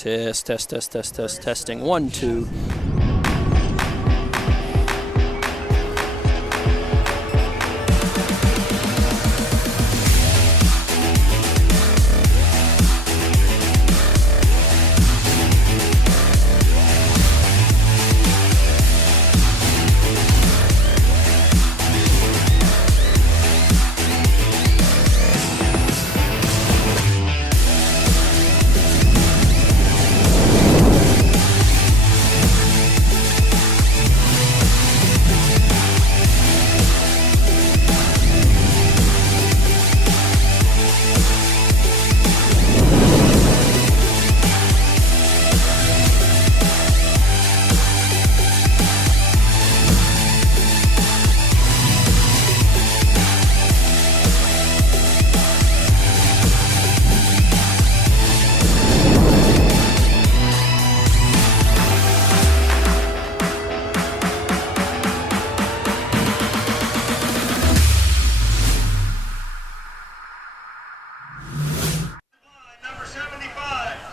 Testing. 1, 2.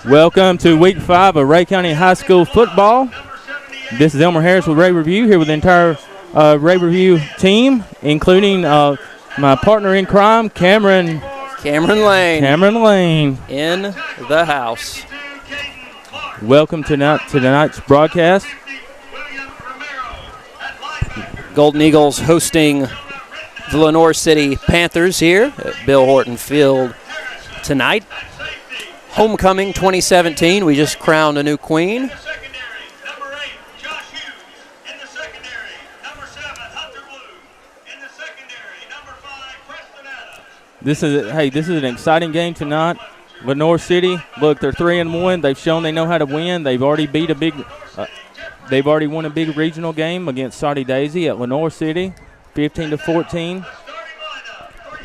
Welcome to Week 5 of Rhea County High School football. This is Elmer Harris with Ray Review, here with the entire Ray Review team, including my partner in crime, Cameron Lane. In the house. Welcome to tonight's broadcast. Golden Eagles hosting the Lenoir City Panthers here at Bill Horton Field tonight. Homecoming 2017, we just crowned a new queen. This is an exciting game tonight. Lenoir City, look, they're 3-1. They've shown they know how to win. They've already won a big regional game against Soddy Daisy at Lenoir City, 15-14.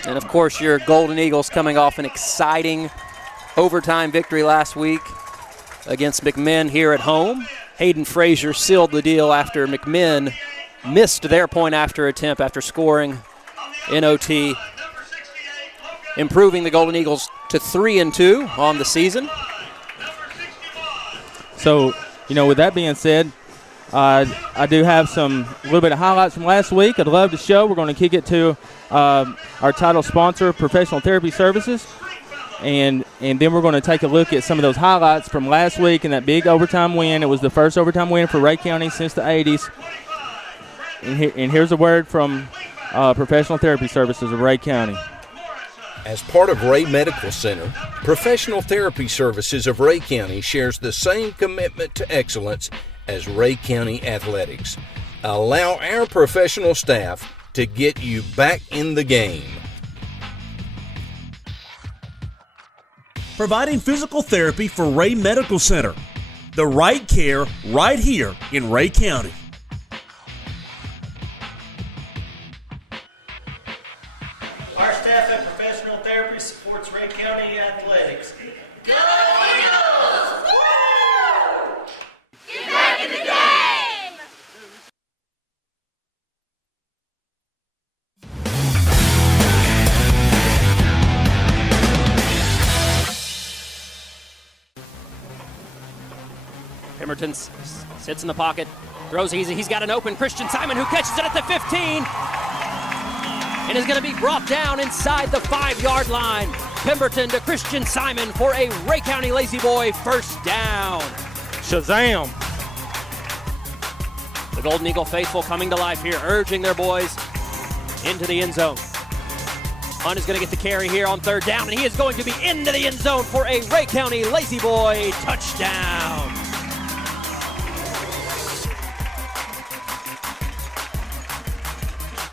And of course, your Golden Eagles coming off an exciting overtime victory last week against McMinn here at home. Hayden Frazier sealed the deal after McMinn missed their point after attempt after scoring in OT, improving the Golden Eagles to 3-2 on the season. So, with that being said, I do have a little bit of highlights from last week I'd love to show. We're going to kick it to our title sponsor, Professional Therapy Services. And then we're going to take a look at some of those highlights from last week and that big overtime win. It was the first overtime win for Rhea County since the 80s. And here's a word from Professional Therapy Services of Rhea County. As part of Rhea Medical Center, Professional Therapy Services of Rhea County shares the same commitment to excellence as Rhea County Athletics. Allow our professional staff to get you back in the game. Providing physical therapy for Rhea Medical Center. The right care right here in Rhea County. Our staff at Professional Therapy supports Rhea County Athletics. Go Eagles! Woo! Get back in the game! Pemberton sits in the pocket, throws easy. He's got an open Christian Simon who catches it at the 15 and is going to be brought down inside the 5-yard line. Pemberton to Christian Simon for a Rhea County Lazy Boy first down. Shazam! The Golden Eagle faithful coming to life here, urging their boys into the end zone. Hunt is going to get the carry here on third down, and he is going to be into the end zone for a Rhea County Lazy Boy touchdown.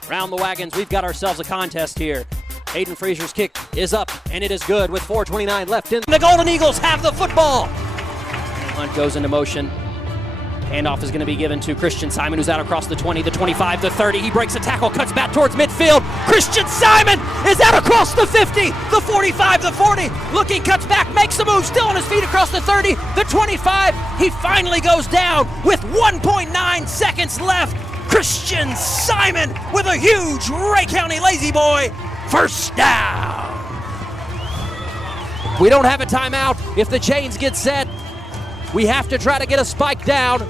Round the wagons, we've got ourselves a contest here. Hayden Frazier's kick is up, and it is good with 4:29 left in. The Golden Eagles have the football. Hunt goes into motion. Handoff is going to be given to Christian Simon, who's out across the 20, the 25, the 30. He breaks a tackle, cuts back towards midfield. Christian Simon is out across the 50, the 45, the 40. Looking, cuts back, makes the move, still on his feet across the 30, the 25. He finally goes down with 1.9 seconds left. Christian Simon with a huge Rhea County Lazy Boy first down. We don't have a timeout. If the chains get set, We have to try to get a spike down.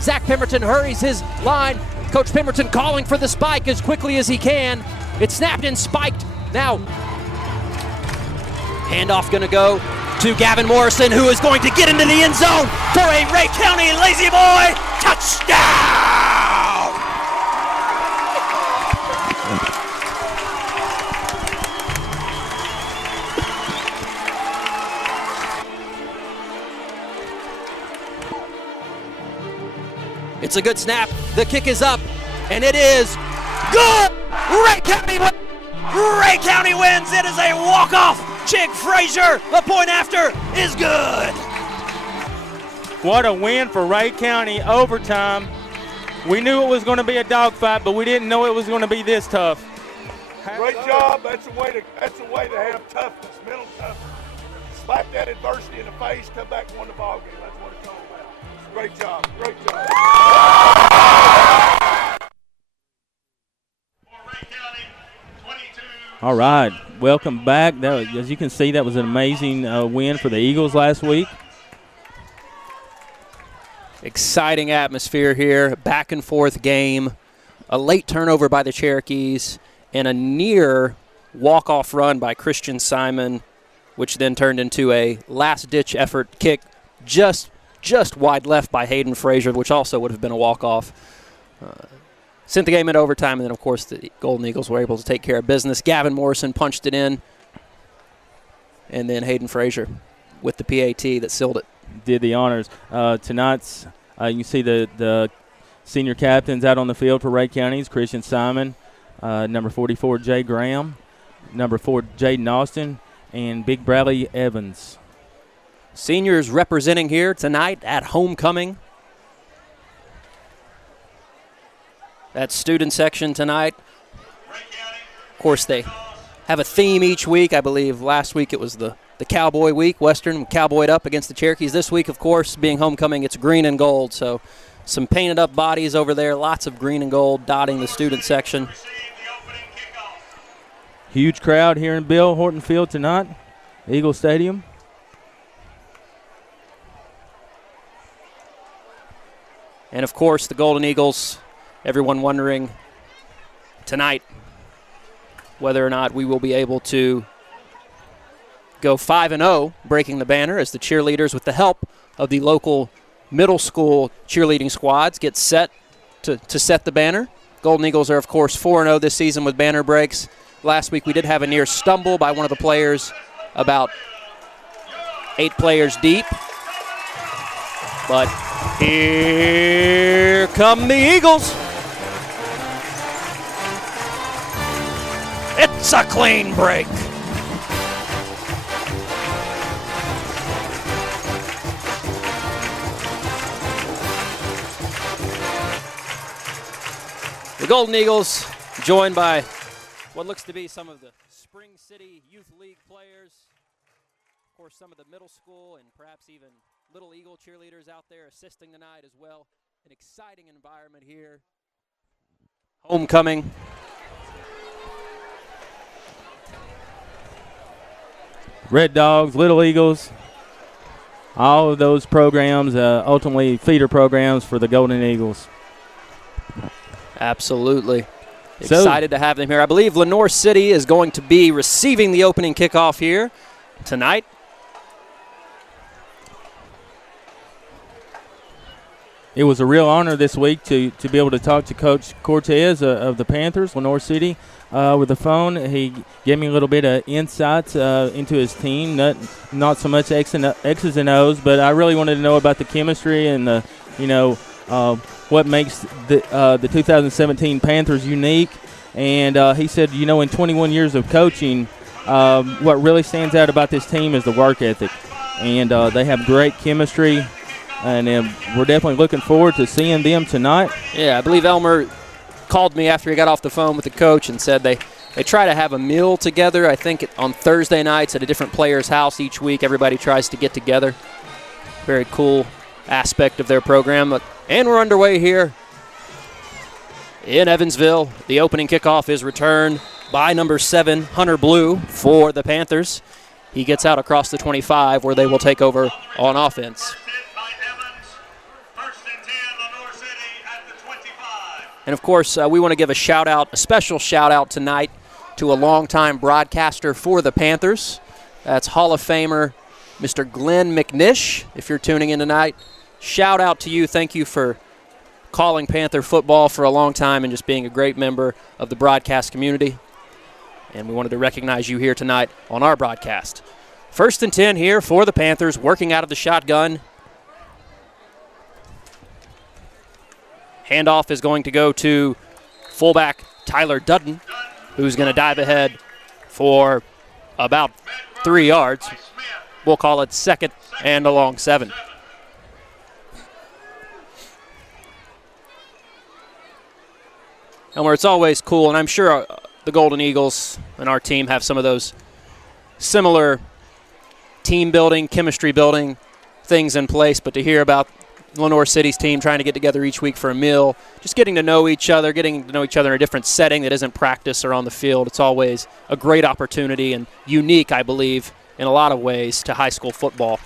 Zach Pemberton hurries his line. Coach Pemberton calling for the spike as quickly as he can. It's snapped and spiked. Now, handoff going to go to Gavin Morrison, who is going to get into the end zone for a Rhea County Lazy Boy touchdown! It's a good snap. The kick is up, and it is good! Rhea County wins. It is a walk-off. Chick Frazier, the point after, is good. What a win for Rhea County, overtime. We knew it was going to be a dogfight, but we didn't know it was going to be this tough. Great job. That's a way to have toughness, mental toughness. Slap that adversity in the face, come back and win the ball game. That's what it's all about. Great job. Great job. All right, welcome back. As you can see, that was an amazing win for the Eagles last week. Exciting atmosphere here, back and forth game, a late turnover by the Cherokees, and a near walk-off run by Christian Simon, which then turned into a last-ditch effort kick just wide left by Hayden Frazier, which also would have been a walk-off. Sent the game into overtime, and then, of course, the Golden Eagles were able to take care of business. Gavin Morrison punched it in, and then Hayden Frazier with the PAT that sealed it. Did the honors. Tonight's, you can see the senior captains out on the field for Rhea County. Christian Simon, number 44, Jay Graham, number 4, Jaden Austin, and Big Bradley Evans. Seniors representing here tonight at homecoming. That student section tonight. Of course, they have a theme each week. I believe last week it was the Cowboy Week. Western cowboyed up against the Cherokees. This week, of course, being homecoming, it's green and gold. So some painted up bodies over there, lots of green and gold dotting the student section. Huge crowd here in Bill Horton Field tonight, Eagle Stadium. And, of course, the Golden Eagles, everyone wondering tonight whether or not we will be able to go 5-0, breaking the banner as the cheerleaders, with the help of the local middle school cheerleading squads, get set to set the banner. Golden Eagles are, of course, 4-0 this season with banner breaks. Last week we did have a near stumble by one of the players, about 8 players deep. But here come the Eagles. It's a clean break. The Golden Eagles, joined by what looks to be some of the Spring City Youth League players, of course some of the middle school and perhaps even Little Eagle cheerleaders out there assisting tonight as well. An exciting environment here. Homecoming. Red Dogs, Little Eagles, all of those programs, ultimately feeder programs for the Golden Eagles. Absolutely. Excited to have them here. I believe Lenoir City is going to be receiving the opening kickoff here tonight. It was a real honor this week to be able to talk to Coach Cortez of the Panthers, Lenoir City, with the phone. He gave me a little bit of insights into his team, not so much X's and O's, but I really wanted to know about the chemistry and the, what makes the 2017 Panthers unique. And he said, in 21 years of coaching, what really stands out about this team is the work ethic. And they have great chemistry. And we're definitely looking forward to seeing them tonight. Yeah, I believe Elmer called me after he got off the phone with the coach and said they try to have a meal together. I think on Thursday nights at a different player's house each week. Everybody tries to get together. Very cool aspect of their program. And we're underway here in Evansville. The opening kickoff is returned by number 7, Hunter Blue, for the Panthers. He gets out across the 25 where they will take over on offense. And, of course, we want to give a special shout-out tonight to a longtime broadcaster for the Panthers. That's Hall of Famer Mr. Glenn McNish, if you're tuning in tonight. Shout out to you. Thank you for calling Panther football for a long time and just being a great member of the broadcast community. And we wanted to recognize you here tonight on our broadcast. 1st and 10 here for the Panthers, working out of the shotgun. Handoff is going to go to fullback Tyler Dutton, who's going to dive ahead for about 3 yards. We'll call it 2nd and a long 7. Elmer, it's always cool, and I'm sure the Golden Eagles and our team have some of those similar team building, chemistry building things in place, but to hear about Lenoir City's team trying to get together each week for a meal, just getting to know each other in a different setting that isn't practice or on the field, it's always a great opportunity and unique, I believe, in a lot of ways to high school football.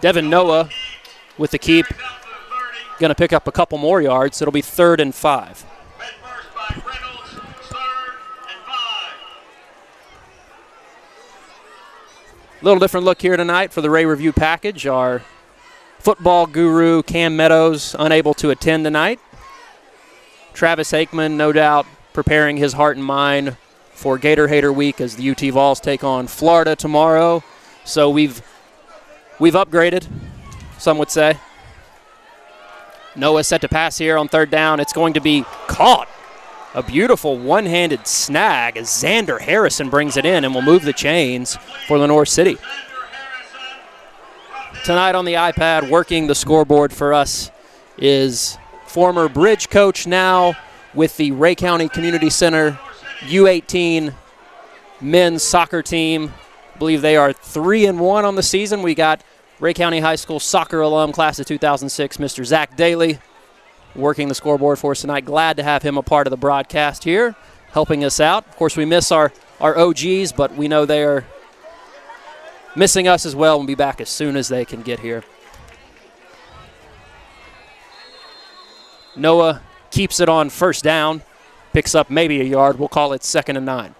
Devin Noah with the keep, going to pick up a couple more yards. It'll be 3rd and 5. Little different look here tonight for the Ray Review package. Our football guru, Cam Meadows, unable to attend tonight. Travis Aikman, no doubt, preparing his heart and mind for Gator Hater Week as the UT Vols take on Florida tomorrow. So we've upgraded, some would say. Noah set to pass here on 3rd down. It's going to be caught. A beautiful one-handed snag as Xander Harrison brings it in and will move the chains for Lenoir City. Tonight on the iPad, working the scoreboard for us, is former Bridge coach, now with the Rhea County Community Center U18 men's soccer team. I believe they are 3-1 on the season. We got Rhea County High School soccer alum, class of 2006, Mr. Zach Daly, working the scoreboard for us tonight. Glad to have him a part of the broadcast here, helping us out. Of course, we miss our OGs, but we know they are missing us as well. We'll be back as soon as they can get here. Noah keeps it on 1st down, picks up maybe a yard. We'll call it 2nd and 9.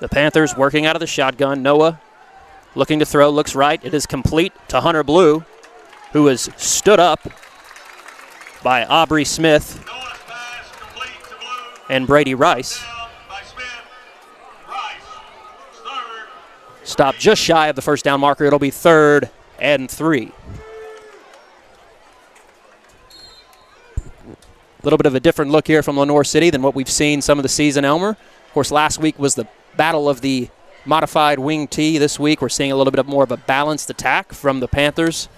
The Panthers working out of the shotgun. Noah looking to throw, looks right. It is complete to Hunter Blue, who is stood up by Aubrey Smith and Brady Rice. Stopped just shy of the 1st down marker. It'll be 3rd and 3. A little bit of a different look here from Lenoir City than what we've seen some of the season, Elmer. Of course, last week was the battle of the modified wing T. This week we're seeing a little bit more of a balanced attack from the Panthers,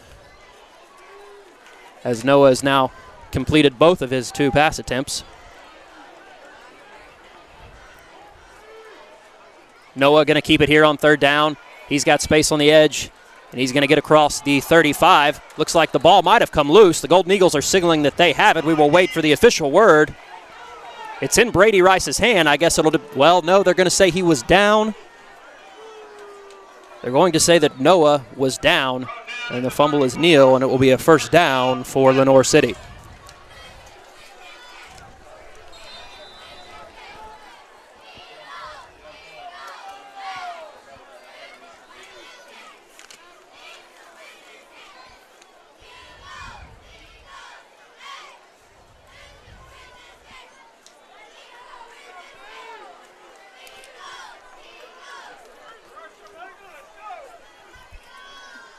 as Noah has now completed both of his 2 pass attempts. Noah going to keep it here on 3rd down. He's got space on the edge, and he's going to get across the 35. Looks like the ball might have come loose. The Golden Eagles are signaling that they have it. We will wait for the official word. It's in Brady Rice's hand. I guess well, no, they're going to say he was down. They're going to say that Noah was down, and the fumble is nil, and it will be a 1st down for Lenoir City.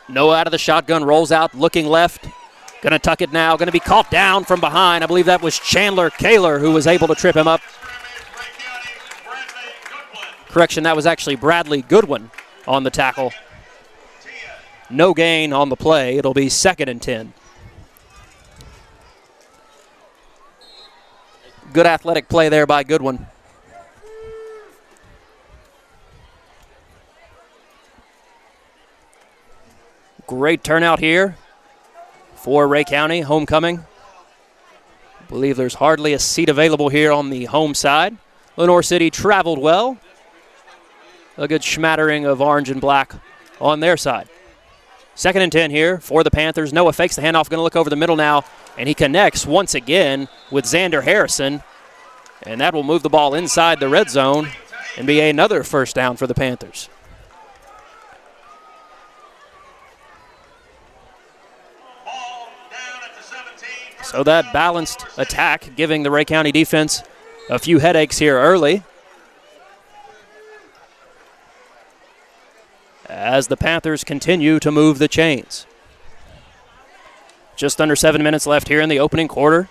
Noah out of the shotgun, rolls out, looking left. Going to tuck it now. Going to be caught down from behind. I believe that was Chandler Kaler who was able to trip him up. Correction, that was actually Bradley Goodwin on the tackle. No gain on the play. It'll be 2nd and 10. Good athletic play there by Goodwin. Great turnout here for Rhea County, homecoming. I believe there's hardly a seat available here on the home side. Lenoir City traveled well. A good smattering of orange and black on their side. 2nd and 10 here for the Panthers. Noah fakes the handoff, going to look over the middle now, and he connects once again with Xander Harrison, and that will move the ball inside the red zone and be another first down for the Panthers. So that balanced attack giving the Rhea County defense a few headaches here early, as the Panthers continue to move the chains. Just under 7 minutes left here in the opening quarter.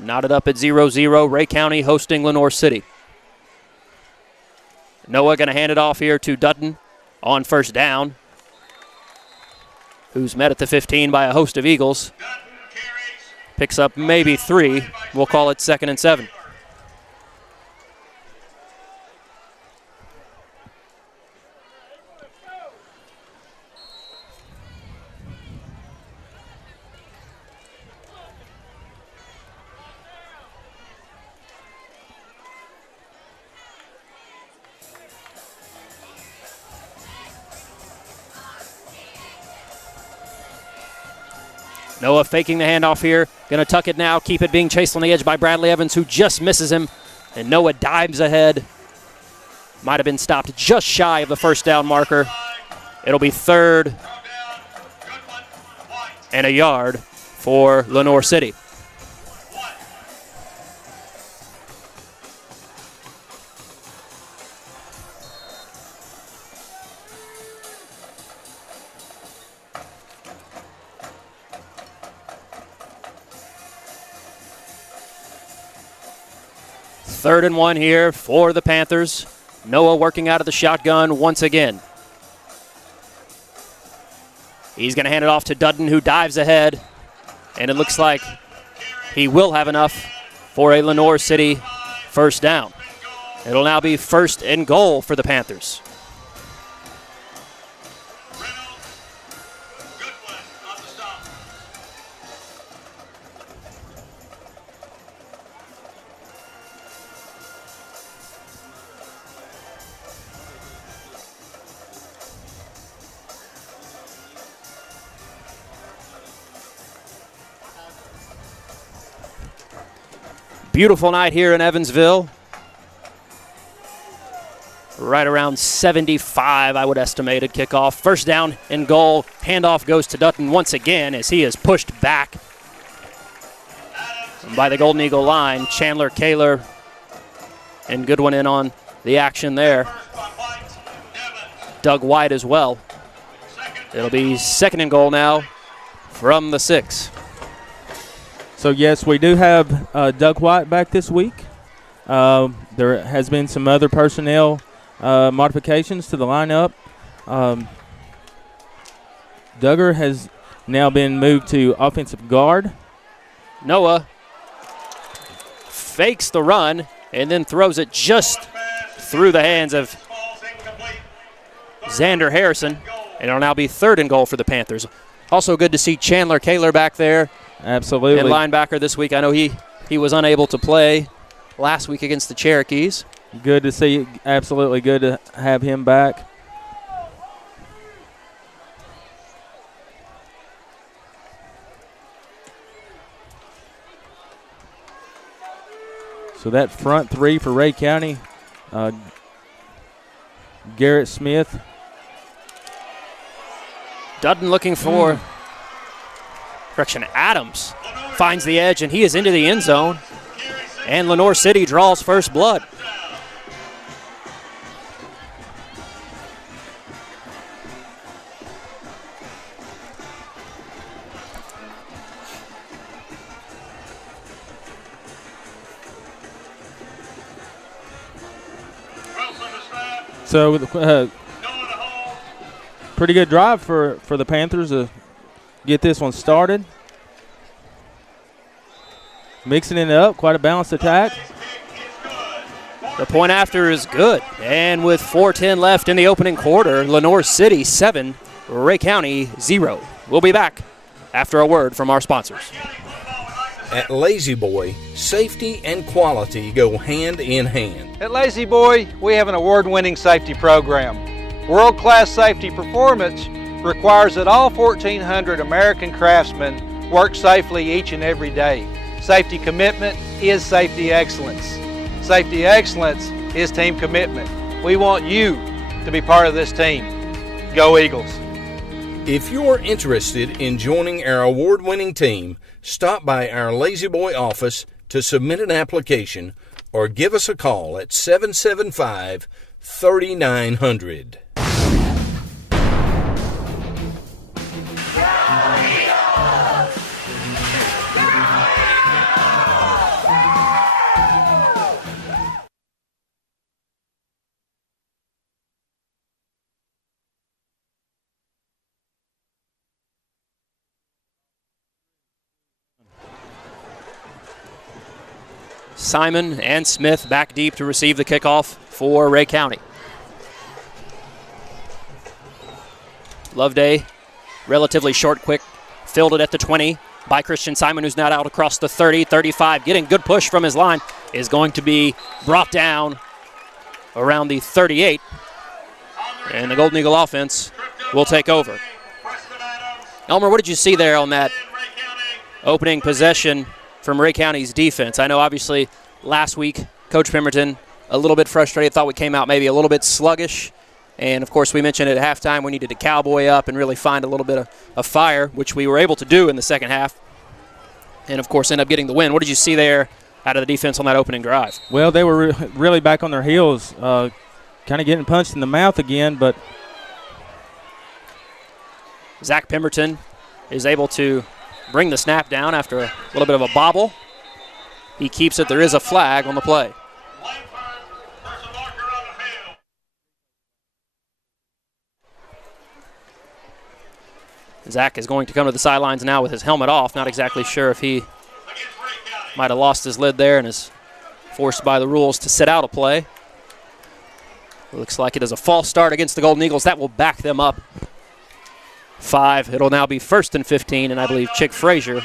Knotted up at 0-0, Rhea County hosting Lenoir City. Noah going to hand it off here to Dutton on first down, who's met at the 15 by a host of Eagles. Picks up maybe 3. We'll call it 2nd and 7. Noah faking the handoff here. Going to tuck it now. Keep it being chased on the edge by Bradley Evans, who just misses him. And Noah dives ahead. Might have been stopped just shy of the first down marker. It'll be 3rd and a yard for Lenoir City. Third and 1 here for the Panthers. Noah working out of the shotgun once again. He's going to hand it off to Dutton, who dives ahead. And it looks like he will have enough for a Lenoir City first down. It'll now be 1st and goal for the Panthers. Beautiful night here in Evansville. Right around 75, I would estimate, at kickoff. First down and goal. Handoff goes to Dutton once again as he is pushed back by the Golden Eagle line. Chandler Kaler and Goodwin in on the action there. Doug White as well. It'll be 2nd and goal now from the 6. So, yes, we do have Doug White back this week. There has been some other personnel modifications to the lineup. Duggar has now been moved to offensive guard. Noah fakes the run and then throws it just through the hands of Xander Harrison. And it'll now be 3rd and goal for the Panthers. Also good to see Chandler Kaler back there. Absolutely. And linebacker this week. I know he was unable to play last week against the Cherokees. Good to see. Absolutely good to have him back. So that front 3 for Rhea County. Garrett Smith. Dutton looking for correction. Adams finds the edge, and he is into the end zone. And Lenoir City draws first blood. So pretty good drive for the Panthers to get this one started. Mixing it up, quite a balanced attack. The point after is good. And with 4:10 left in the opening quarter, Lenoir City 7, Rhea County 0. We'll be back after a word from our sponsors. At Lazy Boy, safety and quality go hand in hand. At Lazy Boy, we have an award-winning safety program. World-class safety performance requires that all 1,400 American craftsmen work safely each and every day. Safety commitment is safety excellence. Safety excellence is team commitment. We want you to be part of this team. Go Eagles. If you're interested in joining our award-winning team, stop by our Lazy Boy office to submit an application or give us a call at 775-3900. Simon and Smith back deep to receive the kickoff for Rhea County. Loveday, relatively short, quick, fielded at the 20 by Christian Simon, who's now out across the 30, 35, getting good push from his line, is going to be brought down around the 38, and the Golden Eagle offense will take over. Elmer, what did you see there on that opening possession from Rhea County's defense? I know obviously last week Coach Pemberton a little bit frustrated, thought we came out maybe a little bit sluggish, and of course we mentioned at halftime we needed to cowboy up and really find a little bit of fire, which we were able to do in the second half, and of course end up getting the win. What did you see there out of the defense on that opening drive? Well, they were really back on their heels, kind of getting punched in the mouth again, but Zach Pemberton is able to bring the snap down after a little bit of a bobble. He keeps it. There is a flag on the play. Zach is going to come to the sidelines now with his helmet off. Not exactly sure if he might have lost his lid there and is forced by the rules to sit out a play. Looks like it is a false start against the Golden Eagles. That will back them up 5. It'll now be 1st and 15, and I believe Chick Frazier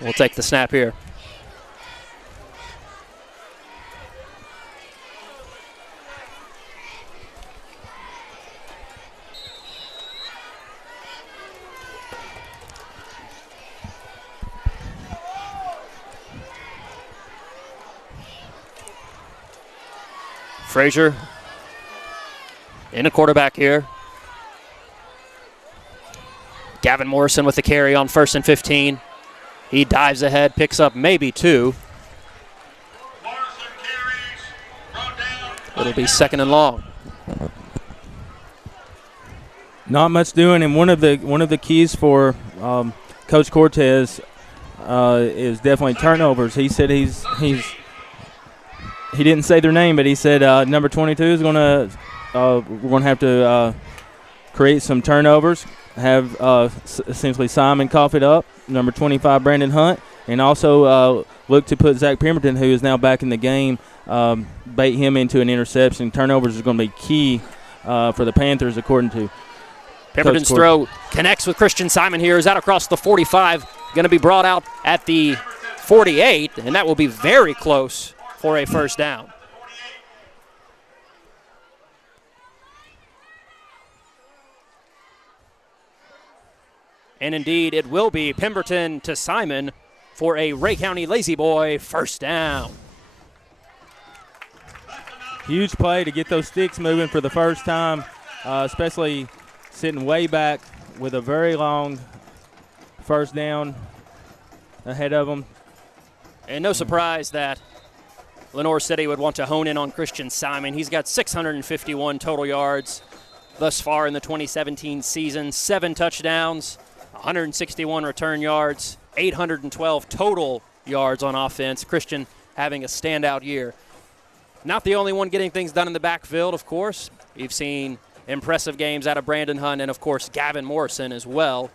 will take the snap here. Frazier in a quarterback here. Gavin Morrison with the carry on 1st and 15. He dives ahead, picks up maybe 2. It'll be 2nd and long. not much doing. And one of the keys for Coach Cortez is definitely turnovers. He said he didn't say their name, but he said number 22 is we're gonna have to create some turnovers. Have essentially Simon cough it up, number 25 Brandon Hunt, and also look to put Zach Pemberton, who is now back in the game, bait him into an interception. Turnovers is going to be key for the Panthers, according to Pemberton's throw connects with Christian Simon here. Is out across the 45, going to be brought out at the 48, and that will be very close for a first down. And indeed, it will be Pemberton to Simon for a Rhea County Lazy Boy first down. Huge play to get those sticks moving for the first time, especially sitting way back with a very long first down ahead of them. And no surprise that Lenoir City would want to hone in on Christian Simon. He's got 651 total yards thus far in the 2017 season, 7 touchdowns, 161 return yards, 812 total yards on offense. Christian having a standout year. Not the only one getting things done in the backfield, of course. We've seen impressive games out of Brandon Hunt and, of course, Gavin Morrison as well.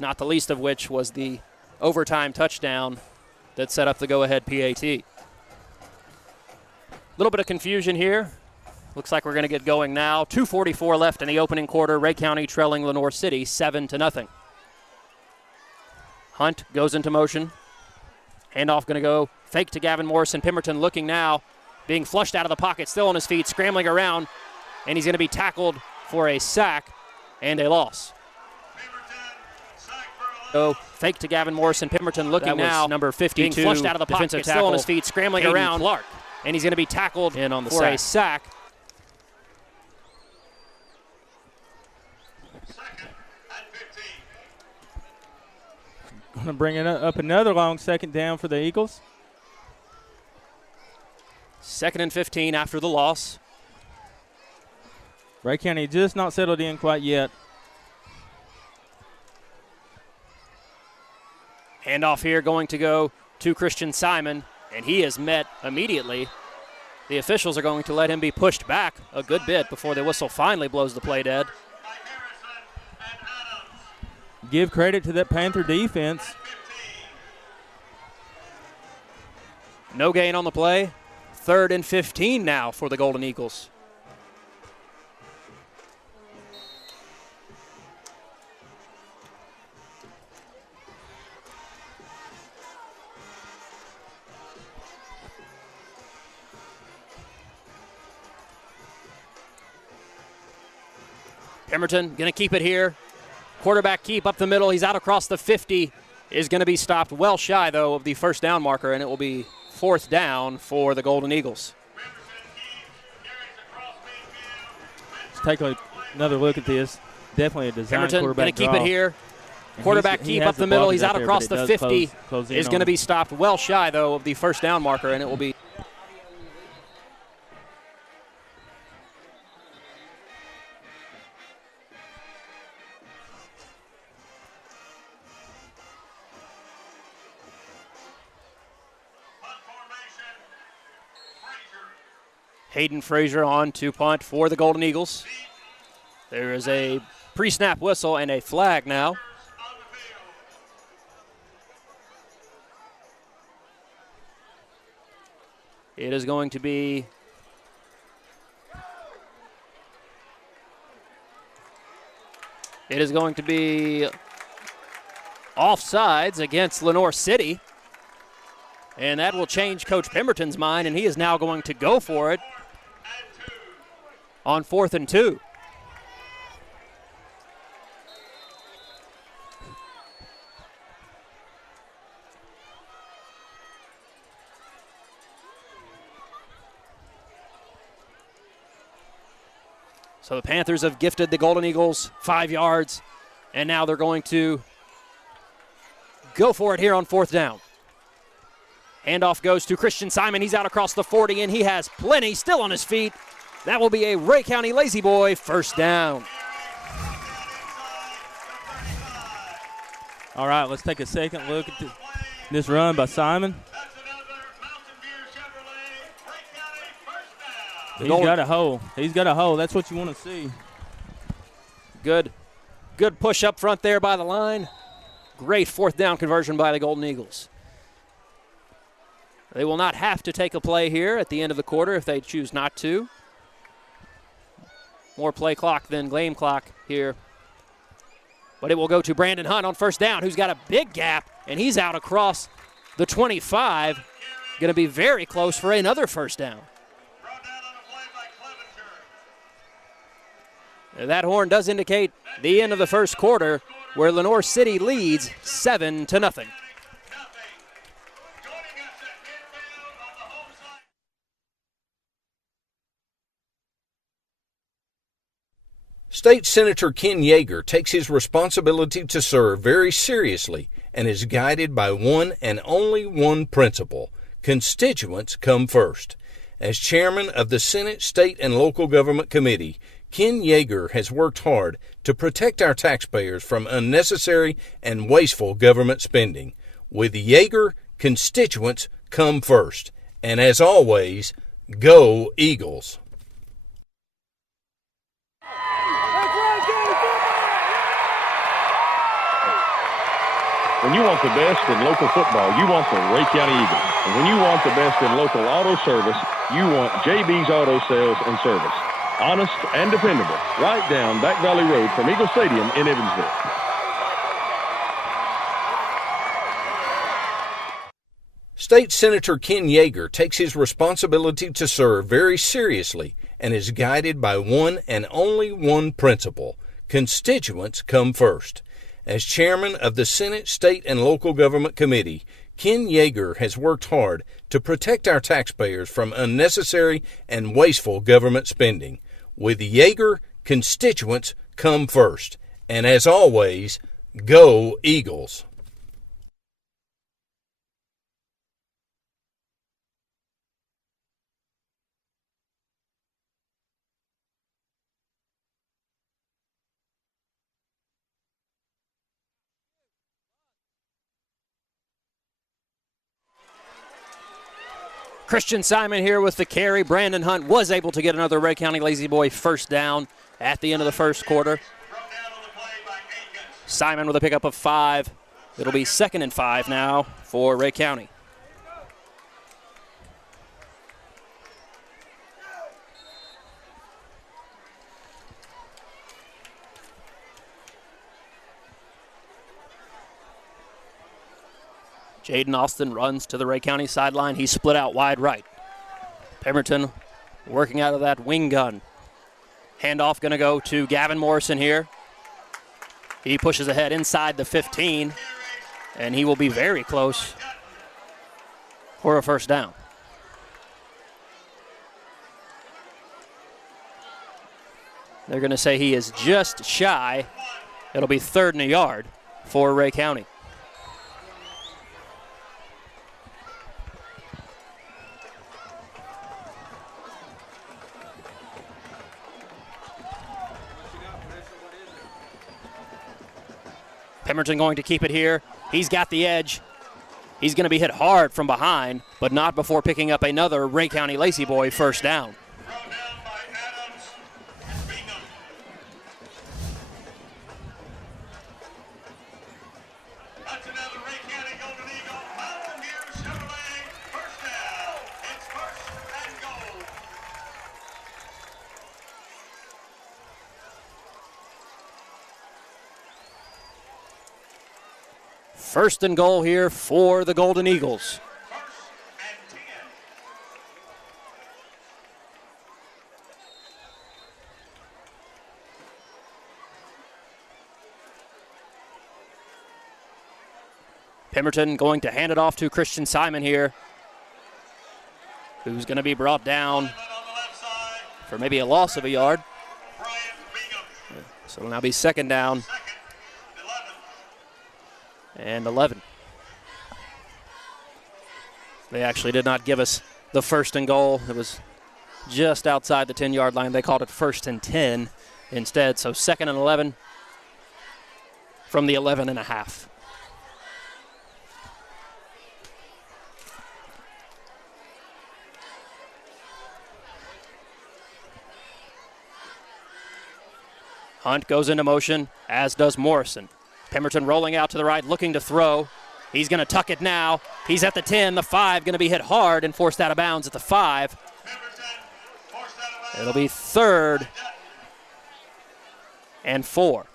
Not the least of which was the overtime touchdown that set up the go-ahead PAT. A little bit of confusion here Looks like we're going to get going now. 2:44 left in the opening quarter. Rhea County trailing Lenoir City 7-0. Hunt goes into motion. Handoff going to go fake to Gavin Morrison. Pemberton looking now, being flushed out of the pocket, still on his feet, scrambling around, and he's going to be tackled for a sack and a loss. So fake to Gavin Morrison. Pemberton looking now, number 52, being flushed out of the pocket, still on his feet, scrambling around, Clark, and he's going to be tackled in on the for a sack. Going to bring it up another long second down for the Eagles. 2nd and 15 after the loss. Rhea County just not settled in quite yet. Handoff here going to go to Christian Simon, and he is met immediately. The officials are going to let him be pushed back a good bit before the whistle finally blows the play dead. Give credit to that Panther defense. No gain on the play. 3rd and 15 now for the Golden Eagles. Pemberton going to keep it here. Quarterback keep up the middle. He's out across the 50. Is going to be stopped well shy, though, of the first down marker, and it will be 4th down for the Golden Eagles. Let's take another look at this. Definitely a design Pemberton quarterback going to keep it here. And Quarterback keep up the middle. He's out across the 50. Close is going to be stopped well shy, though, of the first down marker, and it will be. Hayden Frazier on to punt for the Golden Eagles. There is a pre-snap whistle and a flag now. It is going to be offsides against Lenoir City. And that will change Coach Pemberton's mind, and he is now going to go for it on 4th and 2. So the Panthers have gifted the Golden Eagles 5 yards, and now they're going to go for it here on 4th down. Handoff goes to Christian Simon. He's out across the 40, and he has plenty still on his feet. That will be a Rhea County Lazy Boy 1st down. All right, let's take a second look at this run by Simon. He's got a hole. He's got a hole. That's what you want to see. Good push up front there by the line. Great 4th down conversion by the Golden Eagles. They will not have to take a play here at the end of the quarter if they choose not to. More play clock than game clock here. But it will go to Brandon Hunt on 1st down, who's got a big gap, and he's out across the 25. Going to be very close for another 1st down. That horn does indicate the end of the 1st quarter, where Lenoir City leads 7-0. State Senator Ken Yeager takes his responsibility to serve very seriously and is guided by one and only one principle: constituents come first. As chairman of the Senate State and Local Government Committee, Ken Yeager has worked hard to protect our taxpayers from unnecessary and wasteful government spending. With Yeager, constituents come first. And as always, go Eagles! When you want the best in local football, you want the Rhea County Eagles. And when you want the best in local auto service, you want JB's Auto Sales and Service. Honest and dependable, right down Back Valley Road from Eagle Stadium in Evansville. State Senator Ken Yeager takes his responsibility to serve very seriously and is guided by one and only one principle: constituents come first. As chairman of the Senate State and Local Government Committee, Ken Yeager has worked hard to protect our taxpayers from unnecessary and wasteful government spending. With Yeager, constituents come first. And as always, go Eagles! Christian Simon here with the carry. Brandon Hunt was able to get another Rhea County Lazy Boy first down at the end of the first quarter. Simon with a pickup of 5. It'll be 2nd and 5 now for Rhea County. Jaden Austin runs to the Rhea County sideline. He's split out wide right. Pemberton working out of that wing gun. Handoff going to go to Gavin Morrison here. He pushes ahead inside the 15, and he will be very close for a first down. They're going to say he is just shy. It'll be 3rd and a yard for Rhea County. Pemberton going to keep it here. He's got the edge. He's going to be hit hard from behind, but not before picking up another Rhea County Lazy Boy first down. First and goal here for the Golden Eagles. Pemberton going to hand it off to Christian Simon here, who's going to be brought down for maybe a loss of a yard. So it'll now be 2nd down and 11. They actually did not give us the 1st and goal. It was just outside the 10-yard line. They called it 1st and 10 instead. So 2nd and 11 from the 11.5. Hunt goes into motion, as does Morrison. Pemberton rolling out to the right, looking to throw. He's going to tuck it now. He's at the 10, the 5, going to be hit hard and forced out of bounds at the 5. It'll be 3rd and 4.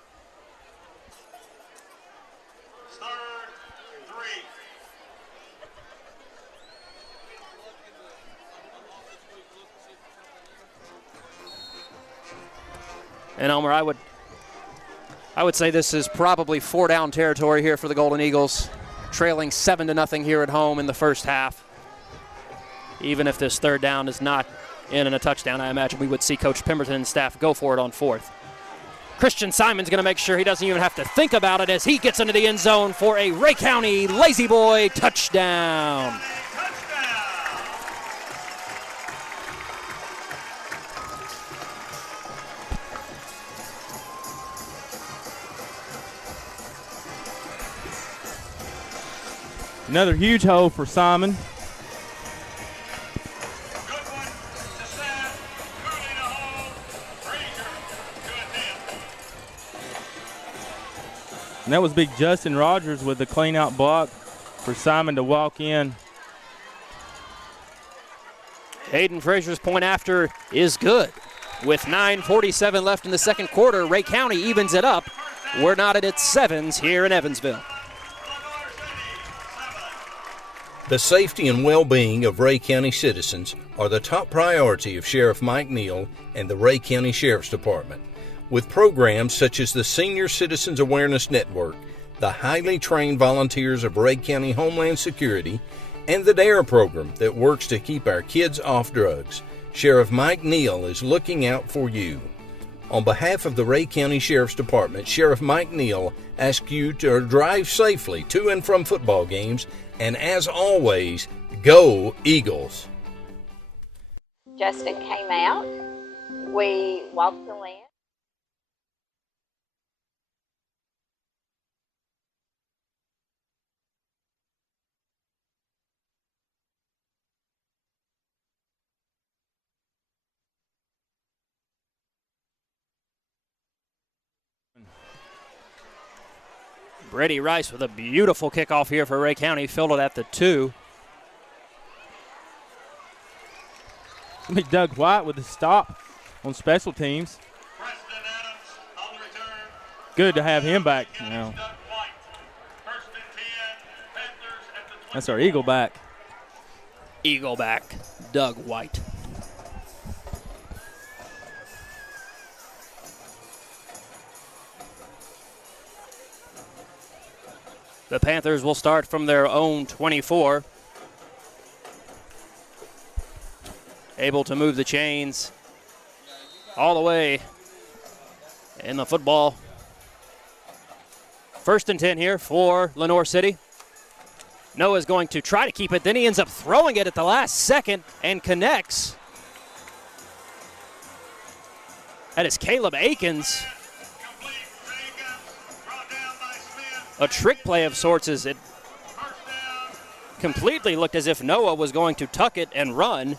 And Elmer, I would say this is probably 4-down territory here for the Golden Eagles, trailing 7-0 here at home in the first half. Even if this 3rd down is not in a touchdown, I imagine we would see Coach Pemberton and staff go for it on 4th. Christian Simon's going to make sure he doesn't even have to think about it as he gets into the end zone for a Rhea County Lazy Boy touchdown. Another huge hole for Simon. And that was big Justin Rogers with the clean-out block for Simon to walk in. Hayden Frazier's point after is good. With 9:47 left in the second quarter, Rhea County evens it up. We're not at its sevens here in Evansville. The safety and well-being of Rhea County citizens are the top priority of Sheriff Mike Neal and the Rhea County Sheriff's Department. With programs such as the Senior Citizens Awareness Network, the highly trained volunteers of Rhea County Homeland Security, and the DARE program that works to keep our kids off drugs, Sheriff Mike Neal is looking out for you. On behalf of the Rhea County Sheriff's Department, Sheriff Mike Neal asks you to drive safely to and from football games, and as always, go Eagles. Justin came out. We walked the land. Brady Rice with a beautiful kickoff here for Rhea County. Filled it at the 2. Doug White with the stop on special teams. Good to have him back now. That's our Eagle back. Eagle back, Doug White. The Panthers will start from their own 24. Able to move the chains all the way in the football. 1st and 10 here for Lenoir City. Noah's going to try to keep it, then he ends up throwing it at the last second and connects. That is Caleb Akins. A trick play of sorts, as it completely looked as if Noah was going to tuck it and run.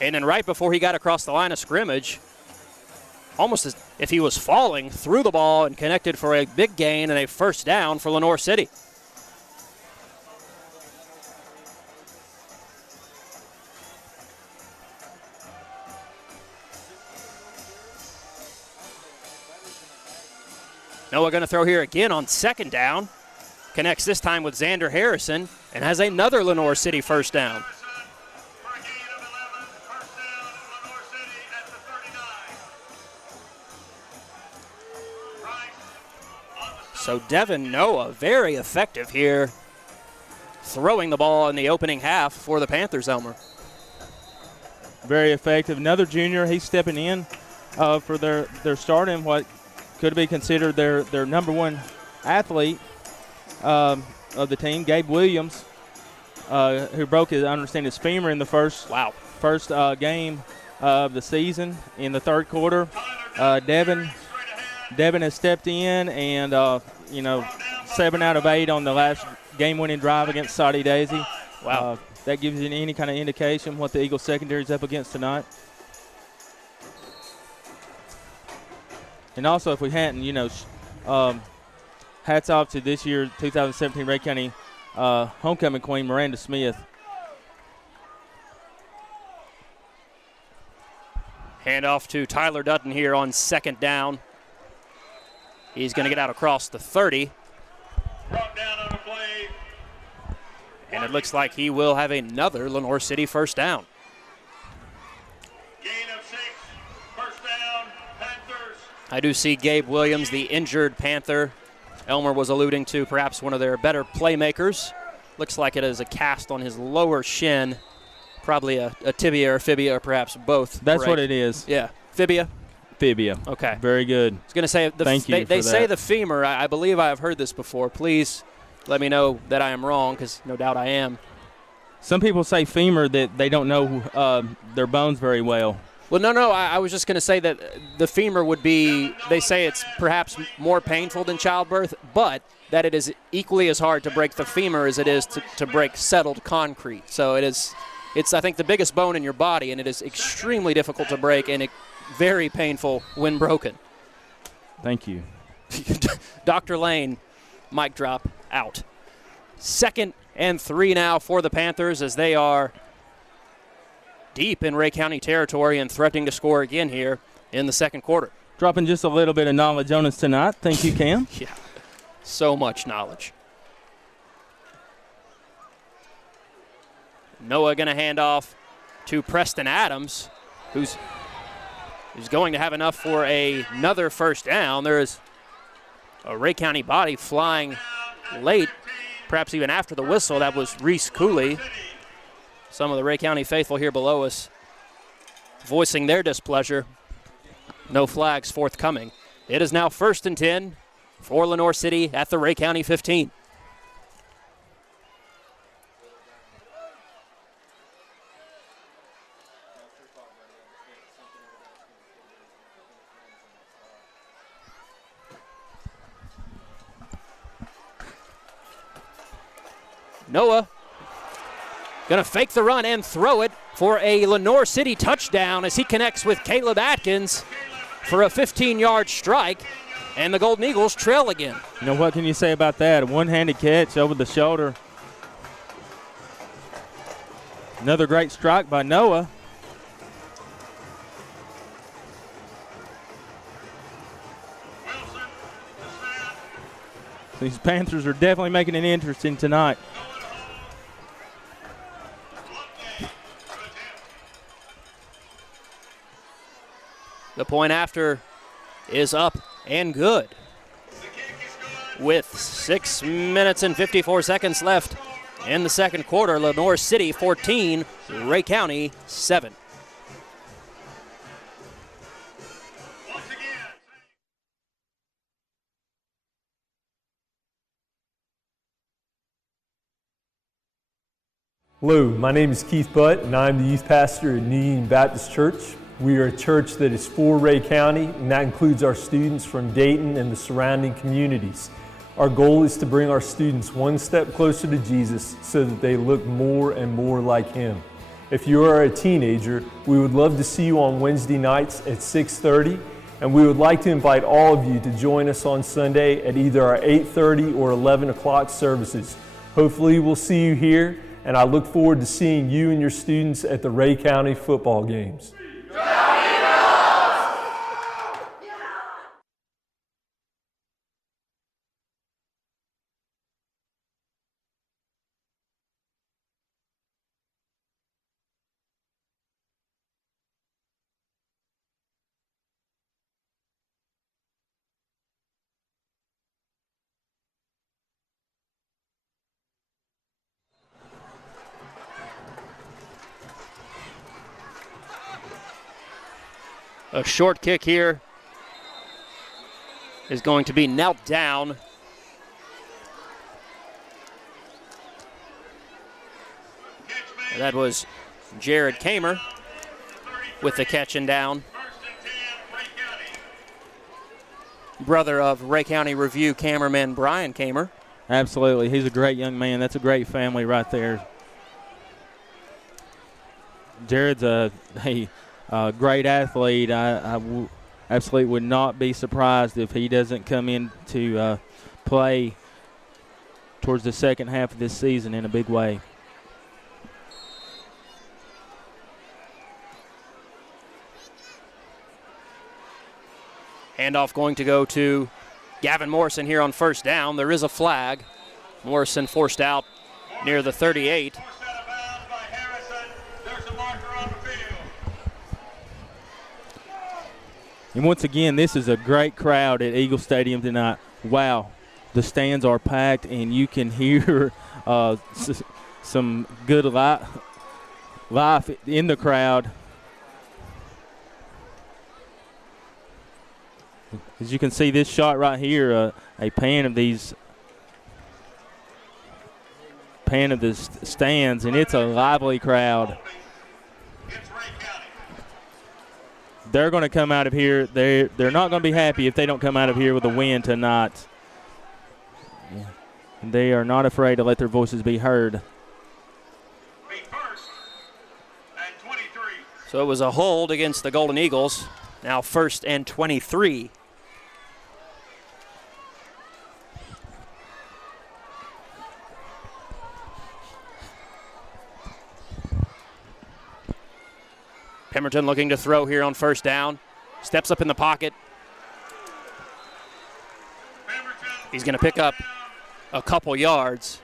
And then right before he got across the line of scrimmage, almost as if he was falling, threw the ball and connected for a big gain and a 1st down for Lenoir City. Noah going to throw here again on 2nd down. Connects this time with Xander Harrison and has another Lenoir City 1st down. So Devin Noah, very effective here, throwing the ball in the opening half for the Panthers, Elmer. Very effective. Another junior, he's stepping in for their start in what could be considered their number 1 athlete of the team, Gabe Williams, who broke his, I understand, his femur in the first game of the season in the 3rd quarter. Devin has stepped in and 7 out of 8 on the last game-winning drive against Saudi Daisy. Wow. That gives you any kind of indication what the Eagles secondary is up against tonight. And also, if we hadn't, hats off to this year 2017 Rhea County homecoming queen, Miranda Smith. Handoff to Tyler Dutton here on 2nd down. He's going to get out across the 30. And it looks like he will have another Lenoir City 1st down. I do see Gabe Williams, the injured Panther. Elmer was alluding to perhaps one of their better playmakers. Looks like it is a cast on his lower shin. Probably a tibia or fibia or perhaps both. That's what it is. Yeah. Fibia? Fibia. Okay. Very good. I was going to say, they say the femur. I believe I have heard this before. Please let me know that I am wrong, because no doubt I am. Some people say femur that they don't know their bones very well. Well, no, I was just going to say that the femur would be, they say it's perhaps more painful than childbirth, but that it is equally as hard to break the femur as it is to break settled concrete. So it's I think, the biggest bone in your body, and it is extremely difficult to break and very painful when broken. Thank you. Dr. Lane Mic drop out. 2nd and 3 now for the Panthers as they are deep in Rhea County territory and threatening to score again here in the second quarter. Dropping just a little bit of knowledge on us tonight. Thank you, Cam. Yeah, so much knowledge. Noah going to hand off to Preston Adams, who's going to have enough for another first down. There is a Rhea County body flying late, perhaps even after the whistle. That was Reese Cooley. Some of the Rhea County faithful here below us voicing their displeasure. No flags forthcoming. It is now 1st and 10 for Lenoir City at the Rhea County 15. Noah going to fake the run and throw it for a Lenoir City touchdown as he connects with Caleb Atkins for a 15-yard strike, and the Golden Eagles trail again. You know, what can you say about that? A one-handed catch over the shoulder. Another great strike by Noah. These Panthers are definitely making it interesting tonight. The point after is up and good. With 6 minutes and 54 seconds left in the second quarter, Lenoir City 14, Rhea County 7. Hello, my name is Keith Butt, and I'm the youth pastor at New Union Baptist Church. We are a church that is for Rhea County, and that includes our students from Dayton and the surrounding communities. Our goal is to bring our students one step closer to Jesus so that they look more and more like Him. If you are a teenager, we would love to see you on Wednesday nights at 6:30, and we would like to invite all of you to join us on Sunday at either our 8:30 or 11 o'clock services. Hopefully we'll see you here, and I look forward to seeing you and your students at the Rhea County football games. A short kick here is going to be knelt down. That was Jared Kamer with the catch and down. Brother of Rhea County Review cameraman Brian Kamer. Absolutely. He's a great young man. That's a great family right there. Jared's a great athlete. I absolutely would not be surprised if he doesn't come in to play towards the second half of this season in a big way. Handoff going to go to Gavin Morrison here on first down. There is a flag. Morrison forced out near the 38. And once again, this is a great crowd at Eagle Stadium tonight. Wow, the stands are packed, and you can hear some good life in the crowd. As you can see, this shot right here, a pan of the stands, and it's a lively crowd. They're going to come out of here. They're not going to be happy if they don't come out of here with a win tonight. They are not afraid to let their voices be heard. So it was a hold against the Golden Eagles. Now 1st and 23. Pemberton looking to throw here on first down. Steps up in the pocket. He's going to pick up a couple yards.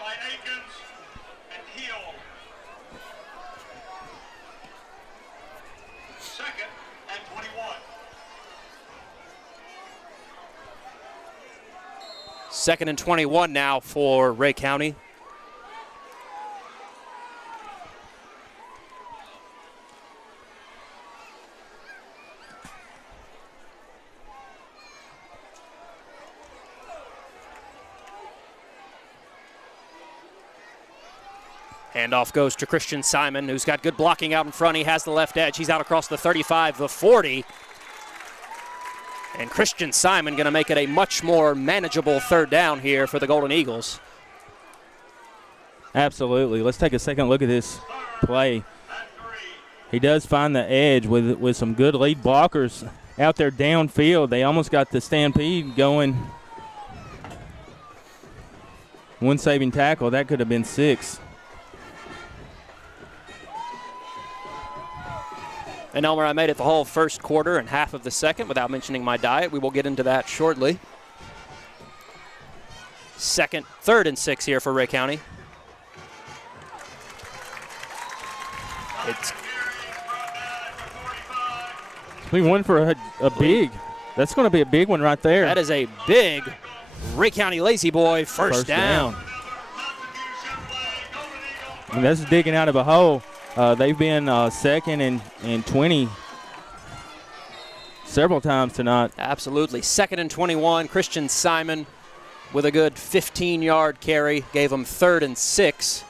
Second and 21 now for Rhea County. Handoff goes to Christian Simon, who's got good blocking out in front. He has the left edge. He's out across the 35, the 40. And Christian Simon going to make it a much more manageable third down here for the Golden Eagles. Absolutely. Let's take a second look at this play. He does find the edge with some good lead blockers out there downfield. They almost got the stampede going. One saving tackle. That could have been 6. And Elmer, I made it the whole first quarter and half of the second without mentioning my diet. We will get into that shortly. Third and 6 here for Rhea County. We won for a big. That's going to be a big one right there. That is a big Rhea County Lazy Boy first down. And that's digging out of a hole. They've been second and 20 several times tonight. Absolutely. Second and 21. Christian Simon with a good 15-yard carry. Gave him third and 6.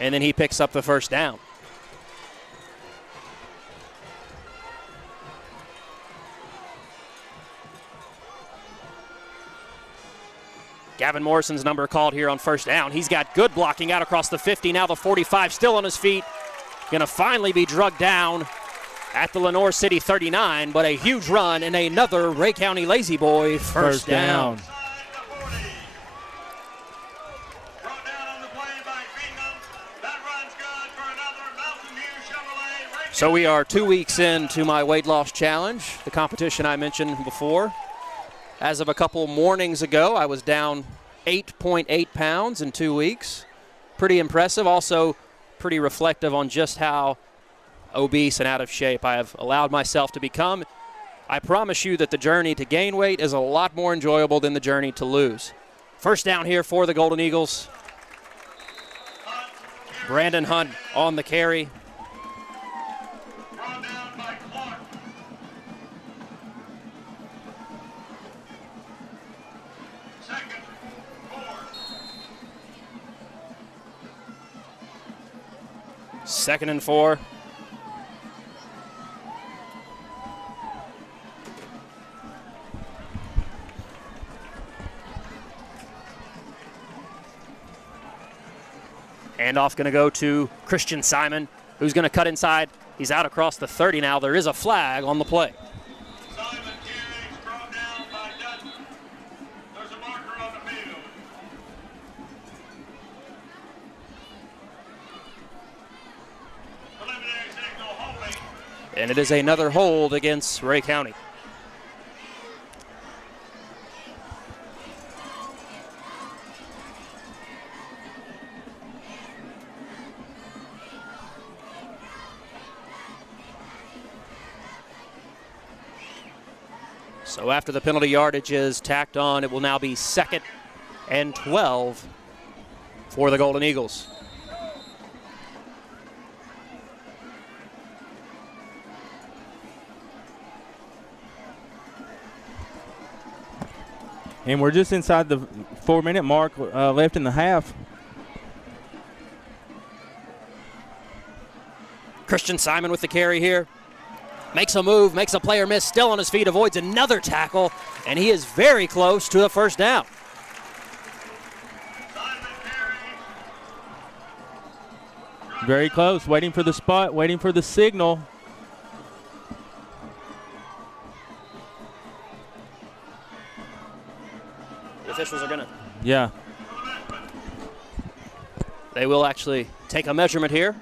And then he picks up the first down. Gavin Morrison's number called here on first down. He's got good blocking out across the 50. Now the 45 still on his feet. Going to finally be drugged down at the Lenoir City 39, but a huge run and another Rhea County Lazy Boy first down. So we are 2 weeks into my weight loss challenge, the competition I mentioned before. As of a couple mornings ago, I was down 8.8 pounds in 2 weeks. Pretty impressive. Also pretty reflective on just how obese and out of shape I have allowed myself to become. I promise you that the journey to gain weight is a lot more enjoyable than the journey to lose. First down here for the Golden Eagles. Brandon Hunt on the carry. Second and 4. Handoff going to go to Christian Simon, who's going to cut inside. He's out across the 30 now. There is a flag on the play. And it is another hold against Rhea County. So after the penalty yardage is tacked on, it will now be 2nd and 12 for the Golden Eagles. And we're just inside the 4-minute mark left in the half. Christian Simon with the carry here. Makes a move, makes a player miss, still on his feet, avoids another tackle, and he is very close to a first down. Very close, waiting for the spot, waiting for the signal. The officials are going to. Yeah. They will actually take a measurement here.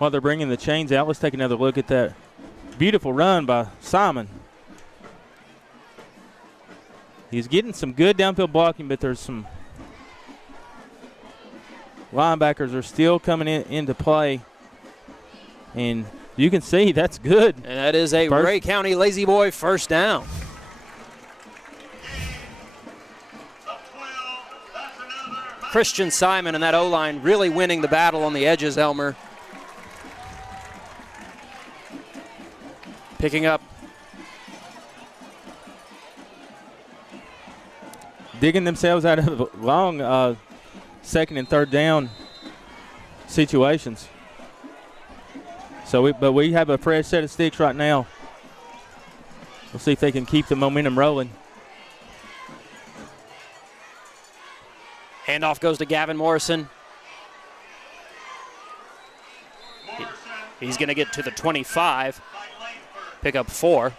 While they're bringing the chains out, let's take another look at that beautiful run by Simon. He's getting some good downfield blocking, but there's some linebackers are still coming into play. And you can see that's good. And that is a Rhea County Lazy Boy first down. Christian Simon and that O-line really winning the battle on the edges, Elmer. Picking up. Digging themselves out of long second and third down situations. But we have a fresh set of sticks right now. We'll see if they can keep the momentum rolling. Handoff goes to Gavin Morrison. He's going to get to the 25. Pick up 4.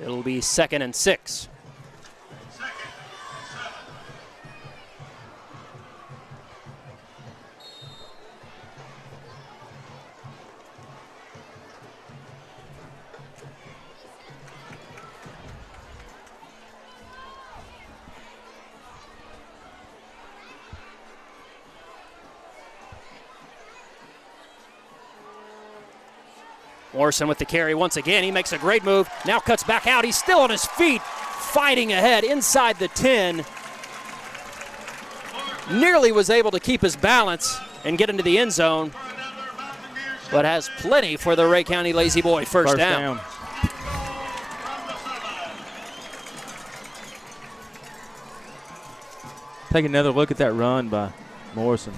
It'll be 2nd and 6. Morrison with the carry once again. He makes a great move. Now cuts back out. He's still on his feet, fighting ahead inside the 10. Nearly was able to keep his balance and get into the end zone, but has plenty for the Rhea County Lazy Boy first down. Take another look at that run by Morrison.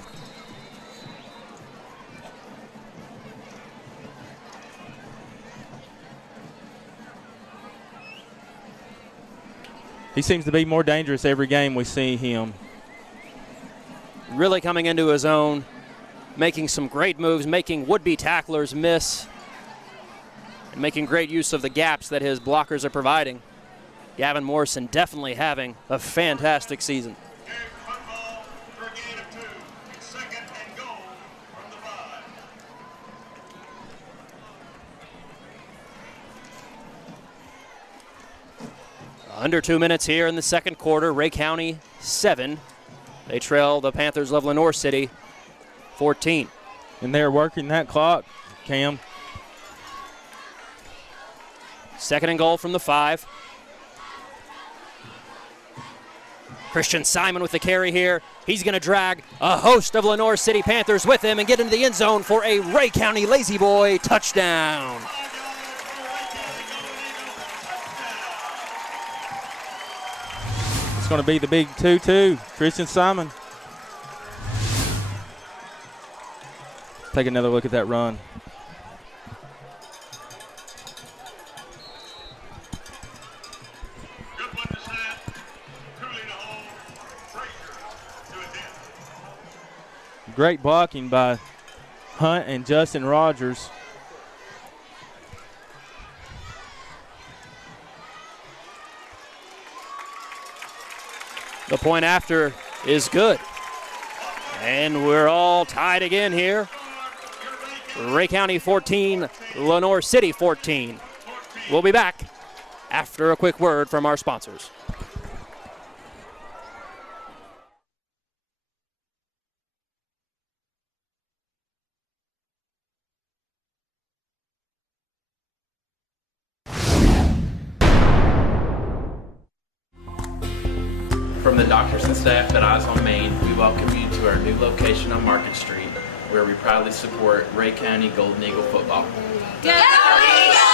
He seems to be more dangerous every game we see him. Really coming into his own, making some great moves, making would-be tacklers miss, and making great use of the gaps that his blockers are providing. Gavin Morrison definitely having a fantastic season. Under 2 minutes here in the second quarter. Rhea County 7. They trail the Panthers of Lenoir City 14. And they're working that clock, Cam. 2nd and goal from the 5. Christian Simon with the carry here. He's going to drag a host of Lenoir City Panthers with him and get into the end zone for a Rhea County Lazy Boy touchdown. It's going to be the big 2-2, Christian Simon. Take another look at that run. Great blocking by Hunt and Justin Rogers. The point after is good. And we're all tied again here. Rhea County 14, Lenoir City 14. We'll be back after a quick word from our sponsors. From the doctors and staff at Eyes on Main, we welcome you to our new location on Market Street, where we proudly support Rhea County Golden Eagle football. Go Eagles!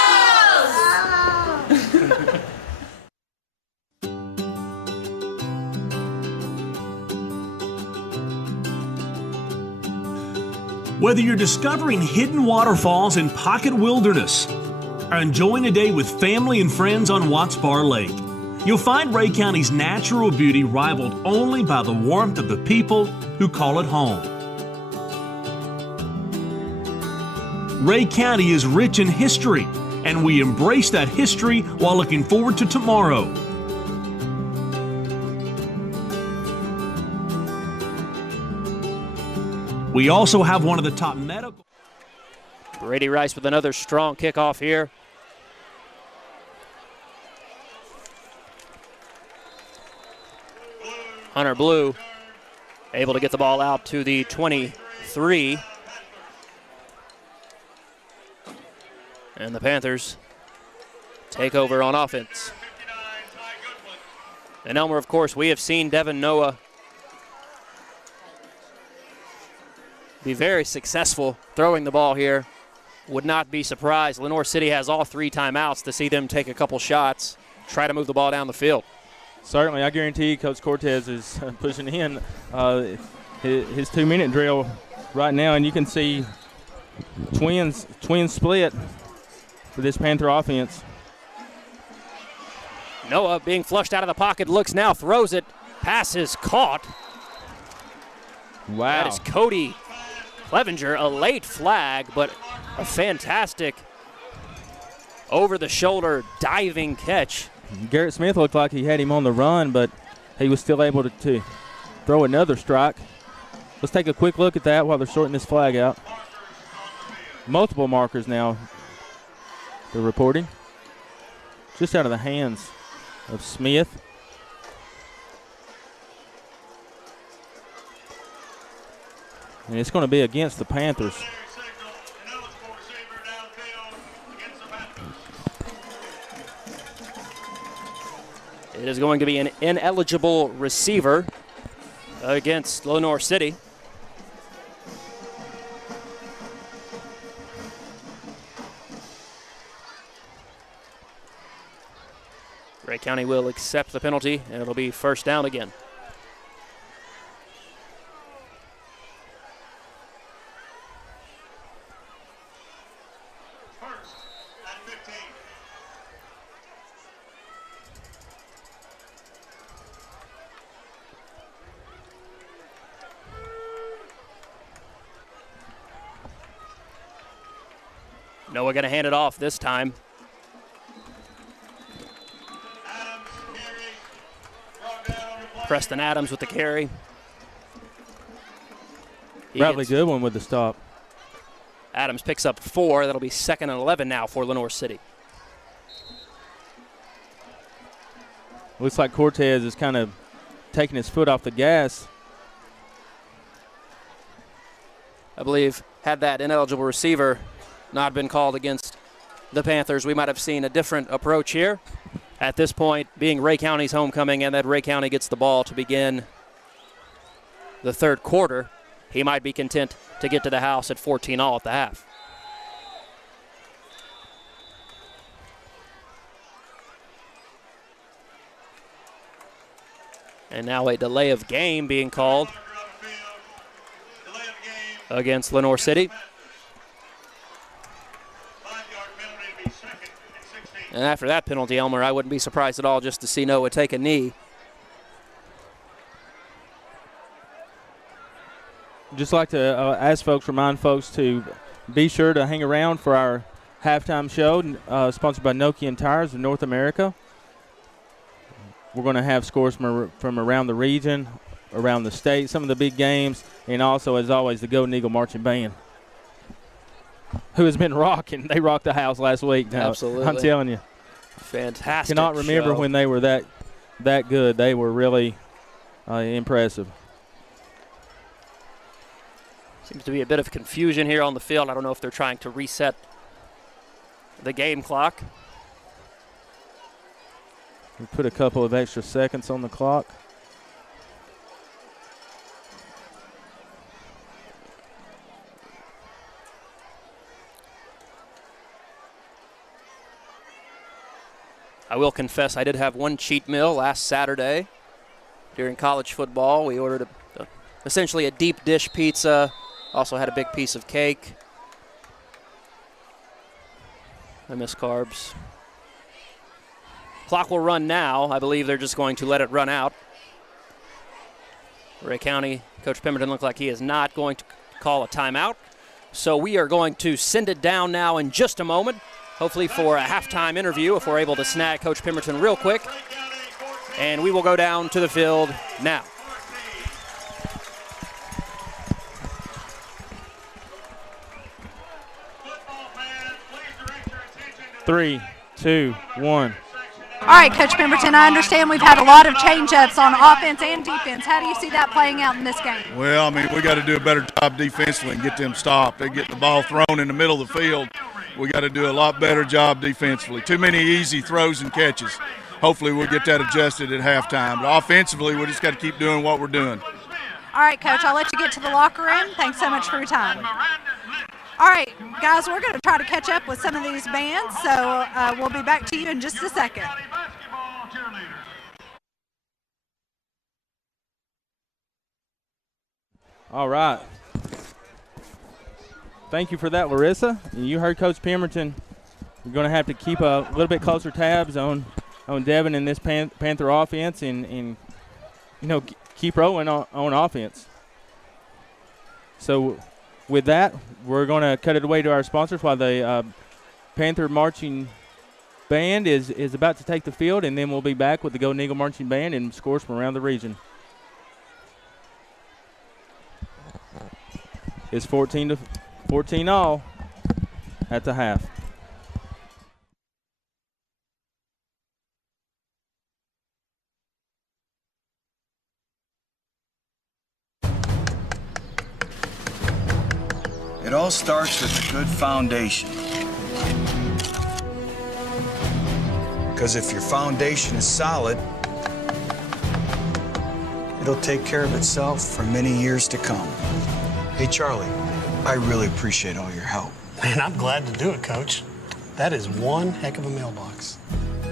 Whether you're discovering hidden waterfalls in Pocket Wilderness or enjoying a day with family and friends on Watts Bar Lake, you'll find Rhea County's natural beauty rivaled only by the warmth of the people who call it home. Rhea County is rich in history, and we embrace that history while looking forward to tomorrow. We also have one of the top medical. Brady Rice with another strong kickoff here. Hunter Blue able to get the ball out to the 23. And the Panthers take over on offense. And Elmer, of course, we have seen Devin Noah be very successful throwing the ball here. Would not be surprised. Lenoir City has all 3 timeouts to see them take a couple shots, try to move the ball down the field. Certainly, I guarantee Coach Cortez is pushing in his 2-minute drill right now, and you can see twins split for this Panther offense. Noah being flushed out of the pocket, looks now, throws it, pass is caught. Wow. That is Cody Clevenger, a late flag, but a fantastic over-the-shoulder diving catch. Garrett Smith looked like he had him on the run, but he was still able to throw another strike. Let's take a quick look at that while they're sorting this flag out. Multiple markers now they're reporting. Just out of the hands of Smith. And it's going to be against the Panthers. It is going to be an ineligible receiver against Lenoir City. Rhea County will accept the penalty, and it'll be first down again. Noah going to hand it off this time. Preston Adams with the carry. Bradley Goodwin with the stop. Adams picks up 4. That'll be 2nd and 11 now for Lenoir City. Looks like Cortez is kind of taking his foot off the gas. I believe had that ineligible receiver not been called against the Panthers, we might have seen a different approach here. At this point, being Rhea County's homecoming, and that Rhea County gets the ball to begin the third quarter, he might be content to get to the house at 14-all at the half. And now a delay of game being called against Lenoir City. And after that penalty, Elmer, I wouldn't be surprised at all just to see Noah take a knee. Just like to remind folks to be sure to hang around for our halftime show, sponsored by Nokian Tires of North America. We're going to have scores from around the region, around the state, some of the big games, and also, as always, the Golden Eagle Marching Band, who has been rocking. They rocked the house last week. Now, absolutely. I'm telling you. Fantastic. Cannot remember when they were that good. They were really impressive. Seems to be a bit of confusion here on the field. I don't know if they're trying to reset the game clock. We put a couple of extra seconds on the clock. I will confess I did have one cheat meal last Saturday during college football. We ordered essentially a deep dish pizza, also had a big piece of cake. I miss carbs. Clock will run now. I believe they're just going to let it run out. Rhea County, Coach Pemberton looked like he is not going to call a timeout. So we are going to send it down now in just a moment. Hopefully for a halftime interview if we're able to snag Coach Pemberton real quick. And we will go down to the field now. 3, 2, 1. All right, Coach Pemberton, I understand we've had a lot of change-ups on offense and defense. How do you see that playing out in this game? Well, I mean, we got to do a better job defensively and get them stopped. They get the ball thrown in the middle of the field. We got to do a lot better job defensively. Too many easy throws and catches. Hopefully we'll get that adjusted at halftime. But offensively, we just got to keep doing what we're doing. All right, Coach, I'll let you get to the locker room. Thanks so much for your time. All right, guys, we're going to try to catch up with some of these bands, so we'll be back to you in just a second. All right. Thank you for that, Larissa. And you heard Coach Pemberton. You're going to have to keep a little bit closer tabs on Devin and this Panther offense and keep rolling on offense. So with that, we're going to cut it away to our sponsors while the Panther Marching Band is about to take the field, and then we'll be back with the Golden Eagle Marching Band and scores from around the region. It's 14 all at the half. It all starts with a good foundation. Because if your foundation is solid, it'll take care of itself for many years to come. Hey, Charlie, I really appreciate all your help. Man, I'm glad to do it, Coach. That is one heck of a mailbox.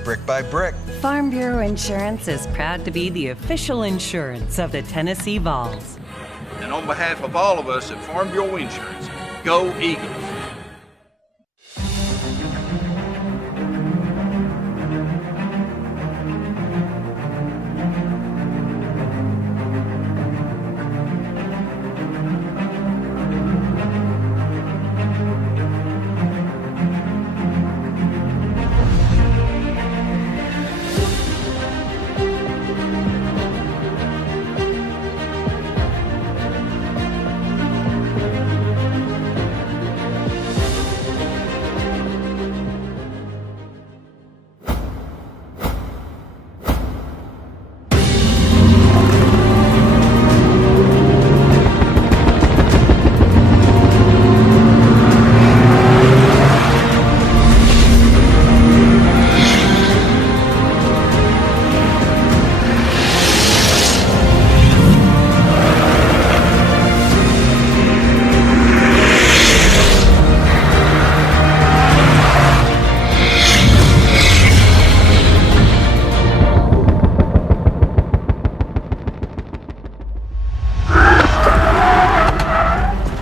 Brick by brick. Farm Bureau Insurance is proud to be the official insurance of the Tennessee Vols. And on behalf of all of us at Farm Bureau Insurance, go Eagles!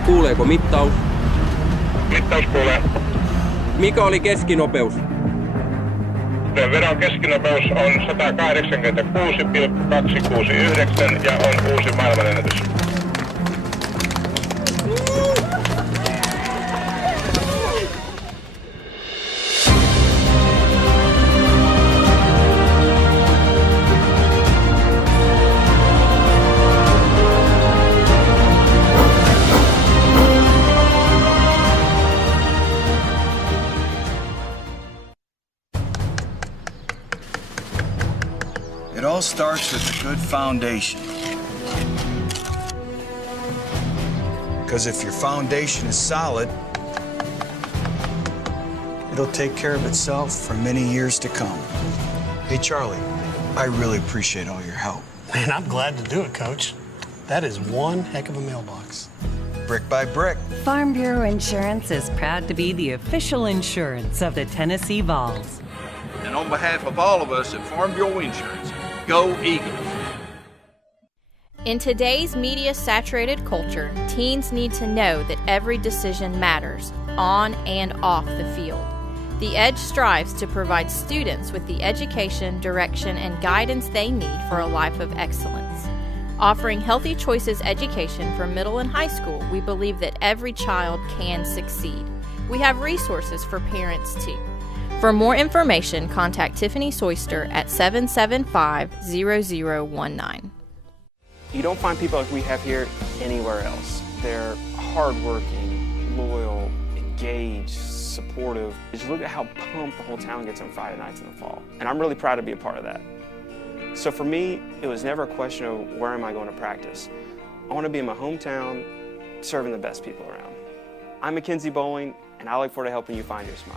Kuuleeko mittaus? Mittaus kuulee. Mikä oli keskinopeus? Sen vedon keskinopeus on 186,269 ja on uusi maailmanennätys. It all starts with a good foundation. Because if your foundation is solid, it'll take care of itself for many years to come. Hey, Charlie, I really appreciate all your help. Man, I'm glad to do it, Coach. That is one heck of a mailbox. Brick by brick. Farm Bureau Insurance is proud to be the official insurance of the Tennessee Vols. And on behalf of all of us at Farm Bureau Insurance, go Eagles! In today's media-saturated culture, teens need to know that every decision matters, on and off the field. The Edge strives to provide students with the education, direction, and guidance they need for a life of excellence. Offering Healthy Choices education for middle and high school, we believe that every child can succeed. We have resources for parents too. For more information, contact Tiffany Soyster at 775-0019. You don't find people like we have here anywhere else. They're hardworking, loyal, engaged, supportive. Just look at how pumped the whole town gets on Friday nights in the fall. And I'm really proud to be a part of that. So for me, it was never a question of where am I going to practice. I want to be in my hometown, serving the best people around. I'm Mackenzie Bowling, and I look forward to helping you find your smile.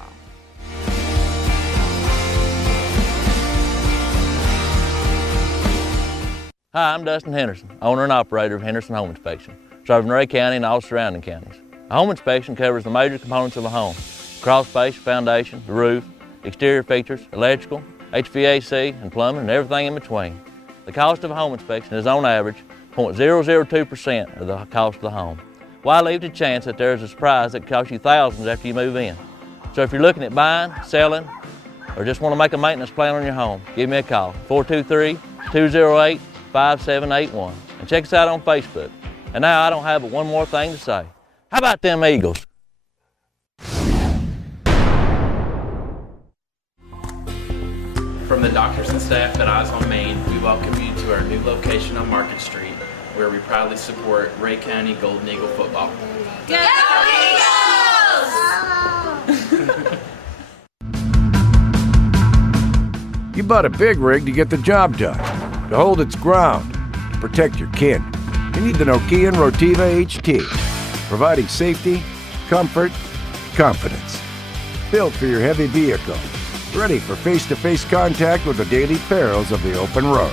Hi, I'm Dustin Henderson, owner and operator of Henderson Home Inspection, serving Rhea County and all surrounding counties. A home inspection covers the major components of a home: crawl space, foundation, the roof, exterior features, electrical, HVAC, and plumbing, and everything in between. The cost of a home inspection is on average 0.002% of the cost of the home. Why leave to chance that there is a surprise that costs you thousands after you move in? So if you're looking at buying, selling, or just want to make a maintenance plan on your home, give me a call, 423-208-5781, and check us out on Facebook. And now I don't have but one more thing to say. How about them Eagles? From the doctors and staff at Eyes on Main, we welcome you to our new location on Market Street, where we proudly support Rhea County Golden Eagle football. Go Eagles! You bought a big rig to get the job done, to hold its ground, to protect your kid. You need the Nokian Rotiva HT, providing safety, comfort, confidence. Built for your heavy vehicle, ready for face-to-face contact with the daily perils of the open road.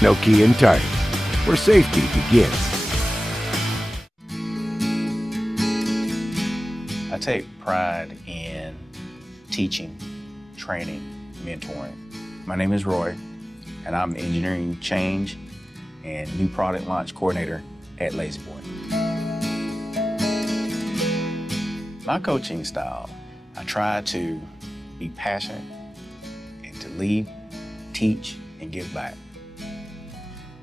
Nokian Tires, where safety begins. I take pride in teaching, training, mentoring. My name is Roy, and I'm the Engineering Change and New Product Launch Coordinator at Lazy Boy. My coaching style, I try to be passionate and to lead, teach, and give back.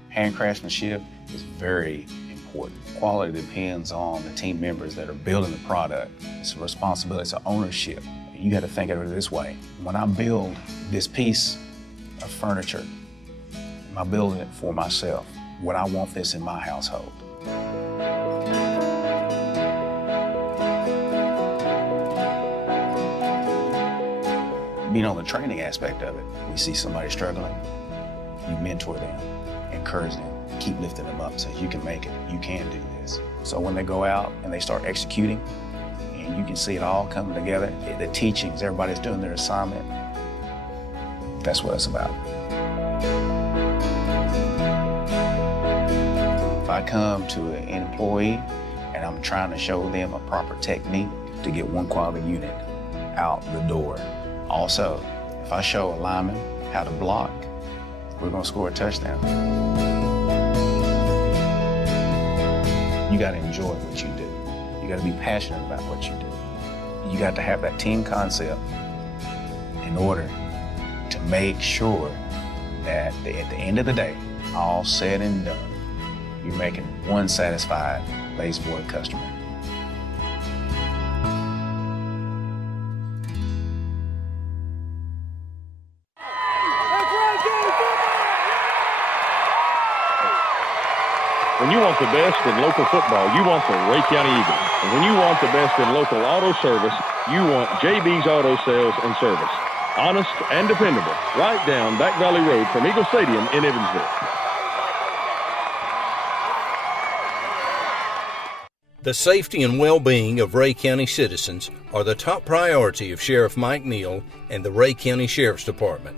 Hand craftsmanship is very important. Quality depends on the team members that are building the product. It's a responsibility, it's an ownership. You got to think of it this way. When I build this piece of furniture, am I building it for myself? Would I want this in my household? Being on the training aspect of it, we see somebody struggling, you mentor them, encourage them, keep lifting them up so you can make it, you can do this. So when they go out and they start executing, and you can see it all coming together, the teachings, everybody's doing their assignment, that's what it's about. If I come to an employee and I'm trying to show them a proper technique to get one quality unit out the door. Also, if I show a lineman how to block, we're gonna score a touchdown. You gotta enjoy what you do. You gotta be passionate about what you do. You got to have that team concept in order to make sure that at the end of the day, all said and done, you're making one satisfied Lazy Boy customer. When you want the best in local football, you want the Rhea County Eagles. And when you want the best in local auto service, you want JB's Auto Sales and Service. Honest and dependable, right down Back Valley Road from Eagle Stadium in Evansville. The safety and well-being of Rhea County citizens are the top priority of Sheriff Mike Neal and the Rhea County Sheriff's Department.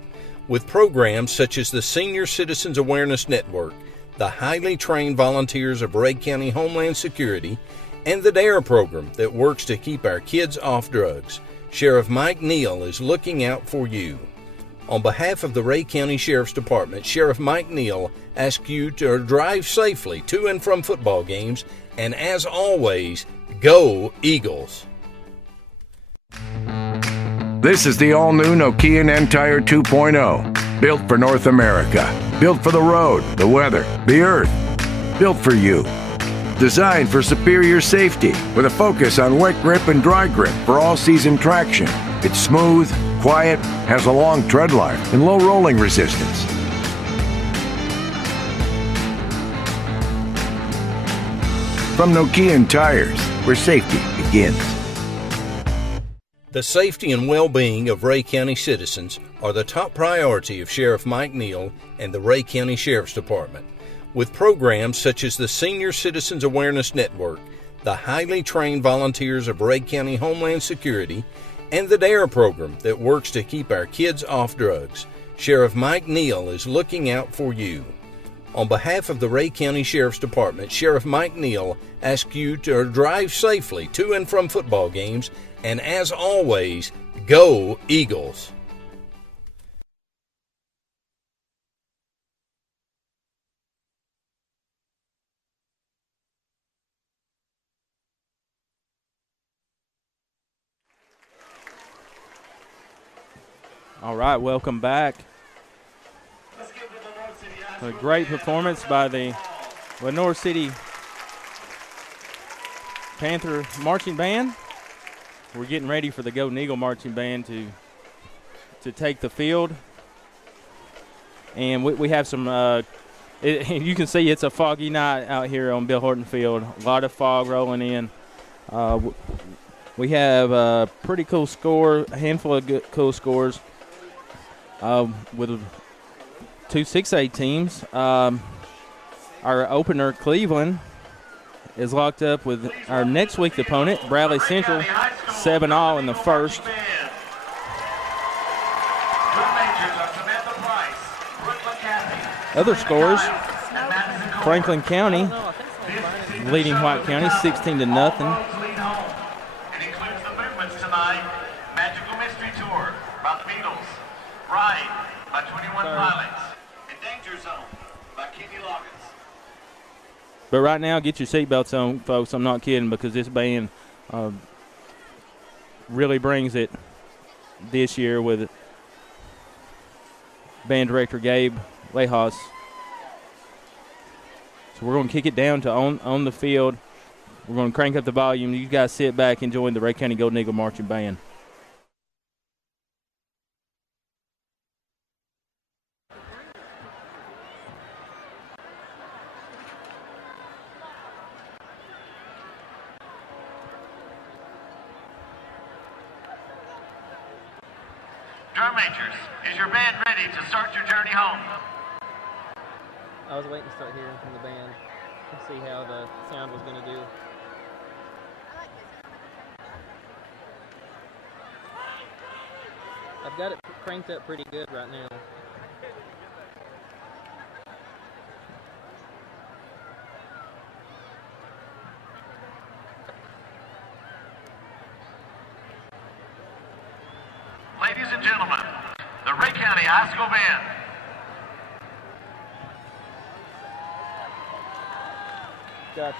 With programs such as the Senior Citizens Awareness Network, the highly trained volunteers of Rhea County Homeland Security, and the DARE program that works to keep our kids off drugs, Sheriff Mike Neal is looking out for you. On behalf of the Rhea County Sheriff's Department, Sheriff Mike Neal asks you to drive safely to and from football games, and as always, go Eagles! This is the all-new Nokian N-Tire 2.0. Built for North America. Built for the road, the weather, the earth. Built for you. Designed for superior safety with a focus on wet grip and dry grip for all-season traction. It's smooth, quiet, has a long tread life, and low rolling resistance. From Nokian Tires, where safety begins. The safety and well-being of Rhea County citizens are the top priority of Sheriff Mike Neal and the Rhea County Sheriff's Department. With programs such as the Senior Citizens Awareness Network, the highly trained volunteers of Rhea County Homeland Security, and the DARE program that works to keep our kids off drugs, Sheriff Mike Neal is looking out for you. On behalf of the Rhea County Sheriff's Department, Sheriff Mike Neal asks you to drive safely to and from football games, and as always, go Eagles! All right, welcome back. A great performance by the Lenoir City Panther Marching Band. We're getting ready for the Golden Eagle Marching Band to take the field. And we have some, you can see it's a foggy night out here on Bill Horton Field. A lot of fog rolling in. We have a pretty cool score, a handful of good, cool scores with 2 6A teams. Our opener, Cleveland, is locked up with our next week's opponent, Bradley Central, 7-all in the first. Other scores, Franklin County leading White County 16-0. It includes the movements tonight. Magical Mystery Tour by the Beatles. Ride by 21 Pilots. And Danger Zone by Kenny Loggins. But right now, get your seatbelts on, folks. I'm not kidding, because this band really brings it this year with band director Gabe Lehas. So we're going to kick it down to on the field. We're going to crank up the volume. You guys sit back enjoying the Rhea County Golden Eagle Marching Band. Drum majors, is your band ready to start your journey home? I was waiting to start hearing from the band to see how the sound was going to do. I've got it cranked up pretty good right now. Ladies and gentlemen, the Rhea County High School Band. Gotcha.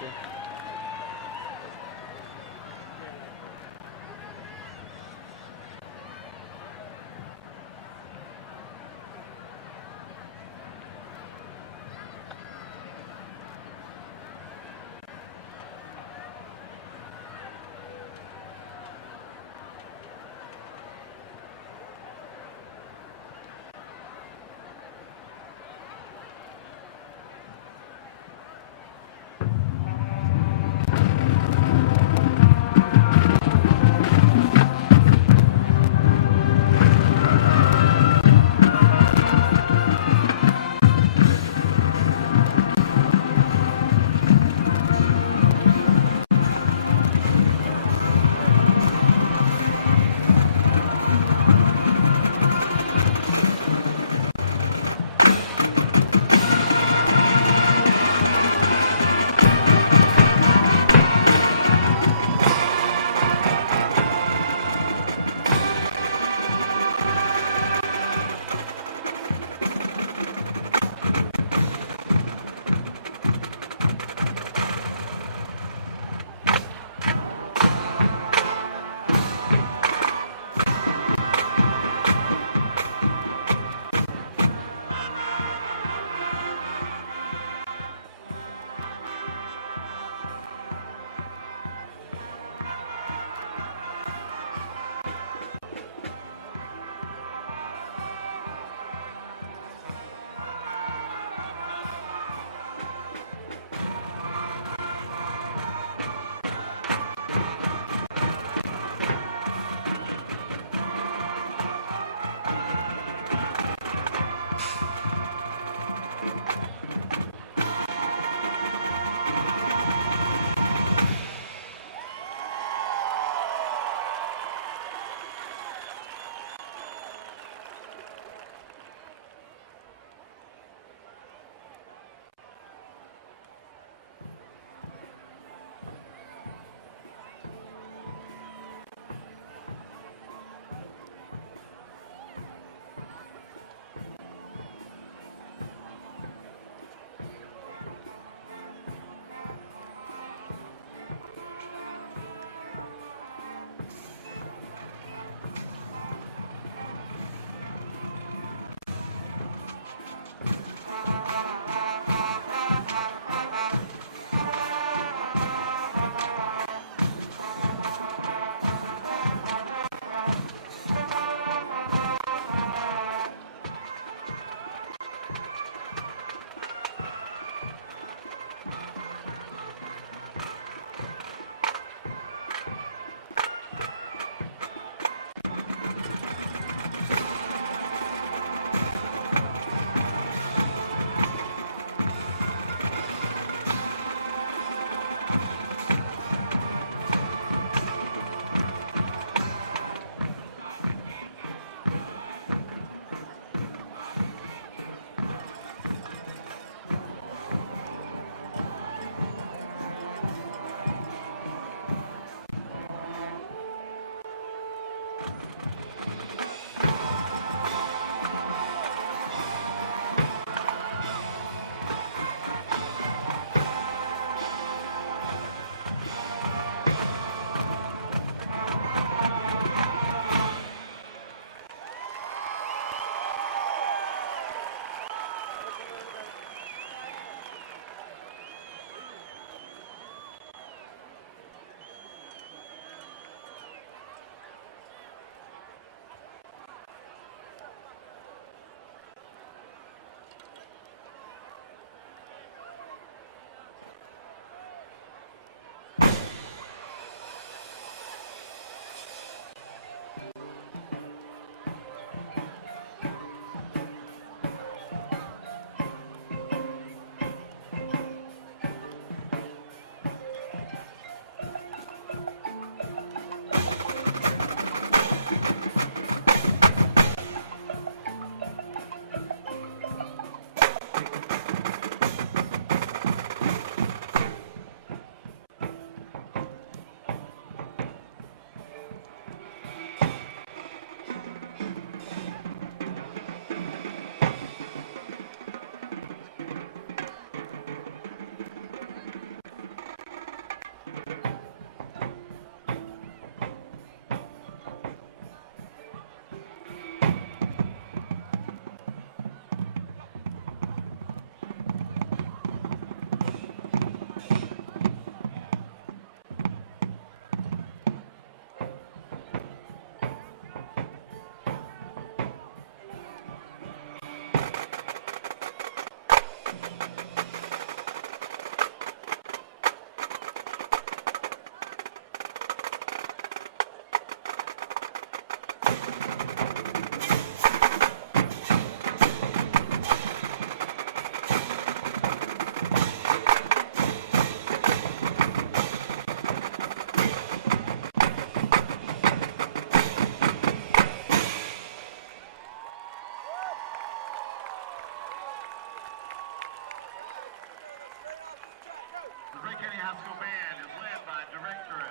High School Band is led by Director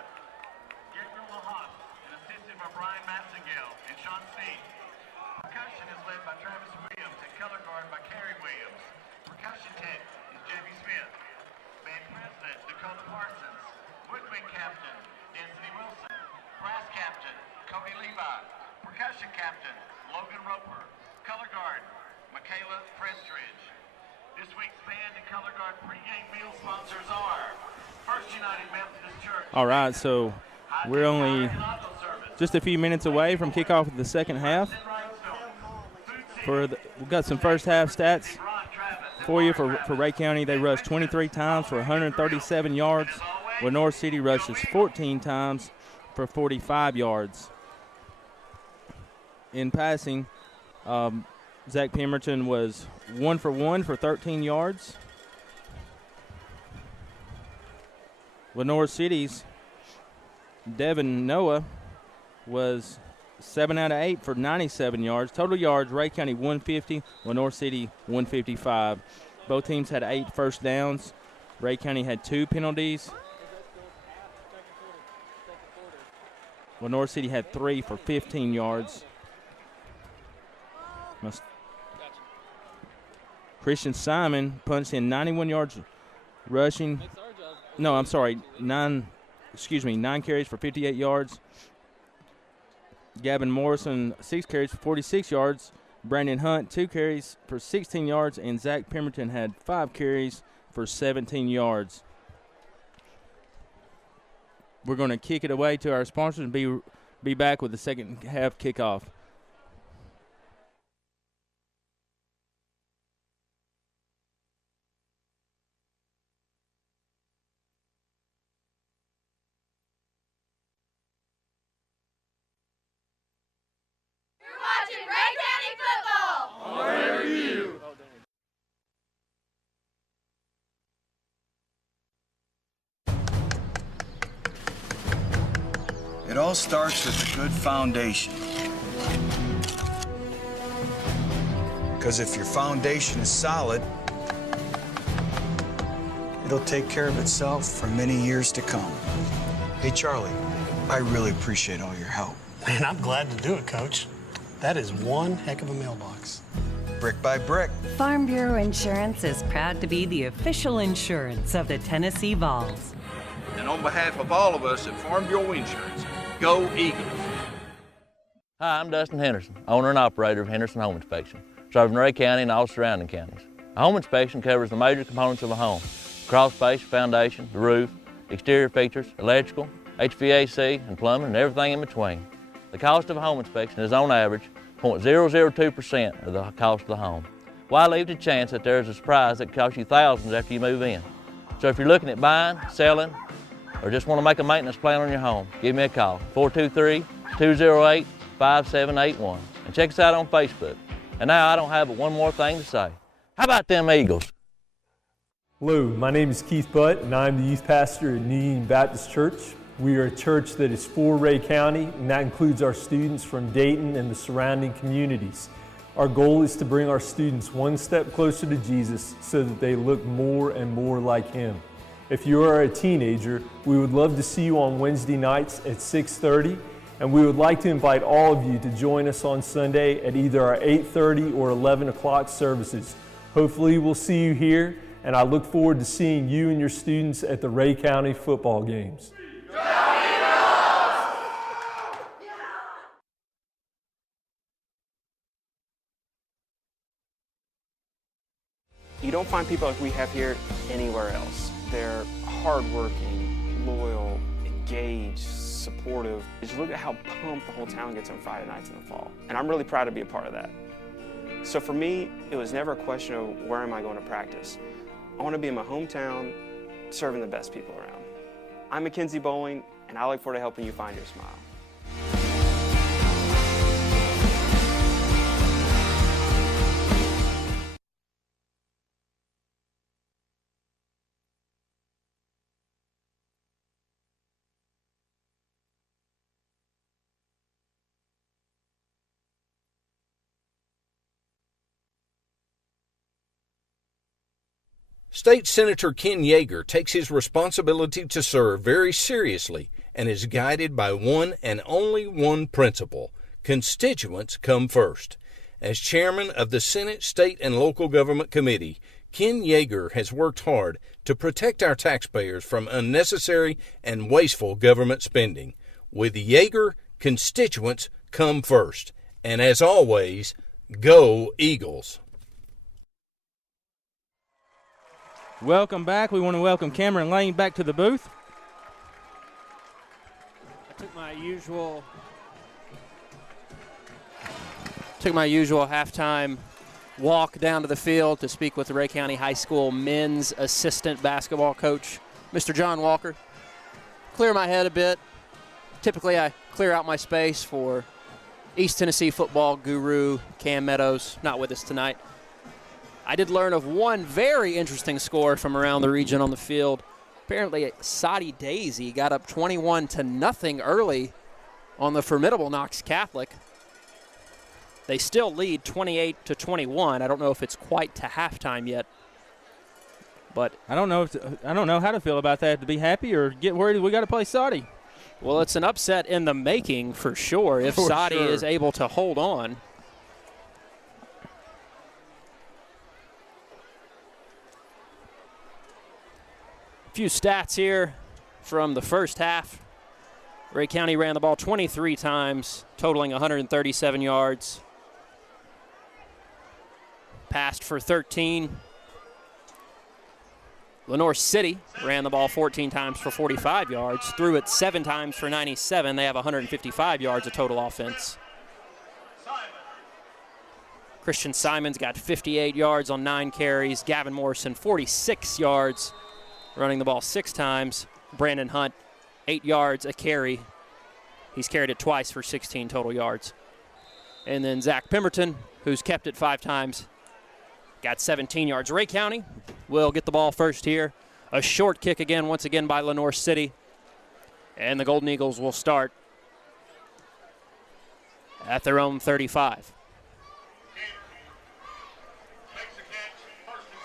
Gabriel LaHoff and assisted by Brian Matsingale and Sean Steen. Percussion is led by Travis Williams and color guard by Kerry Williams. Percussion tech is J.B. Smith. Band President Dakota Parsons. Woodwind Captain Anthony Wilson. Brass Captain Cody Levi. Percussion Captain Logan Roper. Color guard Michaela Prestridge. This week's band and color guard pregame meal sponsors are First United Methodist Church. All right, so we're only just a few minutes away from kickoff of the second half. We've got some first half stats for you for Rhea County. They rushed 23 times for 137 yards. Lenoir City rushes 14 times for 45 yards. In passing, Zach Pemberton was 1 for 1 for 13 yards. Lenoir City's Devin Noah was 7 out of 8 for 97 yards. Total yards, Rhea County 150, Lenoir City 155. Both teams had 8 first downs. Rhea County had 2 penalties. Lenoir City had 3 for 15 yards. Christian Simon punched in 91 yards rushing. No, I'm sorry, 9 carries for 58 yards. Gavin Morrison, 6 carries for 46 yards. Brandon Hunt, 2 carries for 16 yards. And Zach Pemberton had 5 carries for 17 yards. We're going to kick it away to our sponsors and be back with the second half kickoff. It all starts with a good foundation. Because if your foundation is solid, it'll take care of itself for many years to come. Hey, Charlie, I really appreciate all your help. Man, I'm glad to do it, Coach. That is one heck of a mailbox. Brick by brick. Farm Bureau Insurance is proud to be the official insurance of the Tennessee Vols. And on behalf of all of us at Farm Bureau Insurance, go Eagles. Hi, I'm Dustin Henderson, owner and operator of Henderson Home Inspection, serving Rhea County and all surrounding counties. A home inspection covers the major components of a home: crawl space, foundation, the roof, exterior features, electrical, HVAC, and plumbing, and everything in between. The cost of a home inspection is on average 0.002% of the cost of the home. Why leave to chance that there's a surprise that costs you thousands after you move in? So if you're looking at buying, selling, or just want to make a maintenance plan on your home, give me a call, 423-208-5781. And check us out on Facebook. And now I don't have but one more thing to say. How about them Eagles? Hello, my name is Keith Butt, and I'm the youth pastor at New Union Baptist Church. We are a church that is for Rhea County, and that includes our students from Dayton and the surrounding communities. Our goal is to bring our students one step closer to Jesus so that they look more and more like Him. If you are a teenager, we would love to see you on Wednesday nights at 6:30, and we would like to invite all of you to join us on Sunday at either our 8:30 or 11 o'clock services. Hopefully we'll see you here, and I look forward to seeing you and your students at the Rhea County football games. You don't find people like we have here anywhere else. They're hardworking, loyal, engaged, supportive. Just look at how pumped the whole town gets on Friday nights in the fall. And I'm really proud to be a part of that. So for me, it was never a question of where am I going to practice. I want to be in my hometown, serving the best people around. I'm Mackenzie Bowling, and I look forward to helping you find your smile. State Senator Ken Yeager takes his responsibility to serve very seriously and is guided by one and only one principle: constituents come first. As chairman of the Senate State and Local Government Committee, Ken Yeager has worked hard to protect our taxpayers from unnecessary and wasteful government spending. With Yeager, constituents come first. And as always, go Eagles. Welcome back. We want to welcome Cameron Lane back to the booth. I took my usual halftime walk down to the field to speak with the Rhea County High School men's assistant basketball coach, Mr. John Walker. Clear my head a bit. Typically, I clear out my space for East Tennessee football guru Cam Meadows, not with us tonight. I did learn of one very interesting score from around the region on the field. Apparently, Soddy Daisy got up 21-0 early on the formidable Knox Catholic. They still lead 28-21. I don't know if it's quite to halftime yet, but I don't know how to feel about that. To be happy or get worried we got to play Soddy. Well, it's an upset in the making for sure if Soddy is able to hold on. A few stats here from the first half. Rhea County ran the ball 23 times, totaling 137 yards. Passed for 13. Lenoir City ran the ball 14 times for 45 yards, threw it 7 times for 97. They have 155 yards of total offense. Christian Simons got 58 yards on 9 carries. Gavin Morrison, 46 yards, running the ball 6 times. Brandon Hunt, 8 yards a carry. He's carried it twice for 16 total yards. And then Zach Pemberton, who's kept it 5 times, got 17 yards. Rhea County will get the ball first here. A short kick again, once again by Lenoir City. And the Golden Eagles will start at their own 35.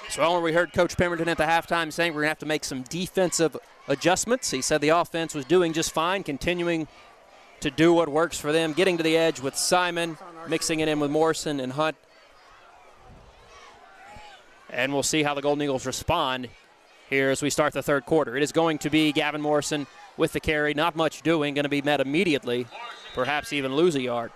So we heard Coach Pemberton at the halftime saying we're going to have to make some defensive adjustments. He said the offense was doing just fine, continuing to do what works for them, getting to the edge with Simon, mixing it in with Morrison and Hunt. And we'll see how the Golden Eagles respond here as we start the third quarter. It is going to be Gavin Morrison with the carry. Not much doing, going to be met immediately, perhaps even lose a yard.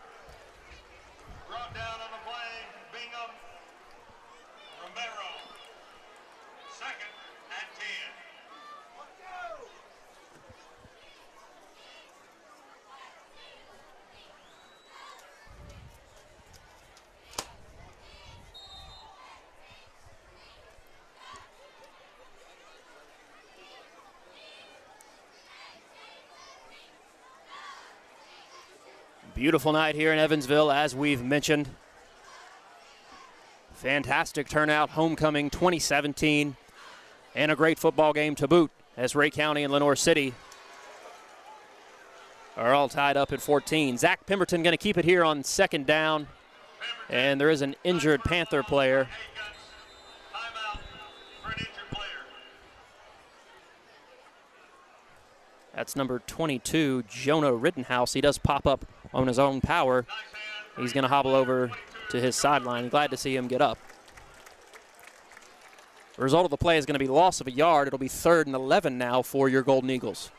Beautiful night here in Evansville, as we've mentioned. Fantastic turnout, homecoming 2017, and a great football game to boot, as Rhea County and Lenoir City are all tied up at 14. Zach Pemberton going to keep it here on second down, and there is an injured Panther player. That's number 22, Jonah Rittenhouse. He does pop up on his own power. He's going to hobble over to his sideline. Glad to see him get up. The result of the play is going to be loss of a yard. It'll be 3rd and 11 now for your Golden Eagles.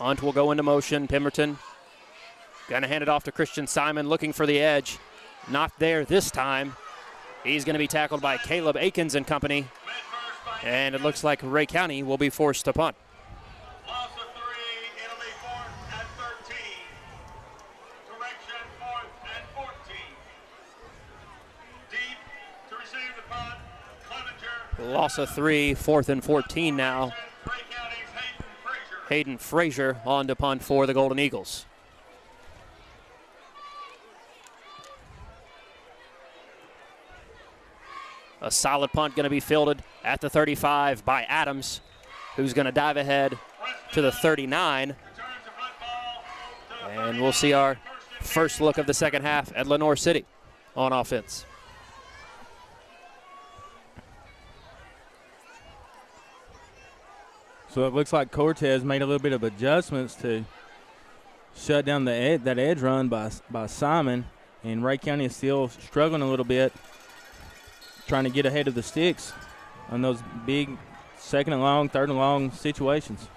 Hunt will go into motion. Pemberton going to hand it off to Christian Simon, looking for the edge. Not there this time. He's going to be tackled by Caleb Akins and company. And it looks like Rhea County will be forced to punt. Loss of 3, it'll be 4th and 13. Correction, 4th and 14. Deep to receive the punt, Clevenger. Loss of 3, 4th and 14 now. Hayden Frazier on to punt for the Golden Eagles. A solid punt going to be fielded at the 35 by Adams, who's going to dive ahead to the 39. And we'll see our first look of the second half at Lenoir City on offense. So it looks like Cortez made a little bit of adjustments to shut down that edge run by Simon, and Rhea County is still struggling a little bit, trying to get ahead of the sticks on those big second and long, third and long situations.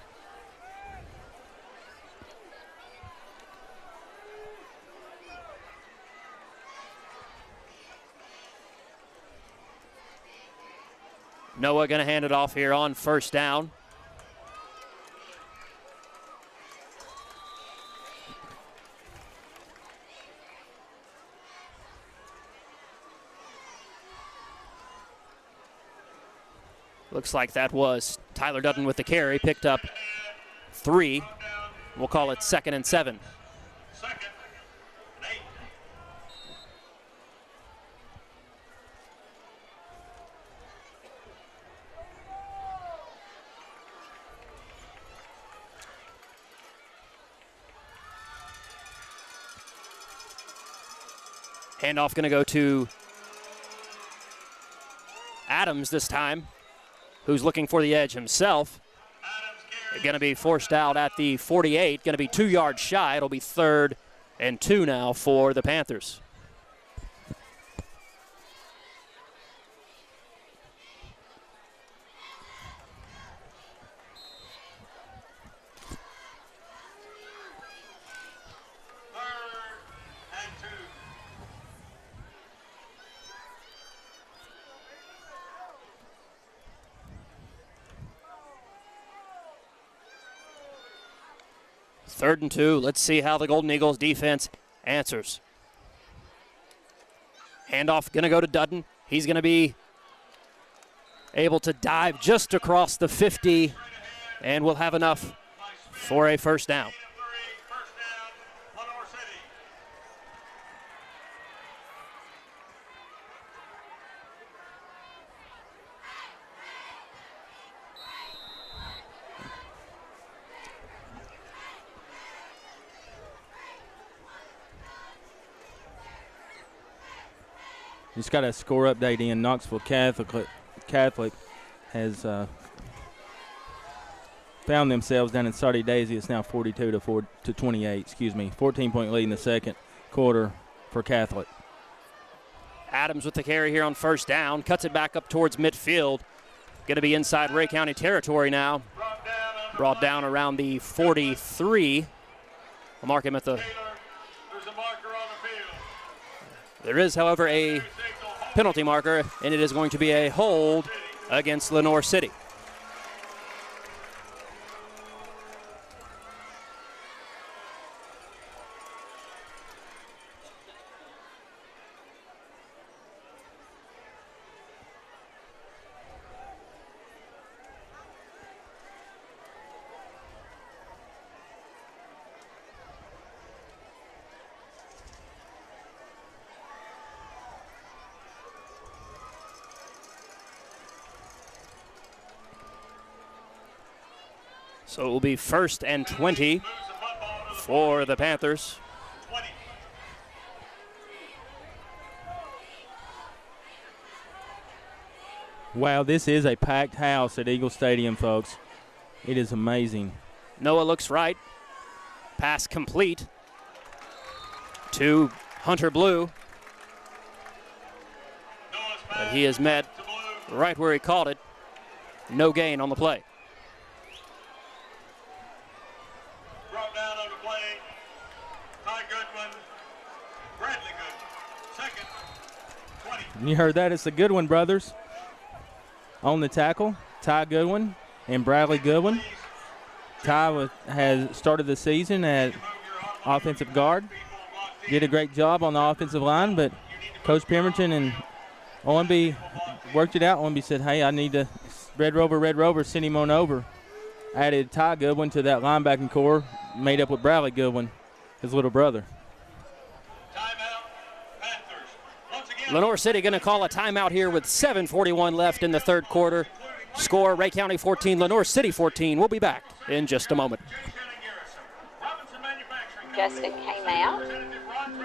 Noah going to hand it off here on first down. Looks like that was Tyler Dutton with the carry, picked up 3. We'll call it 2nd and 7. Handoff going to go to Adams this time, who's looking for the edge himself. Going to be forced out at the 48, going to be 2 yards shy. It'll be 3rd and 2 now for the Panthers. Third and 2. Let's see how the Golden Eagles defense answers. Handoff going to go to Dutton. He's going to be able to dive just across the 50, and we'll have enough for a first down. Just got a score update in. Knoxville Catholic has found themselves down in Saudi Daisy. It's now 42 to 28. 14-point lead in the second quarter for Catholic. Adams with the carry here on first down, cuts it back up towards midfield. Going to be inside Rhea County territory now. Brought down around the 43. I'll mark him at the. There is, however, a penalty marker, and it is going to be a hold against Lenoir City. So it will be 1st and 20 for the Panthers. Wow, this is a packed house at Eagle Stadium, folks. It is amazing. Noah looks right. Pass complete to Hunter Blue. But he is met right where he caught it. No gain on the play. Brought down on the play, Ty Goodwin, Bradley Goodwin, 2nd, 20. You heard that. It's the Goodwin brothers on the tackle. Ty Goodwin and Bradley Goodwin. Ty has started the season at offensive guard. Did a great job on the offensive line, but Coach Pemberton and Owenby worked it out. Owenby said, hey, I need to Red Rover, send him on over. Added Ty Goodwin to that linebacking core, made up with Bradley Goodwin, his little brother. Timeout, Panthers. Once again, Lenoir City going to call a timeout here with 7:41 left in the third quarter. Score, Rhea County 14, Lenoir City 14. We'll be back in just a moment. Justin came out,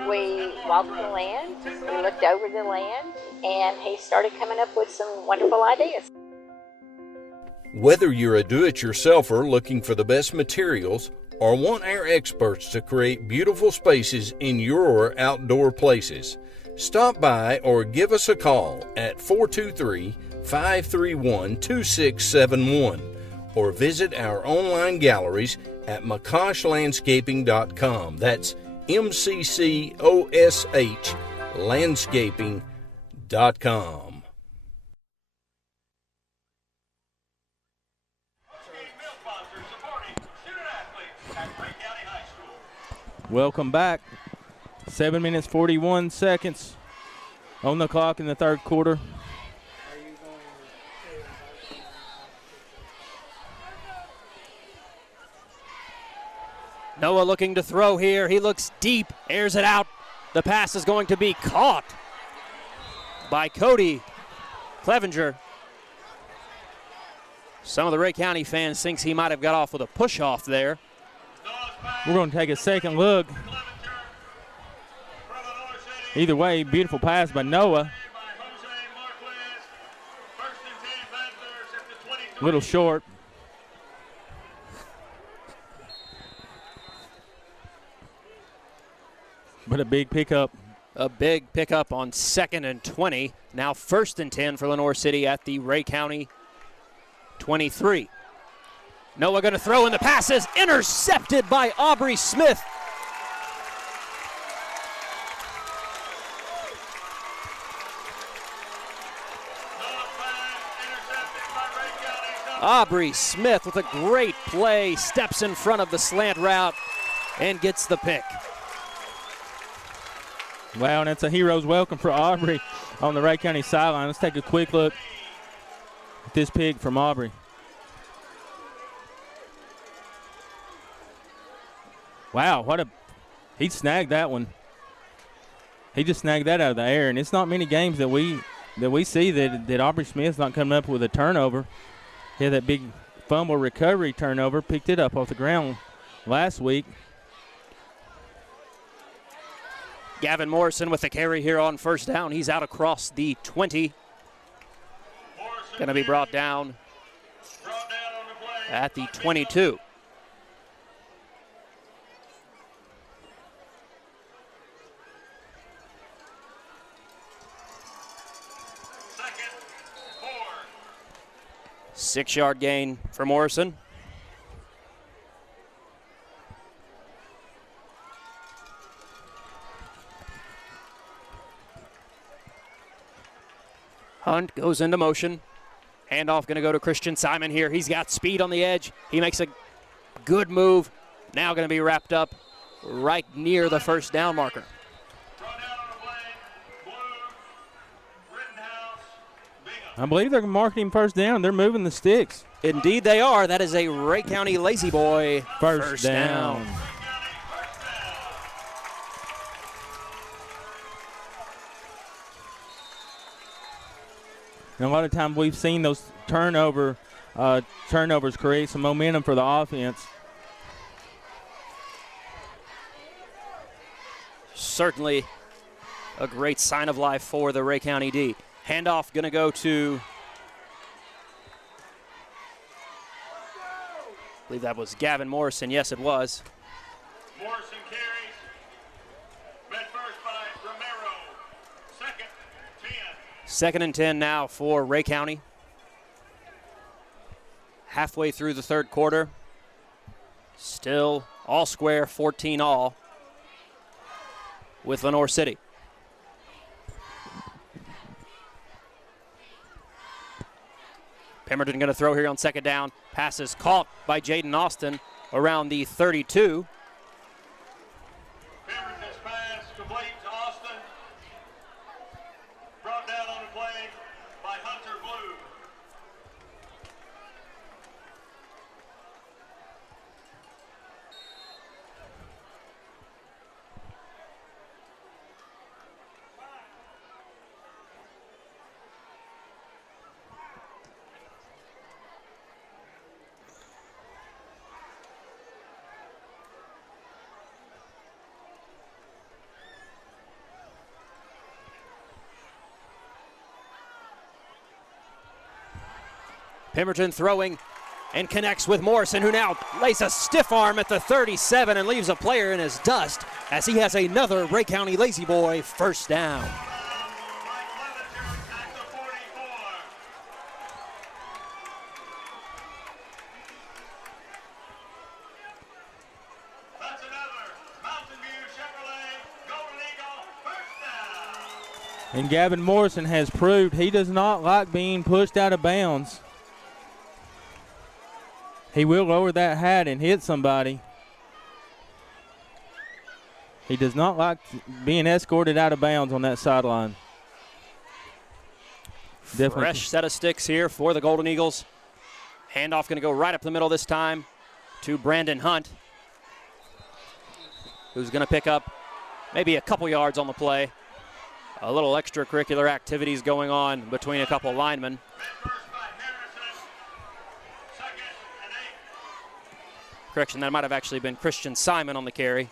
we walked the land, we looked over the land, and he started coming up with some wonderful ideas. Whether you're a do-it-yourselfer looking for the best materials or want our experts to create beautiful spaces in your outdoor places, stop by or give us a call at 423-531-2671 or visit our online galleries at mccoshlandscaping.com. That's MCCOSH landscaping.com. Welcome back. 7 minutes, 41 seconds on the clock in the third quarter. Noah looking to throw here. He looks deep, airs it out. The pass is going to be caught by Cody Clevenger. Some of the Rhea County fans thinks he might have got off with a push-off there. We're going to take a second look. Either way, beautiful pass by Noah. A little short. But a big pickup. A big pickup on 2nd and 20. Now 1st and 10 for Lenoir City at the Rhea County 23. Noah going to throw, and the pass is intercepted by Aubrey Smith. Aubrey Smith with a great play, steps in front of the slant route and gets the pick. Wow, and it's a hero's welcome for Aubrey on the Rhea County sideline. Let's take a quick look at this pick from Aubrey. Wow, he snagged that one. He just snagged that out of the air, and it's not many games that we see that Aubrey Smith's not coming up with a turnover. He had that big fumble recovery turnover, picked it up off the ground last week. Gavin Morrison with the carry here on first down. He's out across the 20. Going to be brought down at the 22. Six-yard gain for Morrison. Hunt goes into motion. Handoff going to go to Christian Simon here. He's got speed on the edge. He makes a good move. Now going to be wrapped up right near the first down marker. I believe they're marking first down. They're moving the sticks. Indeed they are. That is a Rhea County Lazy Boy first down. And a lot of times we've seen those turnovers create some momentum for the offense. Certainly a great sign of life for the Rhea County D. Handoff going to go to, I believe that was Gavin Morrison. Yes, it was. Morrison carries. Met first by Romero. 2nd, 10. 2nd and 10 now for Rhea County. Halfway through the third quarter. Still all square, 14 all with Lenoir City. Pemberton going to throw here on 2nd down. Pass is caught by Jaden Austin around the 32. Pemberton's pass complete to Austin. Brought down on the play by Hunter Blue. Pemberton throwing and connects with Morrison, who now lays a stiff arm at the 37 and leaves a player in his dust as he has another Rhea County Lazy Boy first down. And Gavin Morrison has proved he does not like being pushed out of bounds. He will lower that hat and hit somebody. He does not like being escorted out of bounds on that sideline. Definitely. Fresh set of sticks here for the Golden Eagles. Handoff going to go right up the middle this time to Brandon Hunt, who's going to pick up maybe a couple yards on the play. A little extracurricular activities going on between a couple linemen. Correction, that might have actually been Christian Simon on the carry.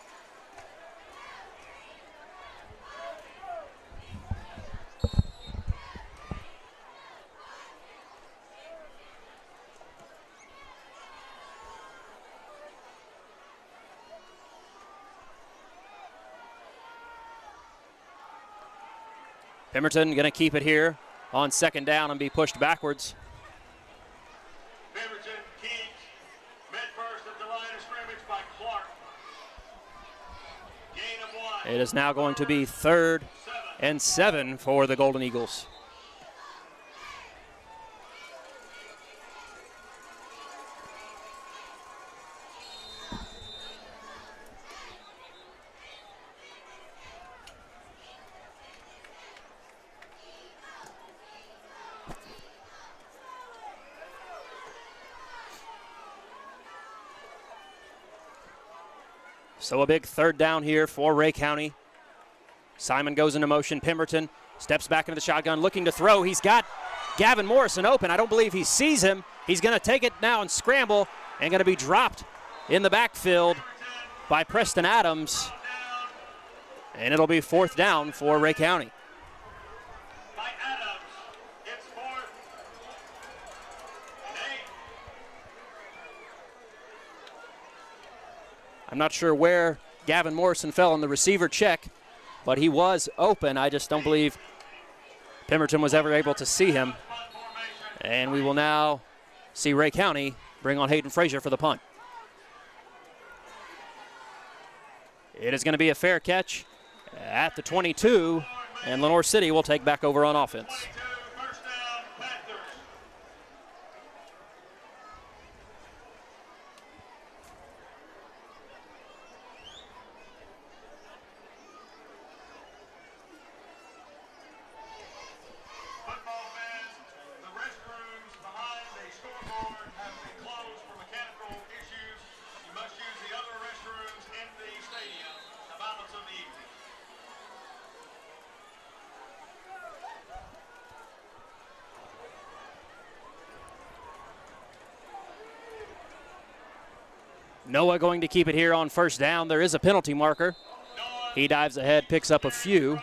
Pemberton going to keep it here on second down and be pushed backwards. Pemberton keeps mid-first at the line of scrimmage by Clark. Gain of 1. It is now going to be 3rd and 7 for the Golden Eagles. So a big 3rd down here for Rhea County. Simon goes into motion. Pemberton steps back into the shotgun, looking to throw. He's got Gavin Morrison open. I don't believe he sees him. He's going to take it now and scramble and going to be dropped in the backfield by Preston Adams. And it'll be 4th down for Rhea County. I'm not sure where Gavin Morrison fell in the receiver check, but he was open. I just don't believe Pemberton was ever able to see him. And we will now see Rhea County bring on Hayden Frazier for the punt. It is going to be a fair catch at the 22, and Lenoir City will take back over on offense. Noah going to keep it here on first down. There is a penalty marker. He dives ahead, picks up a few.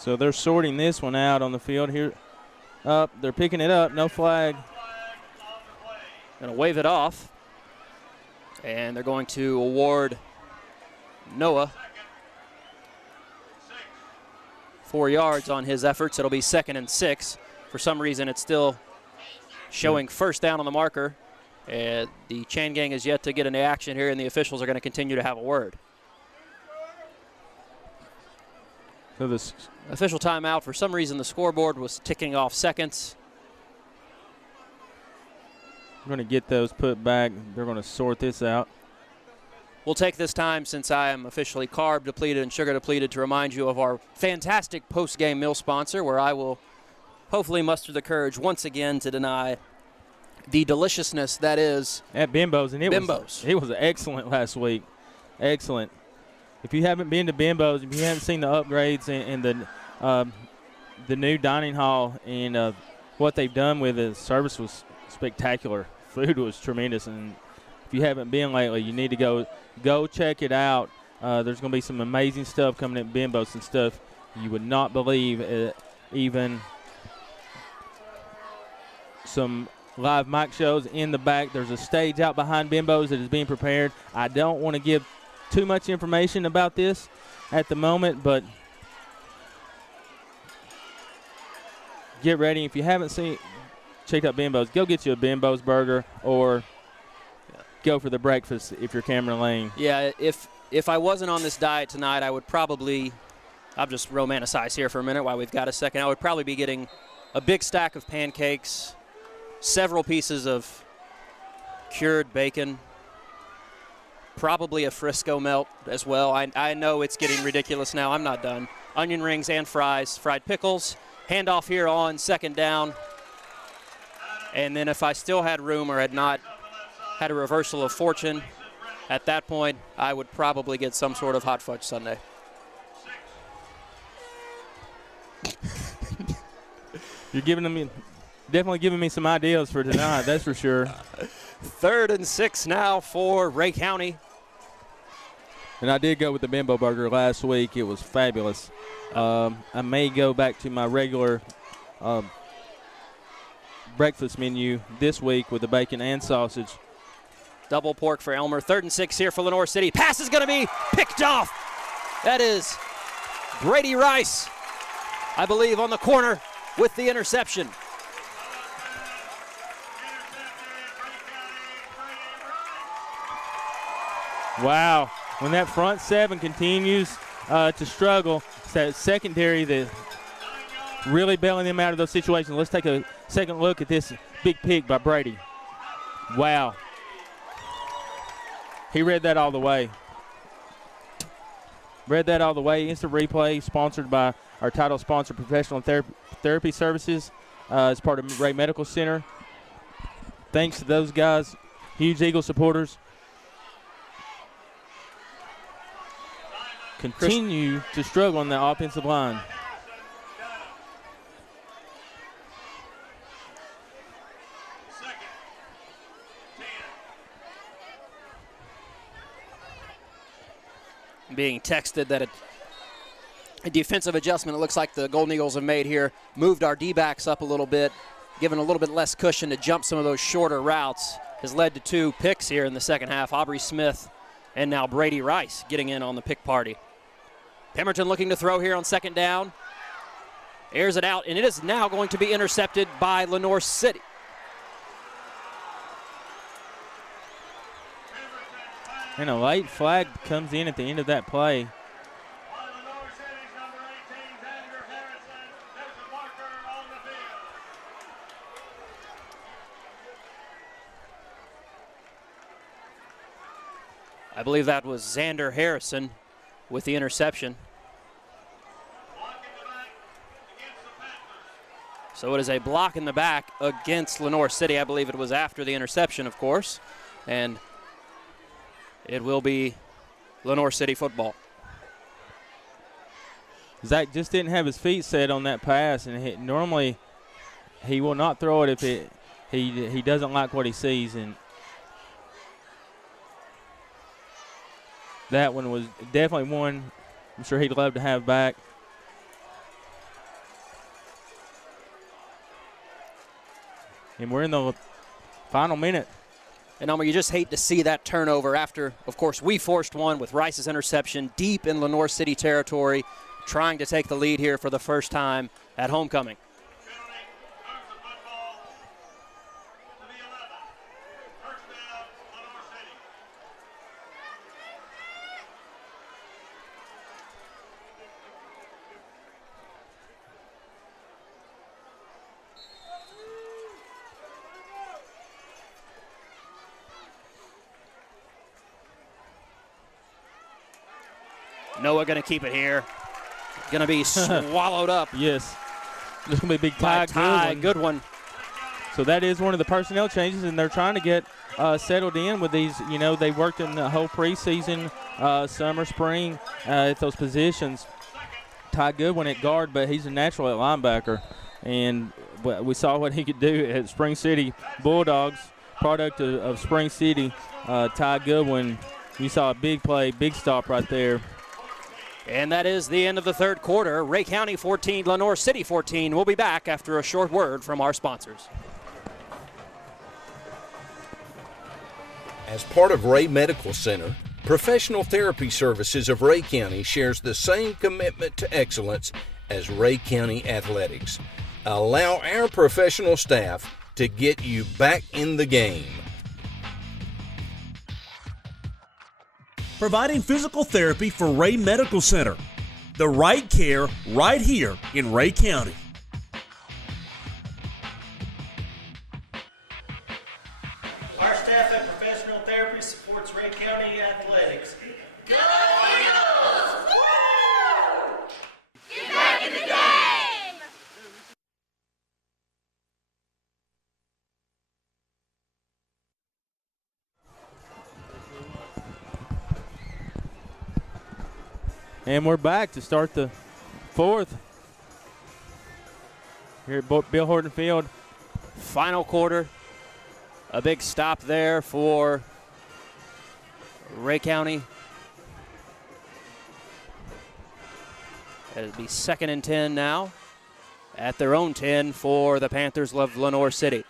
So they're sorting this one out on the field here. Up, they're picking it up, no flag. Going to wave it off. And they're going to award Noah 4 yards on his efforts. It'll be 2nd and 6. For some reason, it's still showing first down on the marker. The chain gang is yet to get into action here, and the officials are going to continue to have a word. So this official timeout. For some reason, the scoreboard was ticking off seconds. I'm going to get those put back. They're going to sort this out. We'll take this time, since I am officially carb depleted and sugar depleted, to remind you of our fantastic post-game meal sponsor, where I will hopefully muster the courage once again to deny the deliciousness that is at Bimbo's. And it Bimbo's. It was excellent last week. Excellent. if you haven't been to Bimbo's, if you haven't seen the upgrades and the new dining hall and what they've done with it, service was spectacular. Food was tremendous, and if you haven't been lately, you need to go check it out. There's going to be some amazing stuff coming at Bimbo's and stuff you would not believe. Even some live mic shows in the back. There's a stage out behind Bimbo's that is being prepared. I don't want to give too much information about this at the moment, but get ready. If you haven't checked out Bimbo's, go get you a Bimbo's burger or go for the breakfast if you're Cameron Lane. Yeah, if I wasn't on this diet tonight, I would probably, I'll just romanticize here for a minute while we've got a second, I would probably be getting a big stack of pancakes, several pieces of cured bacon, probably a Frisco melt as well. I know it's getting ridiculous now. I'm not done. Onion rings and fries, fried pickles, handoff here on second down. And then if I still had room or had not had a reversal of fortune, at that point, I would probably get some sort of hot fudge sundae. You're definitely giving me some ideas for tonight, that's for sure. 3rd and 6 now for Rhea County. And I did go with the Bimbo burger last week. It was fabulous. I may go back to my regular breakfast menu this week with the bacon and sausage. Double pork for Elmer. 3rd and 6 here for Lenoir City. Pass is going to be picked off. That is Brady Rice, I believe, on the corner with the interception. Wow. When that front seven continues to struggle, it's that secondary that really bailing them out of those situations. Let's take a second look at this big pick by Brady. Wow. He read that all the way. Read that all the way. Instant replay sponsored by our title sponsor, Professional Therapy Services, as part of Rhea Medical Center. Thanks to those guys, huge Eagle supporters. Continue to struggle on the offensive line. Being texted that a defensive adjustment it looks like the Golden Eagles have made here, moved our D-backs up a little bit, given a little bit less cushion to jump some of those shorter routes, has led to 2 picks here in the second half. Aubrey Smith and now Brady Rice getting in on the pick party. Pemberton looking to throw here on second down. Airs it out, and it is now going to be intercepted by Lenoir City. And a late flag comes in at the end of that play. I believe that was Xander Harrison with the interception. So it is a block in the back against Lenoir City. I believe it was after the interception, of course. And it will be Lenoir City football. Zach just didn't have his feet set on that pass, and normally he will not throw it if he doesn't like what he sees. And that one was definitely one I'm sure he'd love to have back. And we're in the final minute. And Elmer, you just hate to see that turnover after, of course, we forced one with Rice's interception deep in Lenoir City territory, trying to take the lead here for the first time at homecoming. Noah going to keep it here. Going to be swallowed up. Yes. This is going to be a big tie. Good one. So that is one of the personnel changes, and they're trying to get settled in with these. You know, they worked in the whole preseason, summer, spring, at those positions. Ty Goodwin at guard, but he's a natural at linebacker. And we saw what he could do at Spring City Bulldogs, product of Spring City. Ty Goodwin, you saw a big play, big stop right there. And that is the end of the third quarter. Rhea County 14, Lenoir City 14. We'll be back after a short word from our sponsors. As part of Rhea Medical Center, Professional Therapy Services of Rhea County shares the same commitment to excellence as Rhea County Athletics. Allow our professional staff to get you back in the game. Providing physical therapy for Rhea Medical Center. The right care right here in Rhea County. Our staff at Professional Therapy supports Rhea County Athletics. Go Eagles! Woo! Get back in the game! And we're back to start the fourth here at Bill Horton Field. Final quarter. A big stop there for Rhea County. It'll be 2nd and 10 now at their own 10 for the Panthers of Lenoir City.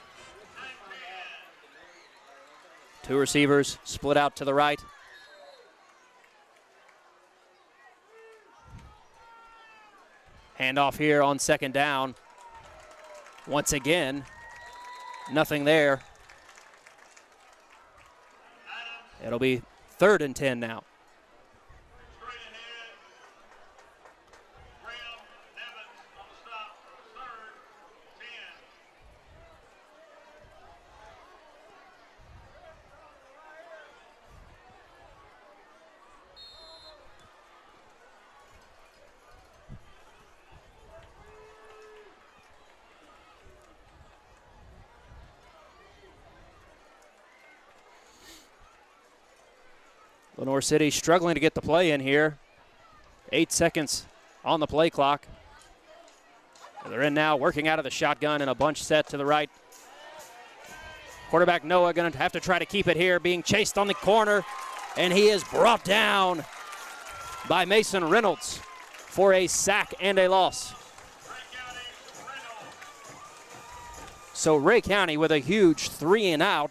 Two receivers split out to the right. Handoff here on 2nd down. Once again, nothing there. It'll be 3rd and 10 now. Lenoir City struggling to get the play in here. 8 seconds on the play clock. They're in now, working out of the shotgun and a bunch set to the right. Quarterback Noah going to have to try to keep it here, being chased on the corner, and he is brought down by Mason Reynolds for a sack and a loss. So Rhea County with a huge 3-and-out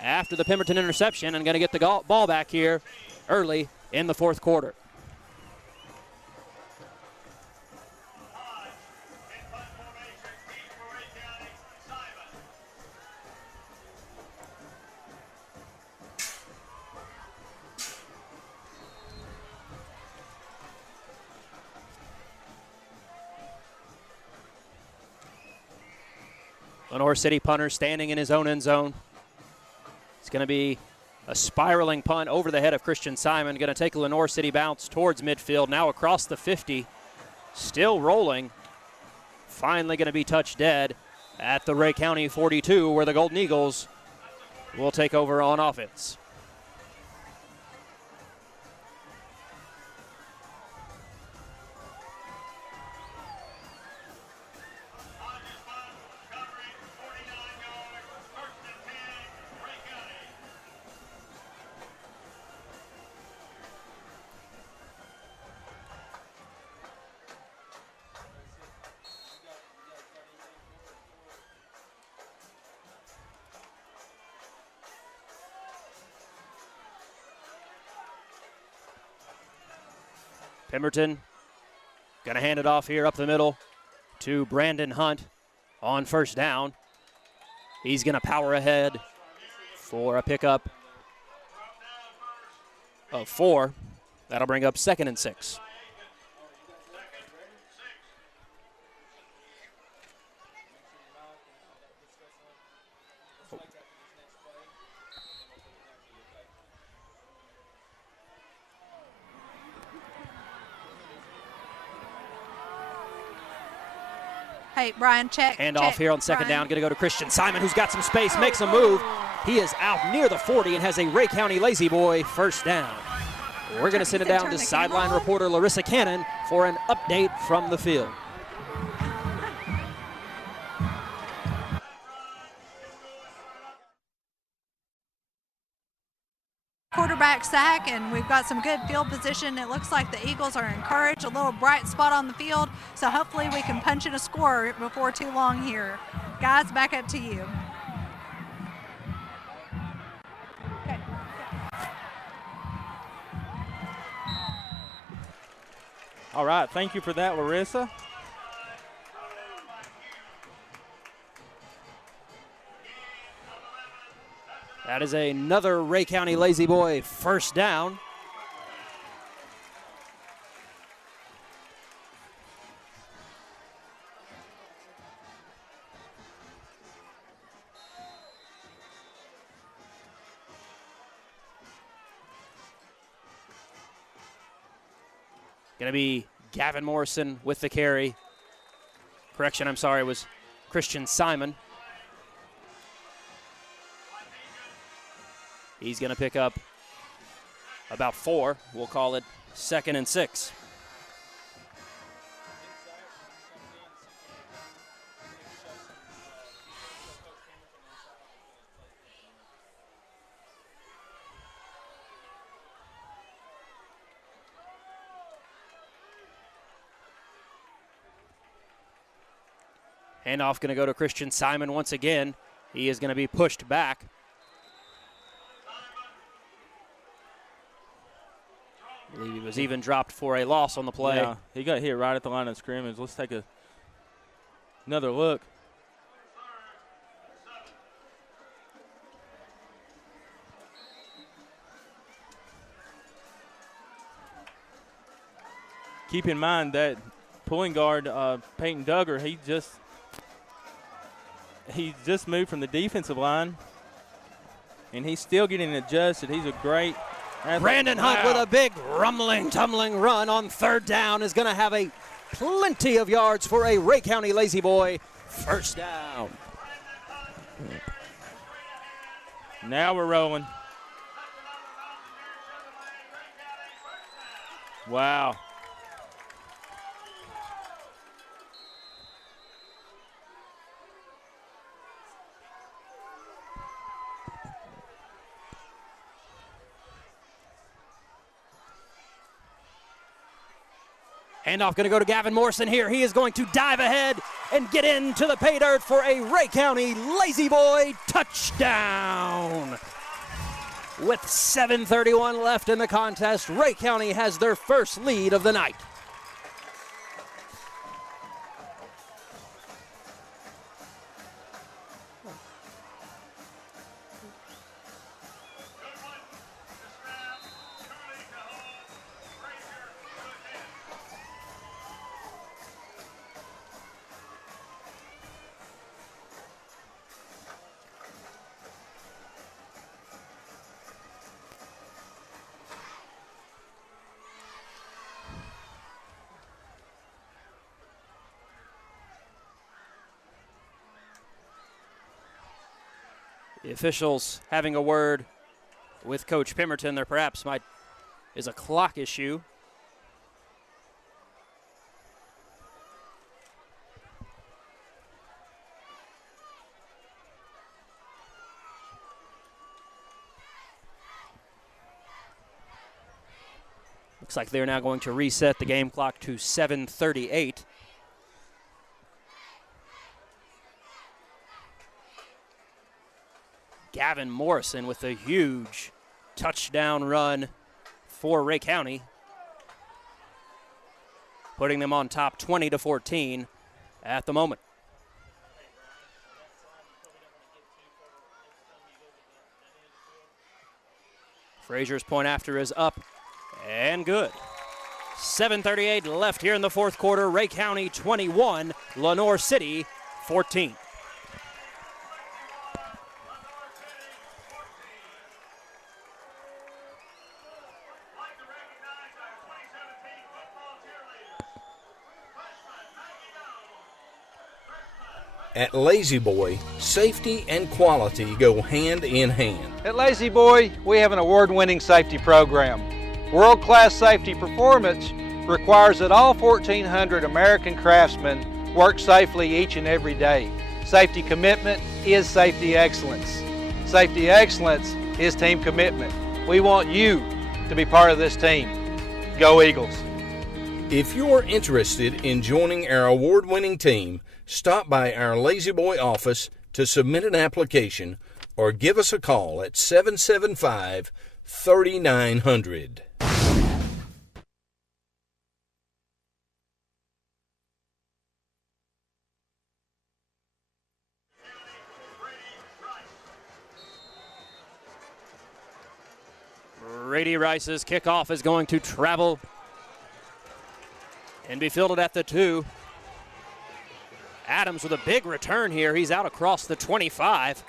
after the Pemberton interception, and going to get the ball back here early in the fourth quarter. Lenoir City punter standing in his own end zone. It's going to be a spiraling punt over the head of Christian Simon. Going to take a Lenoir City bounce towards midfield. Now across the 50. Still rolling. Finally going to be touched dead at the Rhea County 42, where the Golden Eagles will take over on offense. Pemberton going to hand it off here up the middle to Brandon Hunt on 1st down. He's going to power ahead for a pickup of 4. That'll bring up 2nd and 6. Hey, Brian, check. Hand check, off here on second Brian. down. Going to go to Christian Simon, who's got some space, makes a move. He is out near the 40 and has a Rhea County Lazy Boy first down. We're going to send it down to sideline reporter Larissa Cannon for an update from the field. Quarterback sack, and we've got some good field position. It looks like the Eagles are encouraged, a little bright spot on the field, so hopefully we can punch in a score before too long here. Guys, back up to you. All right, thank you for that, Larissa. That is another Rhea County Lazy Boy first down. Going to be Gavin Morrison with the carry. Correction, I'm sorry, it was Christian Simon. He's going to pick up about 4. We'll call it 2nd and 6. Handoff going to go to Christian Simon once again. He is going to be pushed back. I believe he was even dropped for a loss on the play. Yeah, he got hit right at the line of scrimmage. Let's take another look. Keep in mind that pulling guard Peyton Duggar, he just moved from the defensive line, and he's still getting adjusted. He's a great athlete. Brandon Hunt with a big rumbling, tumbling run on third down is going to have a plenty of yards for a Rhea County Lazy Boy first down. Now we're rolling. Wow. Handoff going to go to Gavin Morrison here. He is going to dive ahead and get into the pay dirt for a Rhea County Lazy Boy touchdown. With 7:31 left in the contest, Rhea County has their first lead of the night. The officials having a word with Coach Pemberton. There perhaps is a clock issue. Looks like they're now going to reset the game clock to 7:38. Gavin Morrison with a huge touchdown run for Rhea County, putting them on top 20-14 at the moment. Frazier's point after is up and good. 7:38 left here in the fourth quarter. Rhea County 21, Lenoir City 14. At Lazy Boy, safety and quality go hand in hand. At Lazy Boy, we have an award-winning safety program. World-class safety performance requires that all 1,400 American craftsmen work safely each and every day. Safety commitment is safety excellence. Safety excellence is team commitment. We want you to be part of this team. Go Eagles. If you're interested in joining our award-winning team, stop by our Lazy Boy office to submit an application or give us a call at 775-3900. Brady Rice's kickoff is going to travel and be fielded at the 2. Adams with a big return here. He's out across the 25.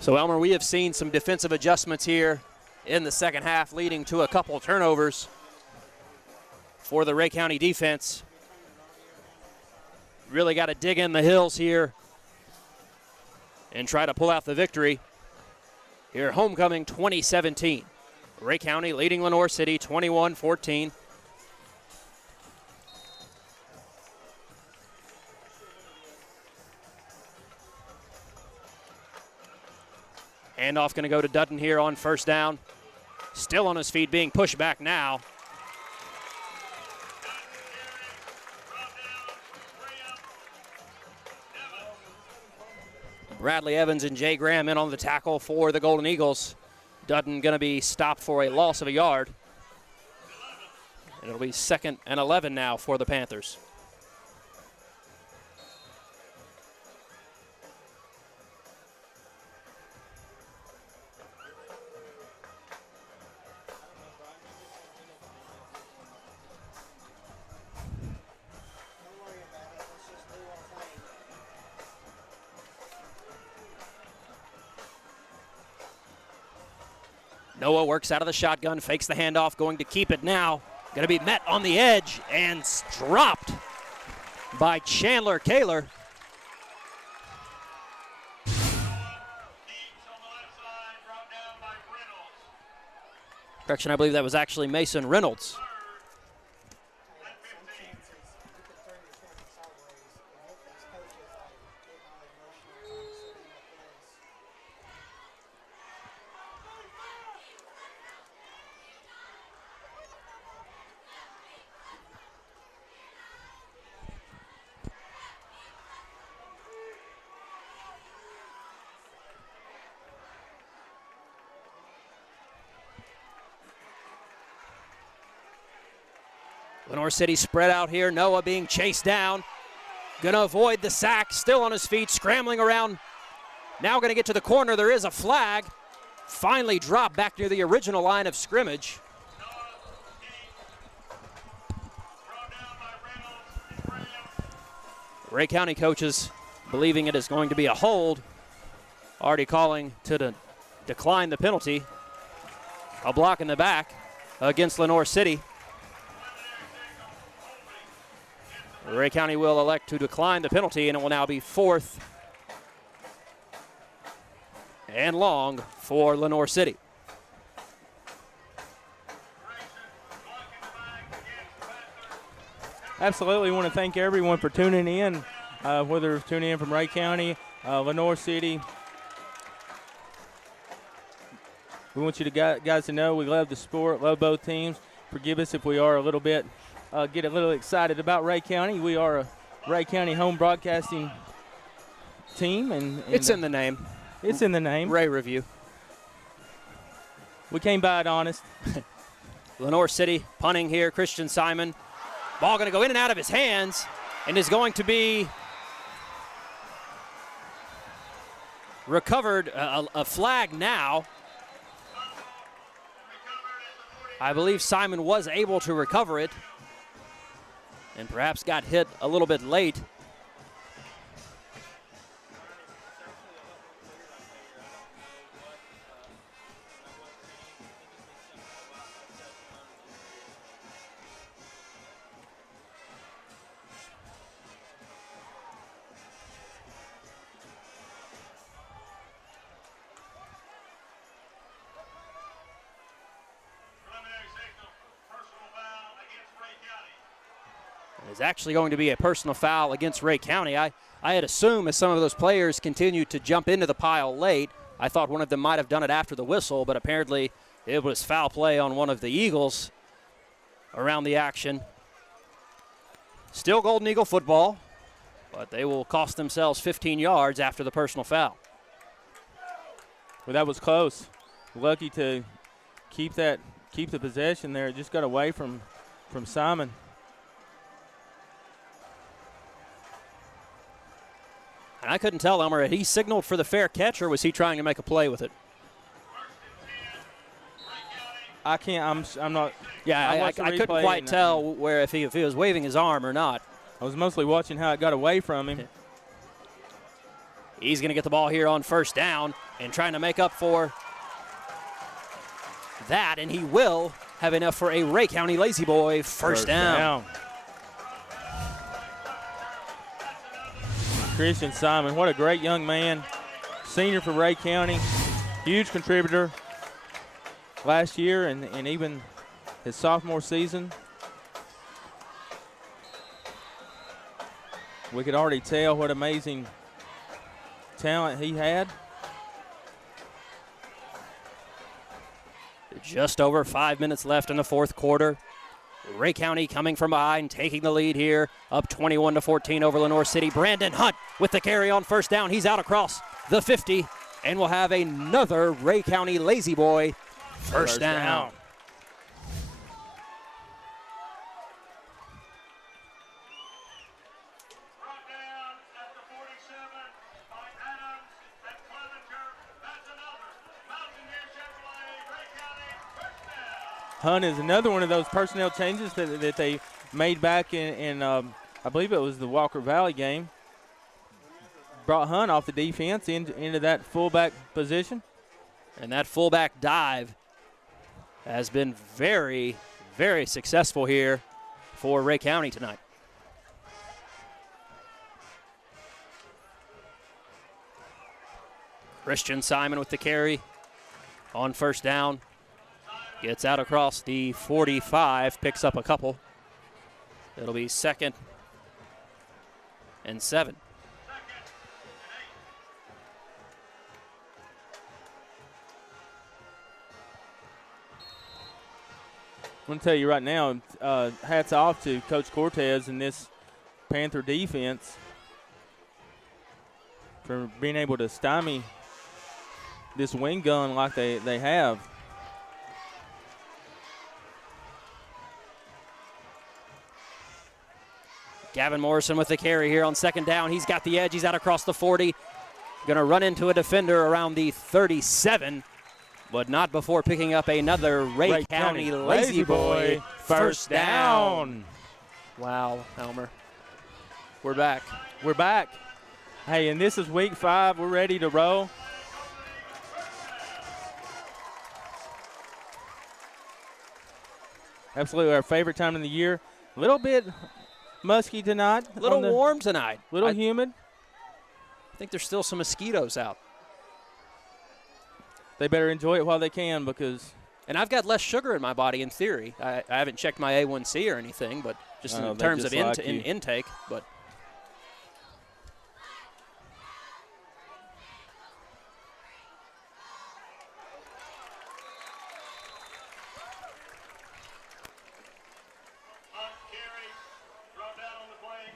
So, Elmer, we have seen some defensive adjustments here in the second half, leading to a couple turnovers for the Rhea County defense. Really got to dig in the hills here and try to pull out the victory. Here, homecoming 2017. Rhea County leading Lenoir City 21-14. Handoff going to go to Dutton here on first down. Still on his feet, being pushed back now. Bradley Evans and Jay Graham in on the tackle for the Golden Eagles. Dutton going to be stopped for a loss of a yard. And it'll be 2nd and 11 now for the Panthers. Noah works out of the shotgun, fakes the handoff, going to keep it now. Going to be met on the edge and dropped by Chandler Kaler. Correction, I believe that was actually Mason Reynolds. Lenoir City spread out here. Noah being chased down. Going to avoid the sack. Still on his feet, scrambling around. Now going to get to the corner. There is a flag. Finally dropped back near the original line of scrimmage. Rhea County coaches believing it is going to be a hold. Already calling to decline the penalty. A block in the back against Lenoir City. Rhea County will elect to decline the penalty, and it will now be 4th and long for Lenoir City. Absolutely want to thank everyone for tuning in, whether it's tuning in from Rhea County, Lenoir City. We want you to guys to know we love the sport, love both teams. Forgive us if we are a little bit get a little excited about Rhea County. We are a Rhea County home broadcasting team. And it's in the name. It's in the name. Ray Review. We came by it honest. Lenoir City punting here. Christian Simon. Ball going to go in and out of his hands and is going to be recovered. A flag now. I believe Simon was able to recover it and perhaps got hit a little bit late. It's actually going to be a personal foul against Rhea County. I had assumed as some of those players continued to jump into the pile late, I thought one of them might have done it after the whistle, but apparently it was foul play on one of the Eagles around the action. Still Golden Eagle football, but they will cost themselves 15 yards after the personal foul. Well, that was close. Lucky to keep the possession there. It just got away from Simon. And I couldn't tell, Elmer, had he signaled for the fair catch or was he trying to make a play with it? I can't. I'm not. Yeah, I couldn't quite tell where if he was waving his arm or not. I was mostly watching how it got away from him. He's going to get the ball here on first down and trying to make up for that, and he will have enough for a Rhea County Lazy Boy first down. Christian Simon, what a great young man. Senior for Rhea County, huge contributor last year and even his sophomore season. We could already tell what amazing talent he had. Just over 5 minutes left in the fourth quarter. Rhea County coming from behind, taking the lead here, up 21-14 over Lenoir City. Brandon Hunt with the carry on first down. He's out across the 50, and we'll have another Rhea County Lazy Boy first down. Hunt is another one of those personnel changes that they made back in I believe it was the Walker Valley game. Brought Hunt off the defense into that fullback position. And that fullback dive has been very, very successful here for Rhea County tonight. Christian Simon with the carry on first down. Gets out across the 45, picks up a couple. It'll be 2nd and 7. I'm going to tell you right now, hats off to Coach Cortez and this Panther defense for being able to stymie this wing gun like they have. Gavin Morrison with the carry here on second down. He's got the edge. He's out across the 40. Going to run into a defender around the 37, but not before picking up another Rhea County Lazy Boy first down. Wow, Elmer. We're back. We're back. Hey, and this is week 5. We're ready to roll. Absolutely our favorite time of the year. A little bit musky tonight. A little warm tonight. A little humid. I think there's still some mosquitoes out. They better enjoy it while they can because... And I've got less sugar in my body in theory. I haven't checked my A1C or anything, but just in terms of intake. But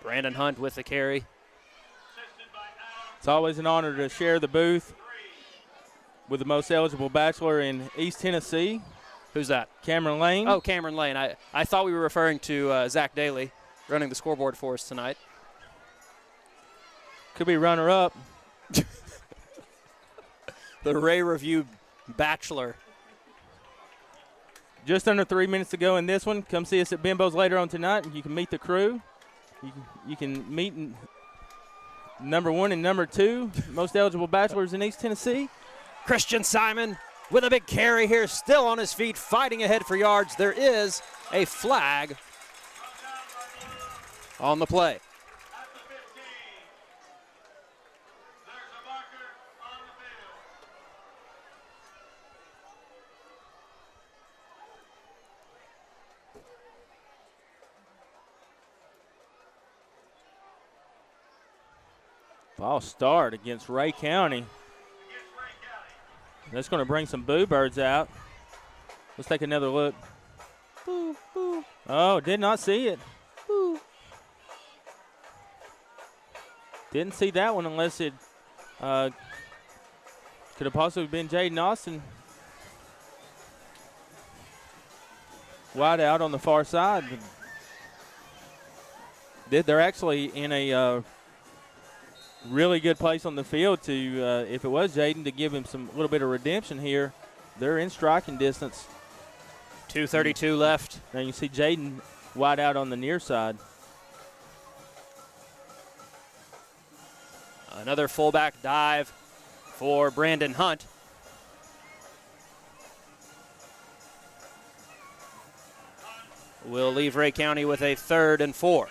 Brandon Hunt with the carry. It's always an honor to share the booth with the most eligible bachelor in East Tennessee. Who's that? Cameron Lane. Oh, Cameron Lane. I thought we were referring to Zach Daly running the scoreboard for us tonight. Could be runner-up. The Ray Review Bachelor. Just under 3 minutes to go in this one. Come see us at Bimbo's later on tonight, and you can meet the crew. You can meet number 1 and number 2, most eligible bachelors in East Tennessee. Christian Simon with a big carry here, still on his feet, fighting ahead for yards. There is a flag on the play. False start against Rhea County. That's going to bring some boo birds out. Let's take another look. Boo, boo. Oh, did not see it. Boo. Didn't see that one unless it could have possibly been Jaden Austin. Wide out on the far side. They're actually in a really good place on the field to, if it was Jaden, to give him some little bit of redemption here. They're in striking distance. 2:32 left. Now you see Jaden wide out on the near side. Another fullback dive for Brandon Hunt. Will leave Rhea County with a 3rd and 4.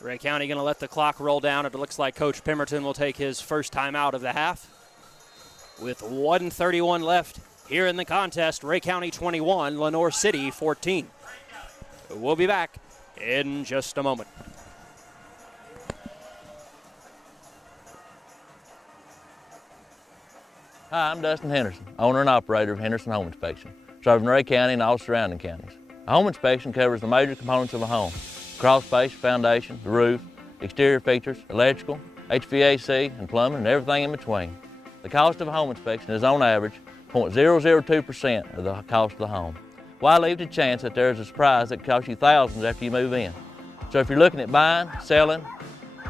Rhea County going to let the clock roll down. It looks like Coach Pemberton will take his first time out of the half. With 1:31 left here in the contest, Rhea County 21, Lenoir City 14. We'll be back in just a moment. Hi, I'm Dustin Henderson, owner and operator of Henderson Home Inspection, serving Rhea County and all surrounding counties. A home inspection covers the major components of a home: crawl space, foundation, the roof, exterior features, electrical, HVAC, and plumbing, and everything in between. The cost of a home inspection is on average 0.002% of the cost of the home. Why leave to chance that there's a surprise that costs you thousands after you move in? So if you're looking at buying, selling,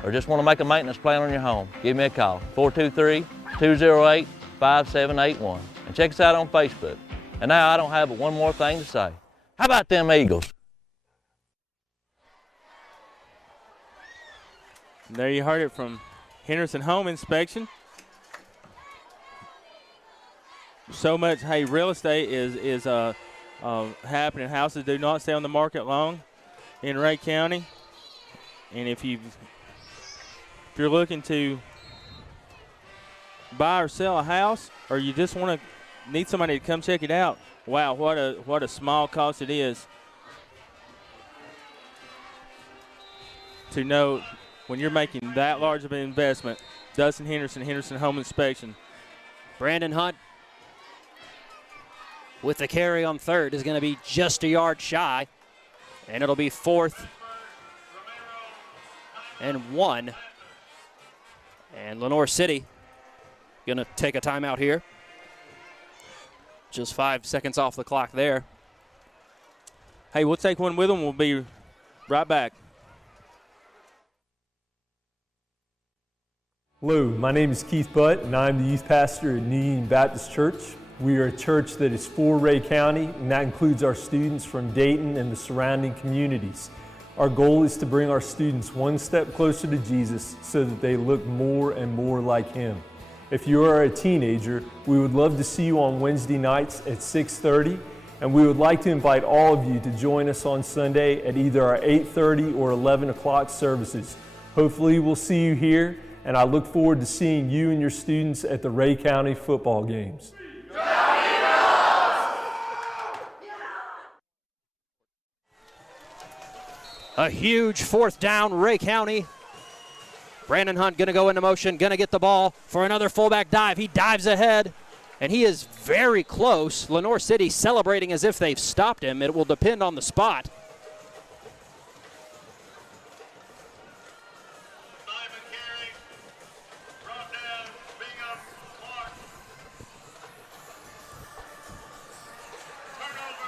or just want to make a maintenance plan on your home, give me a call, 423-208-5781, and check us out on Facebook. And now I don't have but one more thing to say. How about them Eagles? There you heard it from Henderson Home Inspection. So much, hey, real estate is happening. Houses do not stay on the market long in Rhea County. And if you're looking to buy or sell a house, or you just need somebody to come check it out, wow, what a small cost it is to know. When you're making that large of an investment, Dustin Henderson Home Inspection. Brandon Hunt with the carry on 3rd is going to be just a yard shy, and it'll be 4th and 1. And Lenoir City going to take a timeout here. Just 5 seconds off the clock there. Hey, we'll take one with them. We'll be right back. Hello, my name is Keith Butt, and I'm the youth pastor at New Union Baptist Church. We are a church that is for Rhea County, and that includes our students from Dayton and the surrounding communities. Our goal is to bring our students one step closer to Jesus so that they look more and more like Him. If you are a teenager, we would love to see you on Wednesday nights at 6:30, and we would like to invite all of you to join us on Sunday at either our 8:30 or 11 o'clock services. Hopefully we'll see you here, and I look forward to seeing you and your students at the Rhea County football games. A huge 4th down, Rhea County. Brandon Hunt going to go into motion, going to get the ball for another fullback dive. He dives ahead, and he is very close. Lenoir City celebrating as if they've stopped him. It will depend on the spot.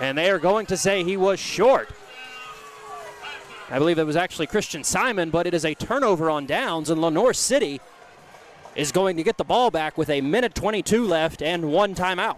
And they are going to say he was short. I believe it was actually Christian Simon, but it is a turnover on downs, and Lenoir City is going to get the ball back with 1:22 left and 1 timeout.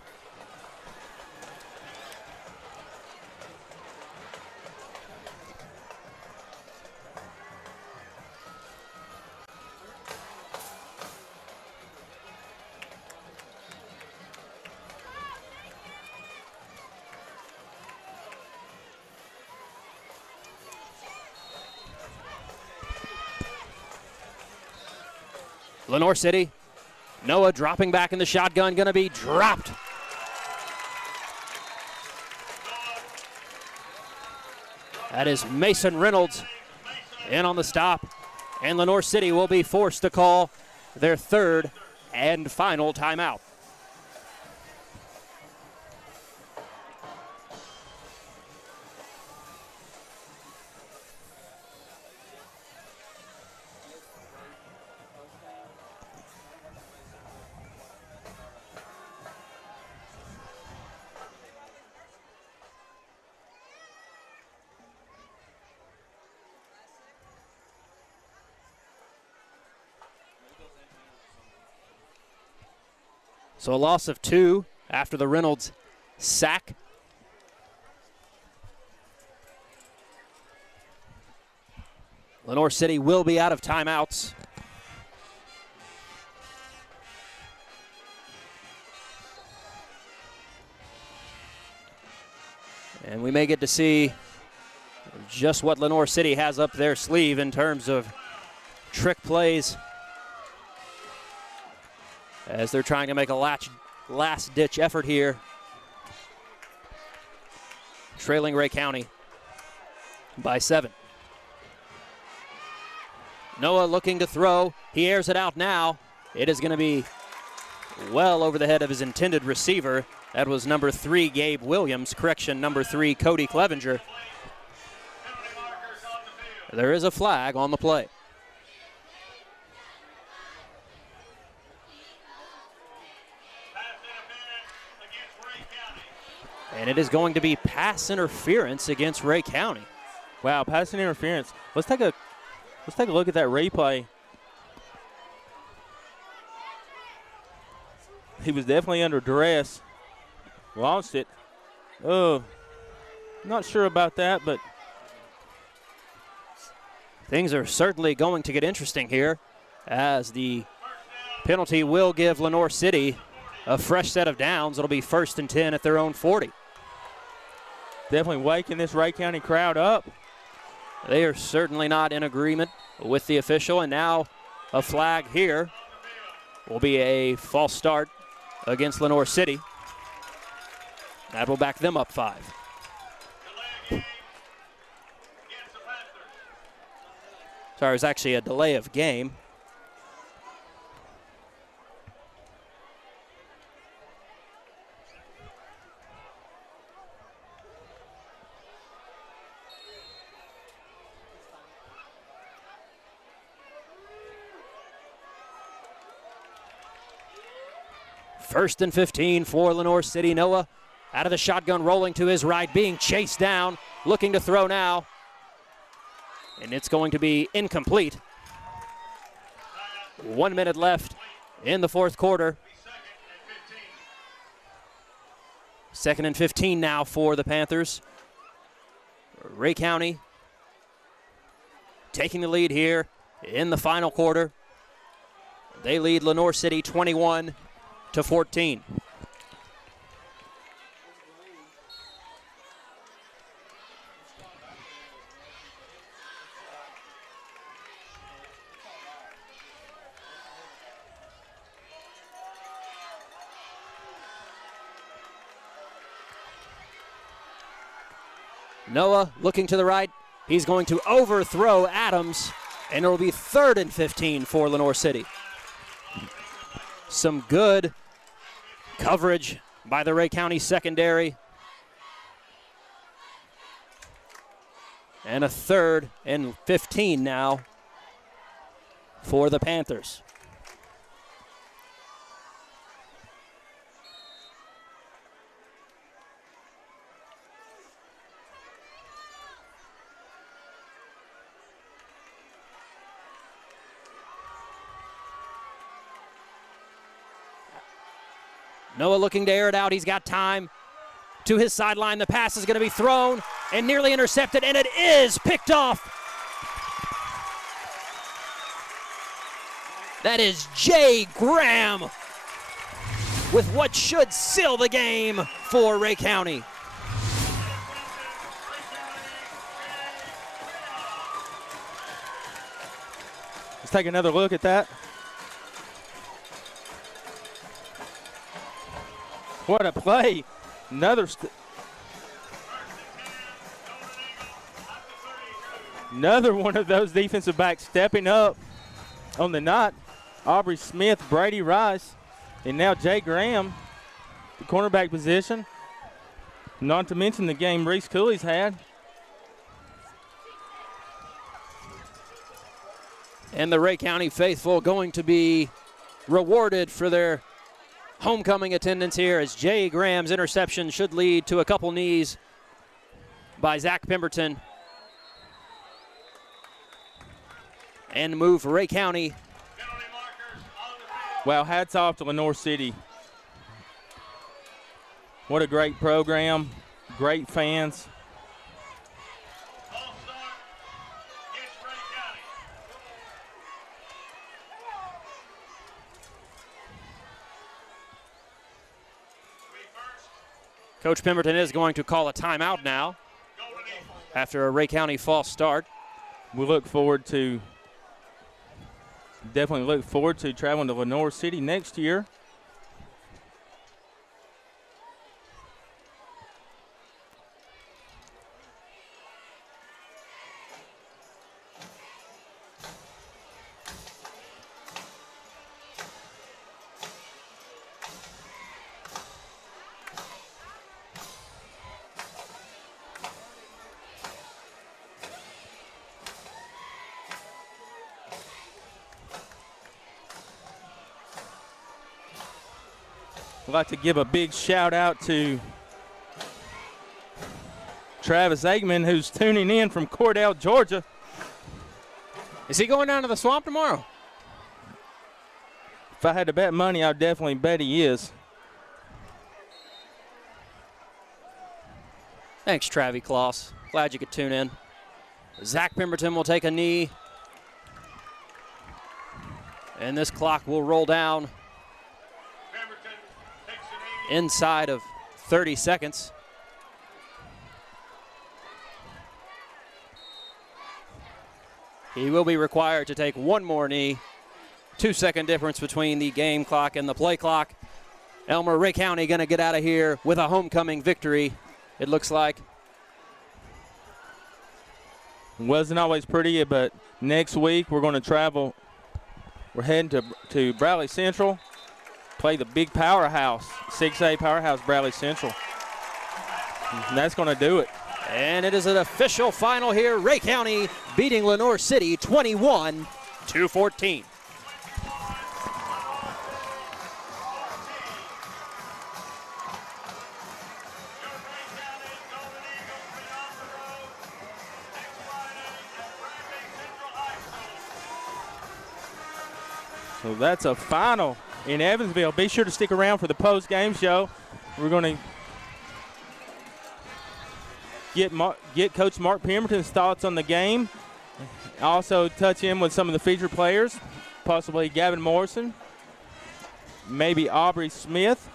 Lenoir City. Noah dropping back in the shotgun, going to be dropped. That is Mason Reynolds in on the stop. And Lenoir City will be forced to call their third and final timeout. So a loss of 2 after the Reynolds sack. Lenoir City will be out of timeouts. And we may get to see just what Lenoir City has up their sleeve in terms of trick plays, as they're trying to make a last-ditch effort here, trailing Rhea County by 7. Noah looking to throw. He airs it out now. It is going to be well over the head of his intended receiver. That was number 3, Gabe Williams. Correction, number 3, Cody Clevenger. There is a flag on the play. And it is going to be pass interference against Rhea County. Wow, pass interference. Let's take a look at that replay. He was definitely under duress. Lost it. Oh, not sure about that, but things are certainly going to get interesting here, as the penalty will give Lenoir City a fresh set of downs. It'll be 1st and 10 at their own 40. Definitely waking this Rhea County crowd up. They are certainly not in agreement with the official, and now a flag here will be a false start against Lenoir City. That will back them up 5. Sorry, it was actually a delay of game. First and 15 for Lenoir City. Noah out of the shotgun, rolling to his right, being chased down, looking to throw now. And it's going to be incomplete. 1 minute left in the fourth quarter. 2nd and 15 now for the Panthers. Rhea County taking the lead here in the final quarter. They lead Lenoir City 21-14. Noah looking to the right. He's going to overthrow Adams, and it will be 3rd and 15 for Lenoir City. Some good coverage by the Rhea County secondary. And a 3rd and 15 now for the Panthers. Noah looking to air it out. He's got time. To his sideline, the pass is going to be thrown and nearly intercepted, and it is picked off. That is Jay Graham with what should seal the game for Rhea County. Let's take another look at that. What a play. Another one of those defensive backs stepping up on the knot. Aubrey Smith, Brady Rice, and now Jay Graham, the cornerback position. Not to mention the game Reese Cooley's had. And the Rhea County faithful going to be rewarded for their homecoming attendance here, as Jay Graham's interception should lead to a couple knees by Zach Pemberton and move Rhea County. Well, hats off to Lenoir City. What a great program, great fans. Coach Pemberton is going to call a timeout now after a Rhea County false start. We definitely look forward to traveling to Lenoir City next year. I'd like to give a big shout out to Travis Eggman, who's tuning in from Cordell, Georgia. Is he going down to the swamp tomorrow? If I had to bet money, I'd definitely bet he is. Thanks, Travie Kloss. Glad you could tune in. Zach Pemberton will take a knee. And this clock will roll down inside of 30 seconds. He will be required to take one more knee. 2-second difference between the game clock and the play clock. Elmer, Rhea County going to get out of here with a homecoming victory, it looks like. Wasn't always pretty, but next week we're going to travel. We're heading to Bradley Central. Play the big powerhouse, 6A powerhouse, Bradley Central. And that's going to do it. And it is an official final here. Rhea County beating Lenoir City 21-14. So that's a final in Evansville. Be sure to stick around for the post-game show. We're going to get Coach Mark Pemberton's thoughts on the game. Also touch in with some of the featured players, possibly Gavin Morrison, maybe Aubrey Smith.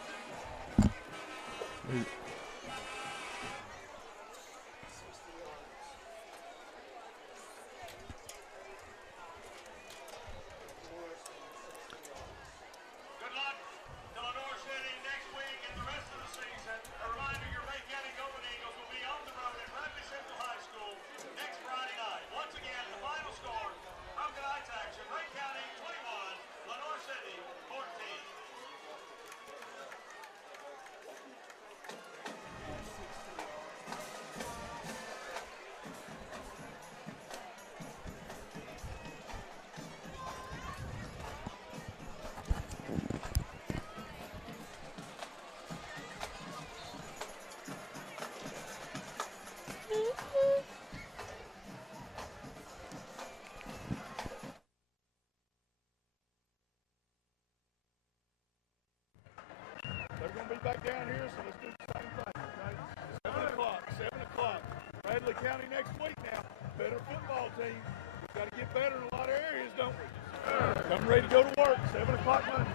Back down here, so let's do the same thing, okay? 7 o'clock. Bradley County next week now. Better football team. We've got to get better in a lot of areas, don't we? Come ready to go to work. 7 o'clock Monday.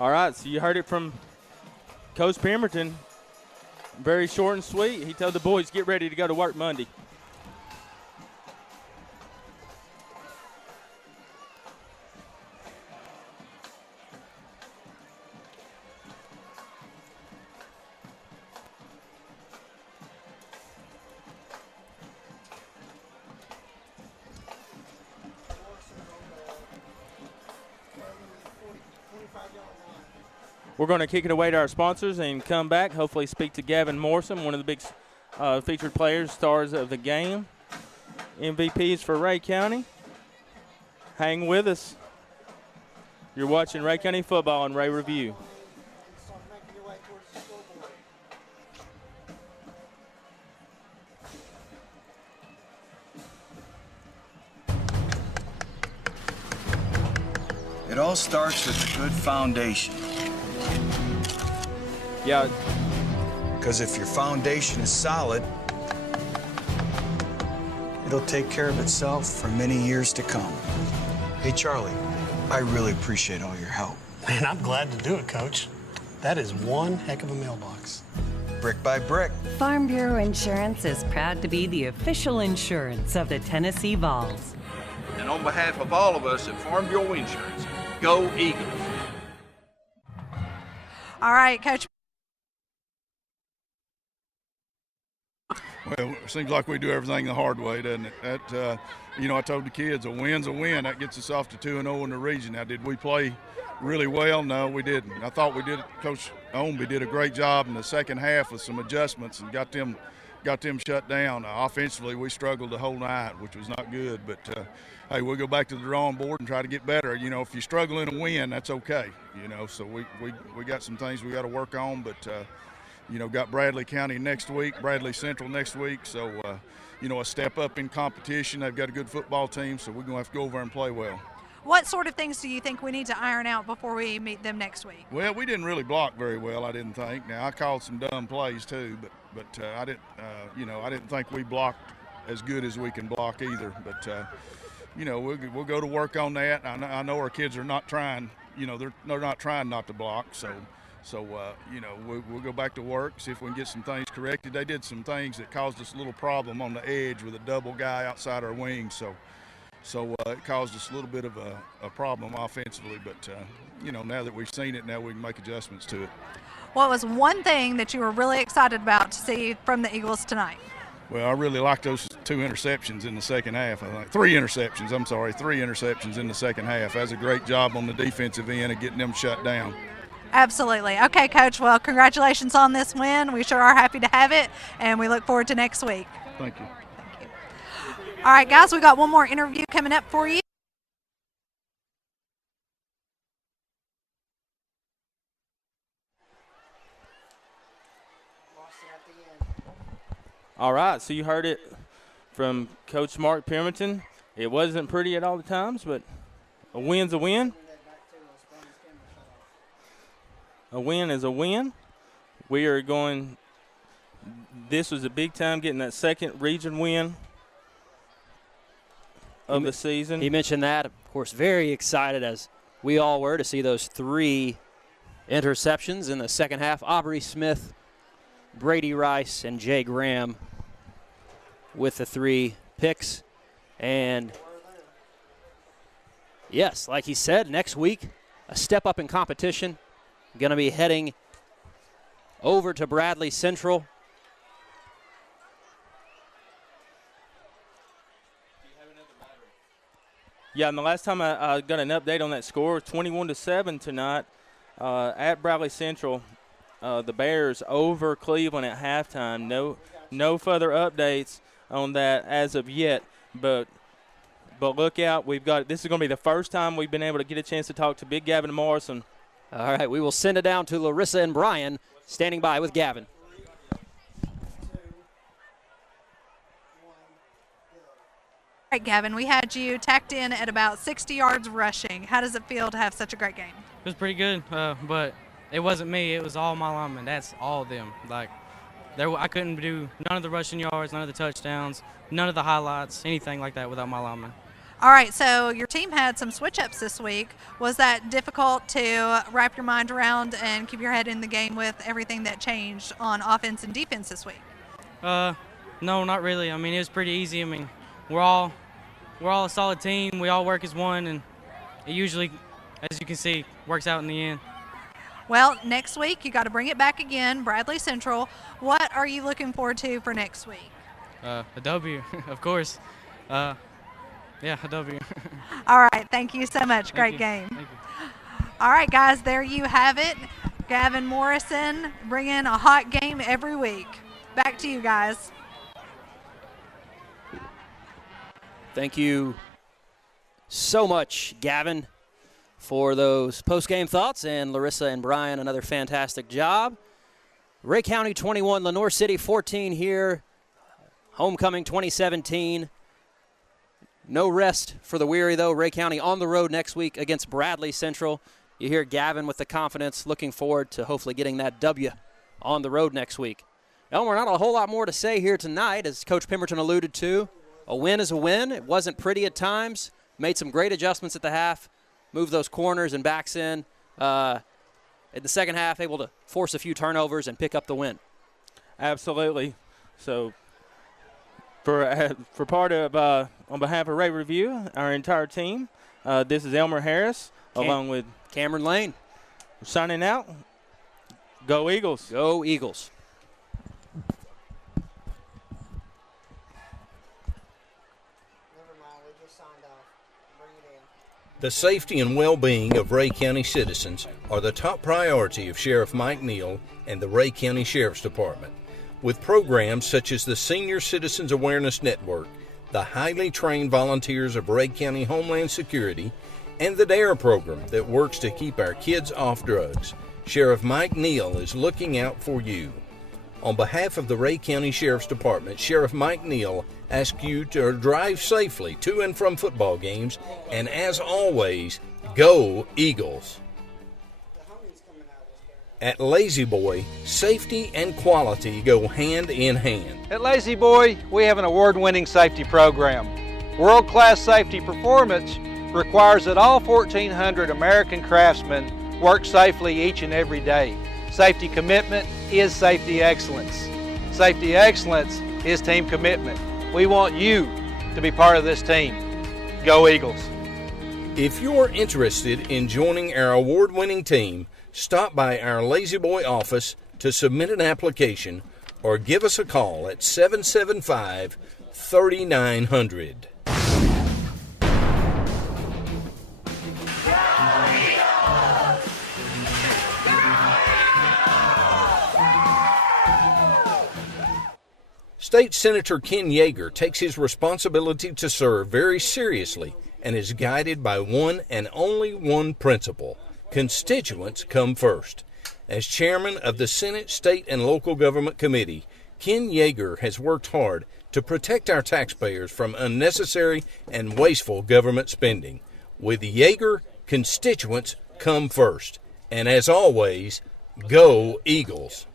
All right, so you heard it from Coach Pemberton. Very short and sweet. He told the boys, get ready to go to work Monday. We're going to kick it away to our sponsors and come back, hopefully speak to Gavin Morrison, one of the big featured players, stars of the game, MVPs for Rhea County. Hang with us. You're watching Rhea County football on Rhea Review. It all starts with a good foundation. Yeah. Because if your foundation is solid, it'll take care of itself for many years to come. Hey, Charlie, I really appreciate all your help. Man, I'm glad to do it, Coach. That is one heck of a mailbox. Brick by brick. Farm Bureau Insurance is proud to be the official insurance of the Tennessee Vols. And on behalf of all of us at Farm Bureau Insurance, go Eagles. All right, Coach. Well, it seems like we do everything the hard way, doesn't it? That, I told the kids a win's a win. That gets us off to 2-0 in the region. Now, did we play really well? No, we didn't. I thought we did. Coach Omby did a great job in the second half with some adjustments and got them shut down. Offensively, we struggled the whole night, which was not good. But, hey, we'll go back to the drawing board and try to get better. If you're struggling to win, that's okay. So we got some things we got to work on, but got Bradley County next week, Bradley Central next week. So, a step up in competition. They've got a good football team, so we're going to have to go over and play well. What sort of things do you think we need to iron out before we meet them next week? Well, we didn't really block very well, I didn't think. Now, I called some dumb plays too, but I didn't, I didn't think we blocked as good as we can block either. But, we'll go to work on that. I know our kids are not trying, they're not trying not to block, so we'll go back to work, see if we can get some things corrected. They did some things that caused us a little problem on the edge with a double guy outside our wing, so it caused us a little bit of a problem offensively. But, now that we've seen it, now we can make adjustments to it. What was one thing that you were really excited about to see from the Eagles tonight? Well, I really liked those 2 interceptions in the second half. I think 3 interceptions in the second half. That was a great job on the defensive end of getting them shut down. Absolutely. Okay, Coach, well, congratulations on this win. We sure are happy to have it, and we look forward to next week. Thank you. All right, guys, we got one more interview coming up for you. All right, so you heard it from Coach Mark Pemberton. It wasn't pretty at all the times, but a win's a win. A win is a win. We are going – this was a big time getting that second region win of the season. He mentioned that. Of course, very excited, as we all were, to see those 3 interceptions in the second half. Aubrey Smith, Brady Rice, and Jay Graham with the 3 picks. And, yes, like he said, next week, a step up in competition. Going to be heading over to Bradley Central. Yeah, and the last time I got an update on that score, 21-7 tonight at Bradley Central. The Bears over Cleveland at halftime. No further updates on that as of yet, but look out. This is going to be the first time we've been able to get a chance to talk to Big Gavin Morrison. All right, we will send it down to Larissa and Brian, standing by with Gavin. All right, Gavin, we had you tacked in at about 60 yards rushing. How does it feel to have such a great game? It was pretty good, but it wasn't me. It was all my linemen. That's all of them. I couldn't do none of the rushing yards, none of the touchdowns, none of the highlights, anything like that without my linemen. All right, so your team had some switch-ups this week. Was that difficult to wrap your mind around and keep your head in the game with everything that changed on offense and defense this week? No, not really. I mean, it was pretty easy. I mean, we're all a solid team. We all work as one, and it usually, as you can see, works out in the end. Well, next week you got to bring it back again, Bradley Central. What are you looking forward to for next week? A W, of course. Yeah, a W. All right, thank you so much. Great game. Thank you. All right, guys, there you have it. Gavin Morrison, bringing a hot game every week. Back to you guys. Thank you so much, Gavin, for those post-game thoughts, and Larissa and Brian, another fantastic job. Rhea County 21, Lenoir City 14 here. Homecoming 2017. No rest for the weary, though. Rhea County on the road next week against Bradley Central. You hear Gavin with the confidence, looking forward to hopefully getting that W on the road next week. Elmer, not a whole lot more to say here tonight, as Coach Pemberton alluded to. A win is a win. It wasn't pretty at times. Made some great adjustments at the half. Moved those corners and backs in. In the second half, able to force a few turnovers and pick up the win. Absolutely. So for part of, on behalf of Ray Review, our entire team, this is Elmer Harris, along with Cameron Lane. Signing out. Go Eagles. Go Eagles. The safety and well-being of Rhea County citizens are the top priority of Sheriff Mike Neal and the Rhea County Sheriff's Department. With programs such as the Senior Citizens Awareness Network, the highly trained volunteers of Rhea County Homeland Security, and the DARE program that works to keep our kids off drugs, Sheriff Mike Neal is looking out for you. On behalf of the Rhea County Sheriff's Department, Sheriff Mike Neal asks you to drive safely to and from football games, and as always, go Eagles. At Lazy Boy, safety and quality go hand in hand. At Lazy Boy, we have an award-winning safety program. World-class safety performance requires that all 1,400 American craftsmen work safely each and every day. Safety commitment is safety excellence. Safety excellence is team commitment. We want you to be part of this team. Go Eagles. If you're interested in joining our award-winning team, stop by our Lazy Boy office to submit an application or give us a call at 775-3900. State Senator Ken Yeager takes his responsibility to serve very seriously and is guided by one and only one principle: constituents come first. As chairman of the Senate State and Local Government Committee, Ken Yeager has worked hard to protect our taxpayers from unnecessary and wasteful government spending. With Yeager, constituents come first. And as always, go Eagles.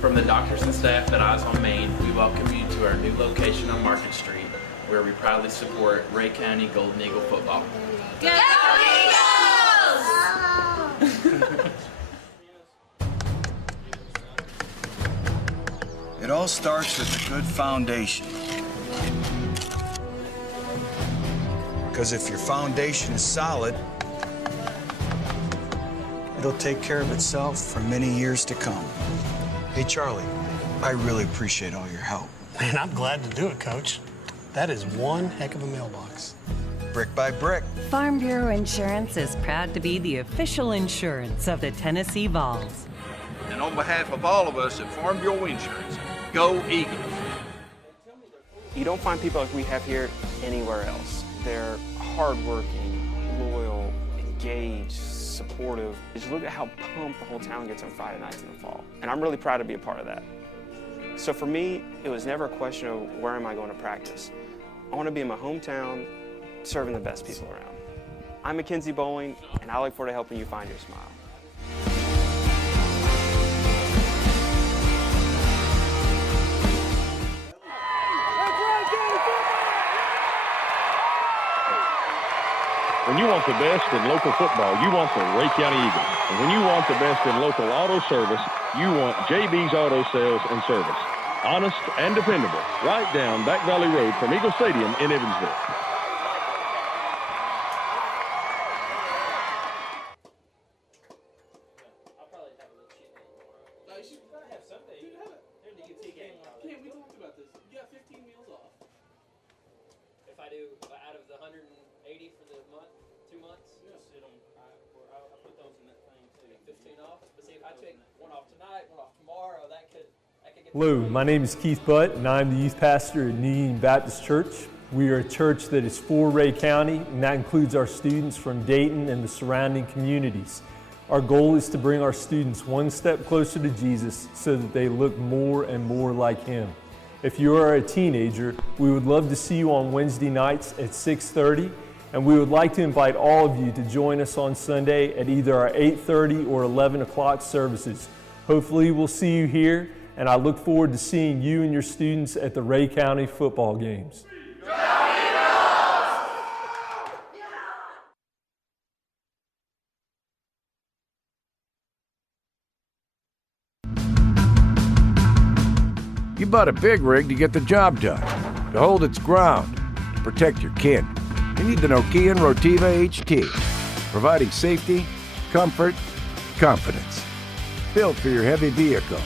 From the doctors and staff at Eyes on Main, we welcome you to our new location on Market Street, where we proudly support Rhea County Golden Eagle football. Go Eagles! It all starts with a good foundation. Because if your foundation is solid, it'll take care of itself for many years to come. Hey, Charlie, I really appreciate all your help. Man, I'm glad to do it, Coach. That is one heck of a mailbox. Brick by brick. Farm Bureau Insurance is proud to be the official insurance of the Tennessee Vols. And on behalf of all of us at Farm Bureau Insurance, go Eagles. You don't find people like we have here anywhere else. They're hardworking, loyal, engaged, supportive. Just look at how pumped the whole town gets on Friday nights in the fall. And I'm really proud to be a part of that. So for me, it was never a question of where am I going to practice. I want to be in my hometown, serving the best people around. I'm Mackenzie Bowling, and I look forward to helping you find your smile. When you want the best in local football, you want the Rhea County Eagles. And when you want the best in local auto service, you want JB's Auto Sales and Service. Honest and dependable, right down Back Valley Road from Eagle Stadium in Evansville. If I do out of the did them. I put those in that thing too. 15 off. But see, if I take one off tonight, one off tomorrow, that could get. Hello, my name is Keith Butt, and I'm the youth pastor at New Union Baptist Church. We are a church that is for Rhea County, and that includes our students from Dayton and the surrounding communities. Our goal is to bring our students one step closer to Jesus so that they look more and more like Him. If you are a teenager, we would love to see you on Wednesday nights at 6:30, and we would like to invite all of you to join us on Sunday at either our 8:30 or 11 o'clock services. Hopefully we'll see you here, and I look forward to seeing you and your students at the Rhea County football games. You bought a big rig to get the job done, to hold its ground, to protect your kin. You need the Nokian Rotiva HT, providing safety, comfort, confidence. Built for your heavy vehicle,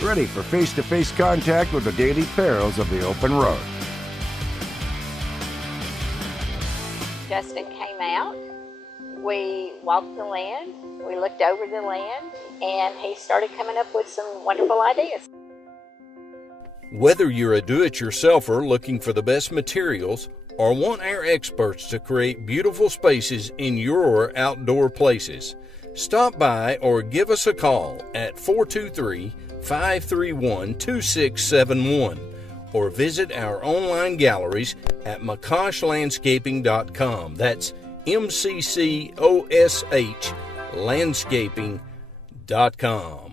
ready for face-to-face contact with the daily perils of the open road. Justin came out, we walked the land, we looked over the land, and he started coming up with some wonderful ideas. Whether you're a do-it-yourselfer looking for the best materials or want our experts to create beautiful spaces in your outdoor places, stop by or give us a call at 423-531-2671 or visit our online galleries at mccoshlandscaping.com. That's MCCOSH landscaping.com.